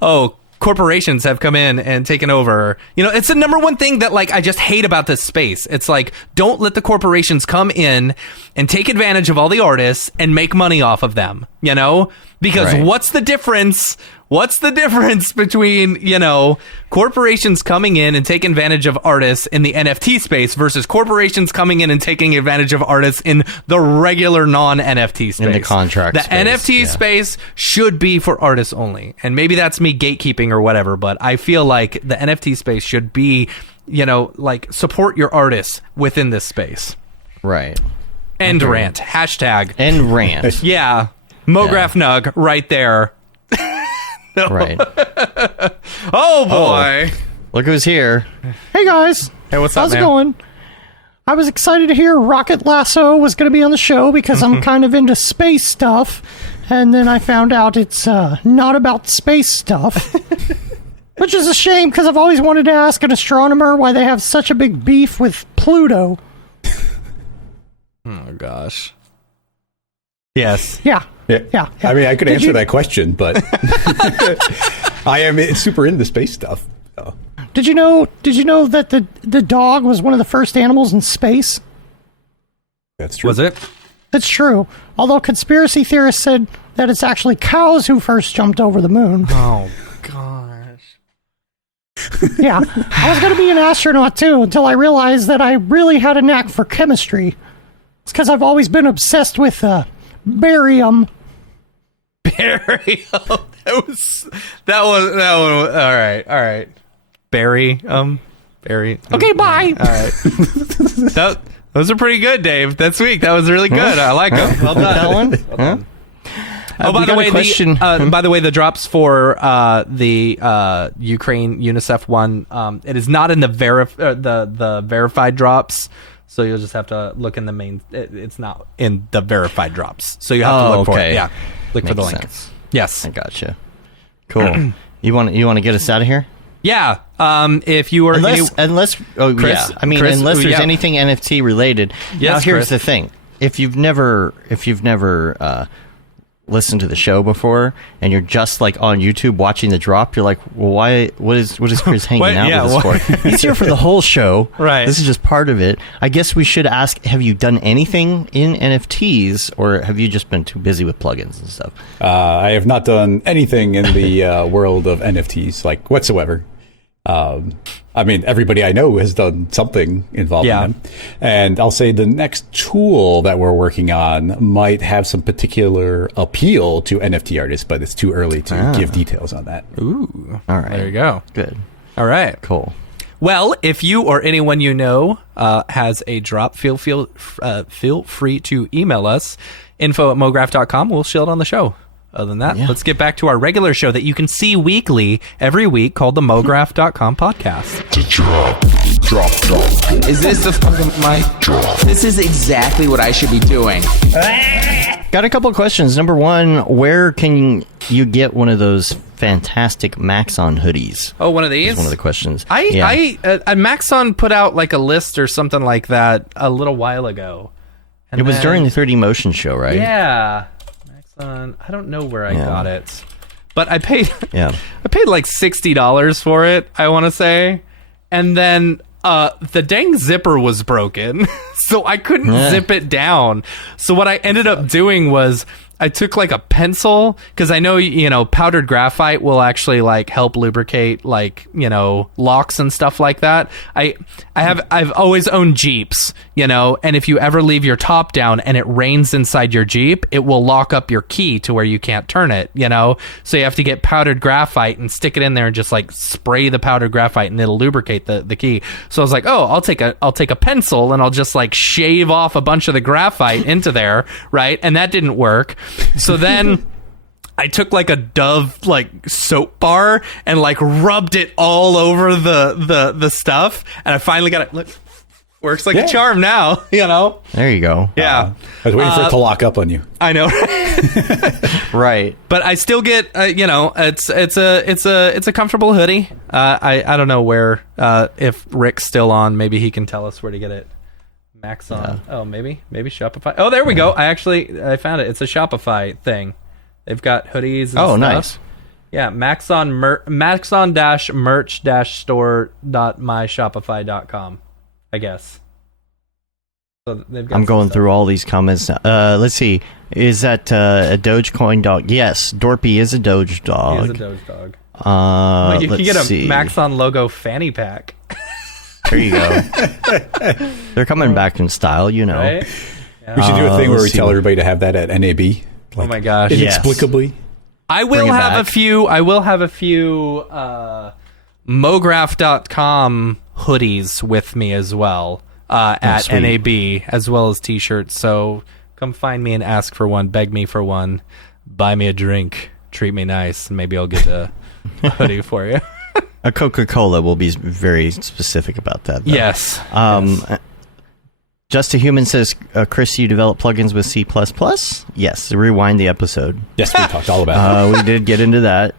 oh, corporations have come in and taken over. You know, it's the number one thing that, like, I just hate about this space. It's like, don't let the corporations come in and take advantage of all the artists and make money off of them, you know? Because what's the difference? What's the difference between, you know, corporations coming in and taking advantage of artists in the NFT space versus corporations coming in and taking advantage of artists in the regular non-NFT space? In the contract The space, NFT space should be for artists only. And maybe that's me gatekeeping or whatever, but I feel like the NFT space should be, you know, like, support your artists within this space. Right. End rant. Hashtag. End rant. Yeah. Mograph Nug right there. No. Right. Oh boy! Look who's here! Hey guys! Hey, what's up, How's man? it going? I was excited to hear Rocket Lasso was going to be on the show because I'm kind of into space stuff, and then I found out it's not about space stuff. Which is a shame, because I've always wanted to ask an astronomer why they have such a big beef with Pluto. Oh, gosh. Yes. Yeah. I mean, I could answer that question, but I am super into space stuff. So. Did you know that the dog was one of the first animals in space? That's true. Was it? It's true. Although conspiracy theorists said that it's actually cows who first jumped over the moon. Oh, gosh. Yeah. I was going to be an astronaut, too, until I realized that I really had a knack for chemistry. It's because I've always been obsessed with barium. Barium. That one. All right. Barium. Okay, bye. All right. Those are pretty good, Dave. That's weak. That was really good. I like them. Well done. That one? Well done. Oh, by the way, question. by the way, the drops for the Ukraine UNICEF one, it is not in the verified drops. So you'll just have to look in the main. It's not in the verified drops. So you have to look for it. Yeah, look for the link. Sense. Yes, I gotcha. Cool. You want to get us out of here? Yeah. If you are unless Chris, unless there's anything NFT related. Yes, now here's Chris. the thing: if you've never listened to the show before and you're just like on YouTube watching the drop, you're like, well, what is Chris hanging out with us for? He's here for the whole show. Right. This is just part of it. I guess we should ask, have you done anything in NFTs, or have you just been too busy with plugins and stuff? I have not done anything in the world of NFTs, like whatsoever. I mean, everybody I know has done something involving them. And I'll say the next tool that we're working on might have some particular appeal to NFT artists, but it's too early to give details on that. Ooh. All right. There you go. Good. All right. Cool. Well, if you or anyone you know has a drop, feel free to email us, info@mograph.com. We'll shield on the show. Other than that, let's get back to our regular show that you can see weekly, every week, called the Mograph.com podcast. Drop. Is this the fucking mic? Drop. This is exactly what I should be doing. Got a couple of questions. Number one, where can you get one of those fantastic Maxon hoodies? Oh, one of these? That's one of the questions. Maxon put out like a list or something like that a little while ago. And it was during the 3D Motion show, right? Yeah. Maxon. I don't know where I got it, but I paid like $60 for it, I want to say. And then the dang zipper was broken, so I couldn't zip it down. So what I ended up doing was I took like a pencil, because I know, powdered graphite will actually like help lubricate like, locks and stuff like that. I've always owned Jeeps, and if you ever leave your top down and it rains inside your Jeep, it will lock up your key to where you can't turn it, so you have to get powdered graphite and stick it in there and just like spray the powdered graphite and it'll lubricate the key. So I was like, I'll take a pencil and I'll just like shave off a bunch of the graphite into there, right? And that didn't work. So then I took like a Dove like soap bar and like rubbed it all over the stuff, and I finally got it. Look, works like a charm now, There you go. Yeah. I was waiting for it to lock up on you. I know. Right. But I still get it's a comfortable hoodie. I don't know where, if Rick's still on, maybe he can tell us where to get it. Maxon. Yeah. Oh, maybe Shopify. Oh, there we go. I found it. It's a Shopify thing. They've got hoodies and stuff. Nice. Yeah, Maxon-merch-store.myshopify.com, I guess. So they've got I'm going through all these comments now. Let's see. Is that a Dogecoin dog? Yes, Dorpy is a Doge dog. He is a Doge dog. You can get a Maxon logo fanny pack. There you go. They're coming back in style, Right? Yeah. We should do a thing where we tell everybody to have that at NAB. Like, oh my gosh! Inexplicably. I will have a few Mograph.com hoodies with me as well at NAB, as well as t-shirts. So come find me and ask for one, beg me for one, buy me a drink, treat me nice, and maybe I'll get a hoodie for you. A Coca-Cola will be very specific about that, though. Yes. Just a Human says, Chris, you develop plugins with C++? Yes, rewind the episode. Yes, we talked all about it. We did get into that.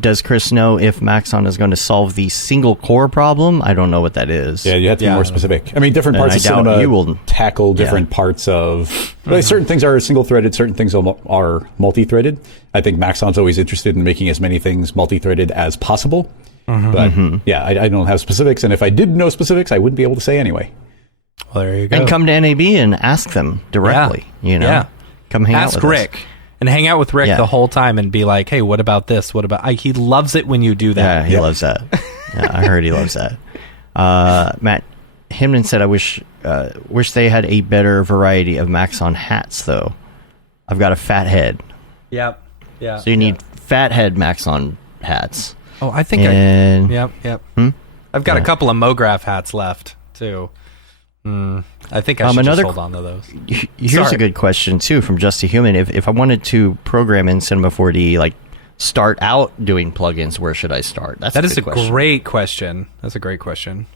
Does Chris know if Maxon is going to solve the single core problem? I don't know what that is. Yeah, you have to be more specific. I mean, different parts of cinema you will tackle different parts of... Like, certain things are single-threaded, certain things are multi-threaded. I think Maxon's always interested in making as many things multi-threaded as possible. But, yeah, I don't have specifics, and if I did know specifics, I wouldn't be able to say anyway. Well, there you go. And come to NAB and ask them directly. You know, come hang out with Rick. us. And hang out with Rick the whole time and be like, hey, what about this? What about... he loves it when you do that. Yeah, he loves that. Yeah, I heard he loves that. Matt Himden said, I wish they had a better variety of Maxon hats, though. I've got a fat head. Yep. Yeah. So you need fat head Maxon hats. Oh, I think Yep. I've got a couple of Mograph hats left, too. I think I should just hold on to those. Here's a good question, too, from Just a Human. If I wanted to program in Cinema 4D, like, start out doing plugins, where should I start? That is a great question. That's a great question.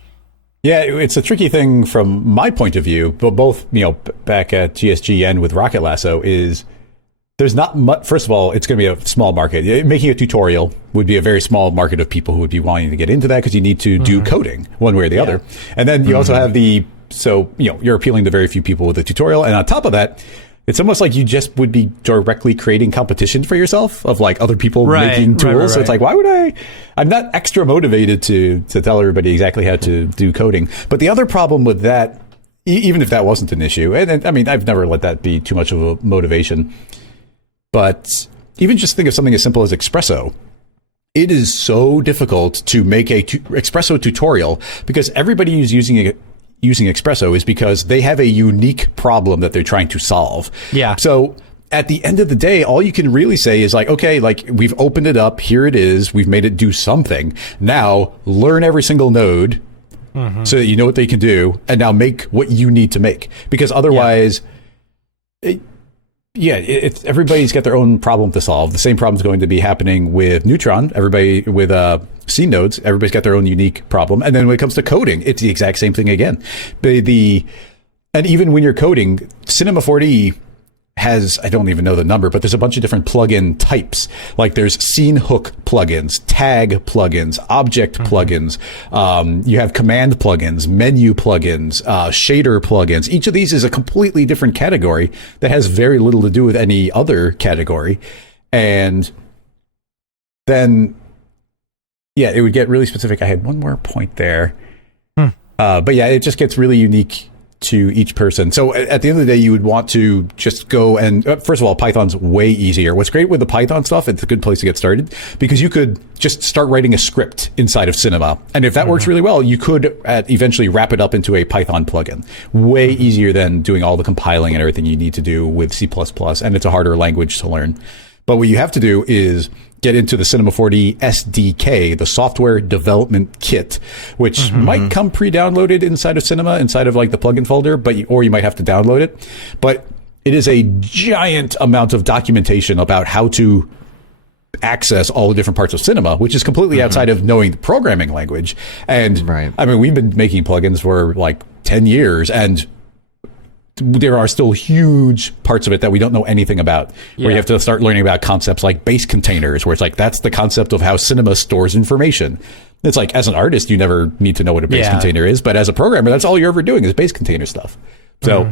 Yeah, it's a tricky thing from my point of view, but both, back at GSG and with Rocket Lasso is... There's not much. First of all, it's going to be a small market. Making a tutorial would be a very small market of people who would be wanting to get into that because you need to do coding one way or the other. And then you also have you're appealing to very few people with a tutorial. And on top of that, it's almost like you just would be directly creating competition for yourself of like other people making tools. Right. So it's like, why would I'm not extra motivated to tell everybody exactly how to do coding. But the other problem with that, even if that wasn't an issue, and I mean, I've never let that be too much of a motivation. But even just think of something as simple as Espresso. It is so difficult to make a Espresso tutorial because everybody who's using Espresso is because they have a unique problem that they're trying to solve. Yeah. So at the end of the day, all you can really say is like, okay, like we've opened it up. Here it is. We've made it do something. Now learn every single node so that you know what they can do. And now make what you need to make. Because otherwise... everybody's got their own problem to solve. The same problem is going to be happening with Neutron. Everybody with scene nodes, everybody's got their own unique problem. And then when it comes to coding, it's the exact same thing again. And even when you're coding, Cinema 4D has, I don't even know the number, but there's a bunch of different plugin types. Like there's scene hook plugins, tag plugins, object plugins. You have command plugins, menu plugins, shader plugins. Each of these is a completely different category that has very little to do with any other category. And then, it would get really specific. I had one more point there. But it just gets really unique to each person. So at the end of the day, you would want to just go and first of all, Python's way easier. What's great with the Python stuff, it's a good place to get started because you could just start writing a script inside of Cinema. And if that works really well, you could eventually wrap it up into a Python plugin. Way easier than doing all the compiling and everything you need to do with C++. And it's a harder language to learn. But what you have to do is get into the Cinema 4D SDK, the software development kit, which might come pre-downloaded inside of Cinema, inside of like the plugin folder, or you might have to download it. But it is a giant amount of documentation about how to access all the different parts of Cinema, which is completely outside of knowing the programming language. And I mean, we've been making plugins for like 10 years and there are still huge parts of it that we don't know anything about, where you have to start learning about concepts like base containers, where it's like, that's the concept of how Cinema stores information. It's like, as an artist, you never need to know what a base container is, but as a programmer, that's all you're ever doing is base container stuff. So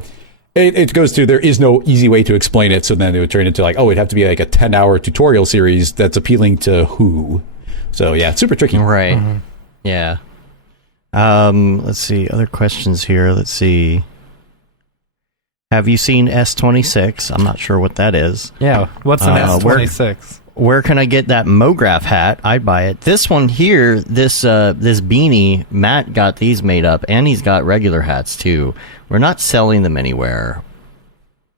it goes to, there is no easy way to explain it. So then it would turn into like, it'd have to be like a 10-hour tutorial series that's appealing to who. So it's super tricky. Right. Yeah. Let's see. Other questions here. Let's see. Have you seen S26? I'm not sure what that is. Yeah, what's an S26? Where can I get that Mograph hat? I'd buy it. This one here, this beanie, Matt got these made up, and he's got regular hats too. We're not selling them anywhere.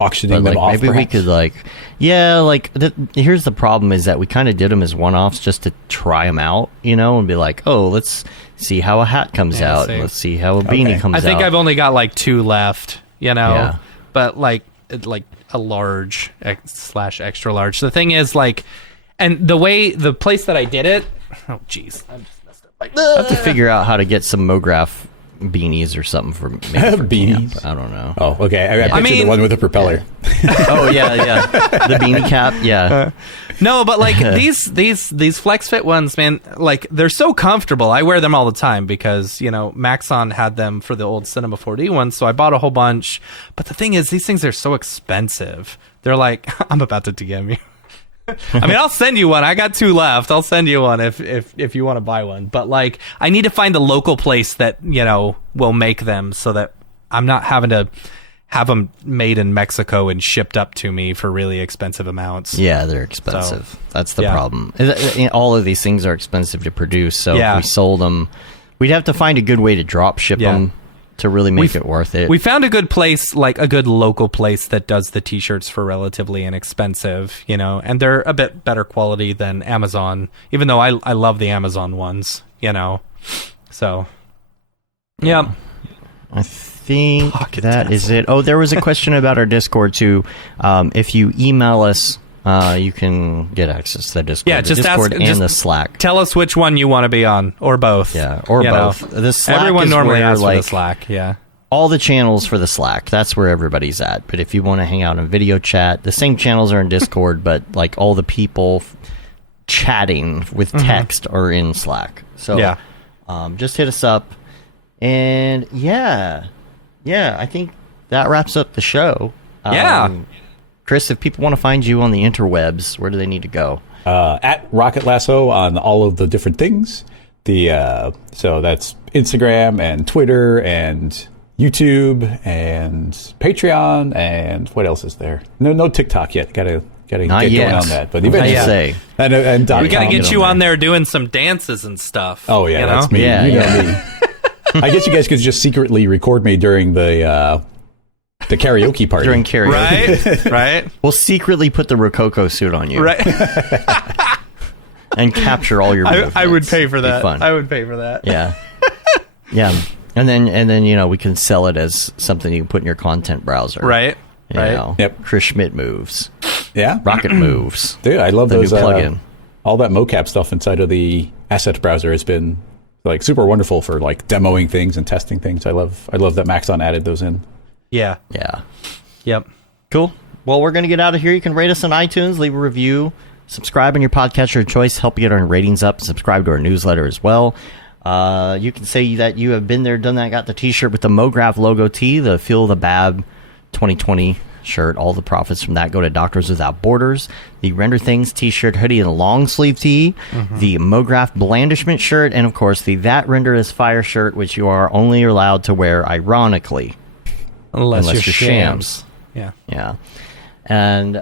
Auctioning them off, maybe perhaps? We could here's the problem is that we kind of did them as one-offs just to try them out, and be like, let's see how a hat comes out. Let's see how a beanie comes out. I think I've only got like 2 left, but like a large / extra large. The thing is and the place that I did it, I just messed up. I have to figure out how to get some Mograph beanies or something for making for Beanies? camp. I don't know. Oh, okay. I pictured mean- the one with the propeller. Oh yeah, the beanie cap. Yeah, No, but like these Flex Fit ones, man, like they're so comfortable. I wear them all the time because, you know, Maxon had them for the old Cinema 4D ones, so I bought a whole bunch. But the thing is, these things are so expensive. They're like, I'm about to DM you. I mean, I'll send you one. I got 2 left. I'll send you one if you want to buy one. But like, I need to find a local place that, you know, will make them so that I'm not having to have them made in Mexico and shipped up to me for really expensive amounts. yeah, they're expensive. So, That's the yeah. problem. All of these things are expensive to produce. So Yeah. if we sold them, we'd have to find a good way to drop ship Yeah. them to really make it worth it. We found a good place, like a good local place that does the t-shirts for relatively inexpensive, you know, and they're a bit better quality than Amazon, even though I love the Amazon ones, you know. So, yeah. I think Pocket that is it. Oh, there was a question about our Discord too. If you email us, you can get access to the Discord. Yeah, the just Discord ask- and just the Slack. Tell us which one you want to be on, or both. Yeah, or you both. know. The Slack Everyone is normally where, asks for like, the Slack, yeah. all the channels for the Slack. That's where everybody's at. But if you want to hang out in video chat, the same channels are in Discord, but like all the people chatting with text are in Slack. So Yeah. just hit us up. And yeah, I think that wraps up the show. Yeah. Chris, if people want to find you on the interwebs, where do they need to go? At Rocket Lasso on all of the different things. So that's Instagram and Twitter and YouTube and Patreon and what else is there? No TikTok yet. Gotta Not get yet. going on that. But Not eventually, yet. Say. and We got to .com. get get you on on there doing some dances and stuff. Oh yeah, you know? that's me. Yeah, you yeah. know me. I guess you guys could just secretly record me during the karaoke party. During karaoke. Right? Right? We'll secretly put the Rococo suit on you. Right? And capture all your movements. I would pay for Be that. fun. I would pay for that. Yeah. Yeah. And then we can sell it as something you can put in your content browser. Right? You Right. know, Yep. Chris Schmidt moves. Yeah, Rocket moves. dude, I love The new those plugin. all that mocap stuff inside of the asset browser has been like super wonderful for like demoing things and testing things. I love that Maxon added those in. Yeah. Yeah. Yep. Cool. Well, we're going to get out of here. You can rate us on iTunes, leave a review, subscribe on your podcatcher of choice, help get our ratings up, subscribe to our newsletter as well. You can say that you have been there, done that, got the t-shirt with the Mograph logo tee, the Feel the Bab 2020 shirt. All the profits from that go to Doctors Without Borders. The Render Things t-shirt, hoodie, and long sleeve tee. The Mograph blandishment shirt, and of course the That Render is Fire shirt, which you are only allowed to wear ironically. Unless Unless you're you're shams. Yeah. Yeah. And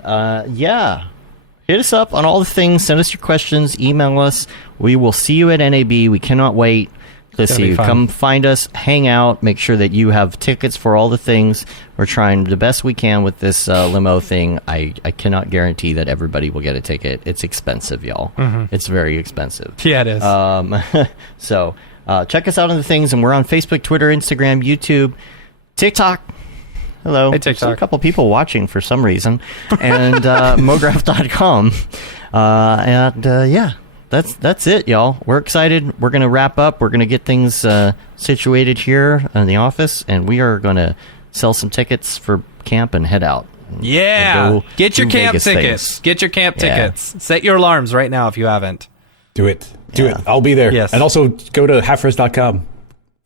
hit us up on all the things. Send us your questions. Email us. We will see you at NAB. We cannot wait to see be you. fun. Come find us, hang out, make sure that you have tickets for all the things. We're trying the best we can with this limo thing. I cannot guarantee that everybody will get a ticket. It's expensive, y'all. It's very expensive. Yeah, it is. So check us out on the things, and we're on Facebook, Twitter, Instagram, YouTube, TikTok. Hello. Hey, There's TikTok. a couple people watching for some reason. And Mograph.com. That's it, y'all. We're excited. We're going to wrap up. We're going to get things situated here in the office, and we are going to sell some tickets for camp and head out. Yeah. And go Get your do camp Vegas tickets. things. Get your camp Yeah. tickets. Set your alarms right now if you haven't. Do it. Yeah. I'll be there. Yes. And also go to HalfRez.com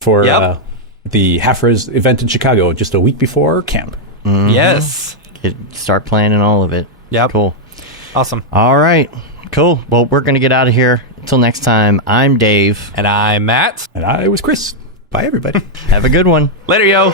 for Yep. the HalfRez event in Chicago just a week before camp. Yes. Start planning all of it. Yep. Cool. Awesome. All right. Cool. Well, we're going to get out of here. Until next time, I'm Dave. And I'm Matt. And I was Chris. Bye, everybody. Have a good one. Later, yo.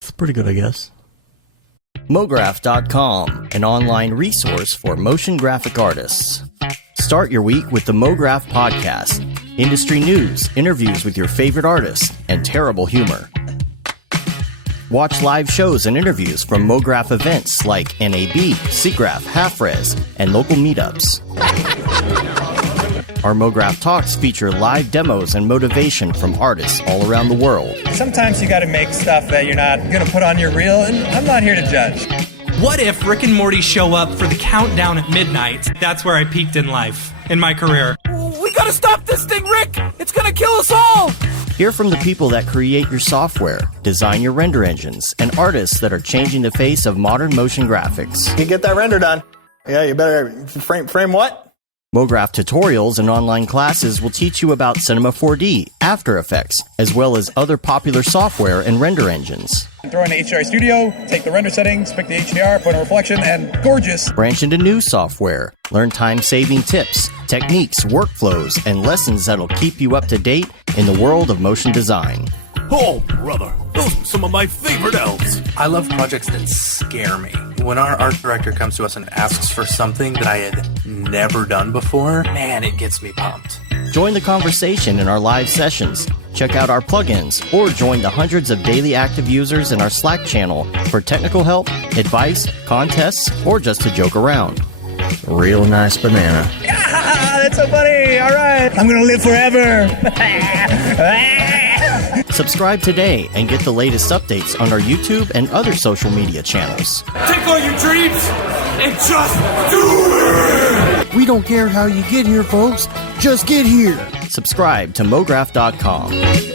It's pretty good, I guess. Mograph.com, an online resource for motion graphic artists. Start your week with the Mograph podcast. Industry news, interviews with your favorite artists, and terrible humor. Watch live shows and interviews from Mograph events like NAB, SIGGRAPH, HalfRez, and local meetups. Our Mograph Talks feature live demos and motivation from artists all around the world. Sometimes you gotta make stuff that you're not gonna put on your reel, and I'm not here to judge. What if Rick and Morty show up for the countdown at midnight? That's where I peaked in life, in my career. We gotta stop this thing, Rick! It's gonna kill us all! Hear from the people that create your software, design your render engines, and artists that are changing the face of modern motion graphics. You get that render done. Yeah, you better frame what? Mograph tutorials and online classes will teach you about Cinema 4D, After Effects, as well as other popular software and render engines. Throw in the HDR Studio, take the render settings, pick the HDR, put in a reflection, and gorgeous. Branch into new software. Learn time-saving tips, techniques, workflows, and lessons that'll keep you up to date in the world of motion design. Oh, brother, those are some of my favorite elves. I love projects that scare me. When our art director comes to us and asks for something that I had never done before, man, it gets me pumped. Join the conversation in our live sessions. Check out our plugins, or join the hundreds of daily active users in our Slack channel for technical help, advice, contests, or just to joke around. Real nice banana. Yeah, that's so funny. All right, I'm gonna live forever. Subscribe today and get the latest updates on our YouTube and other social media channels. Take all your dreams and just do it! We don't care how you get here, folks. Just get here. Subscribe to Mograph.com.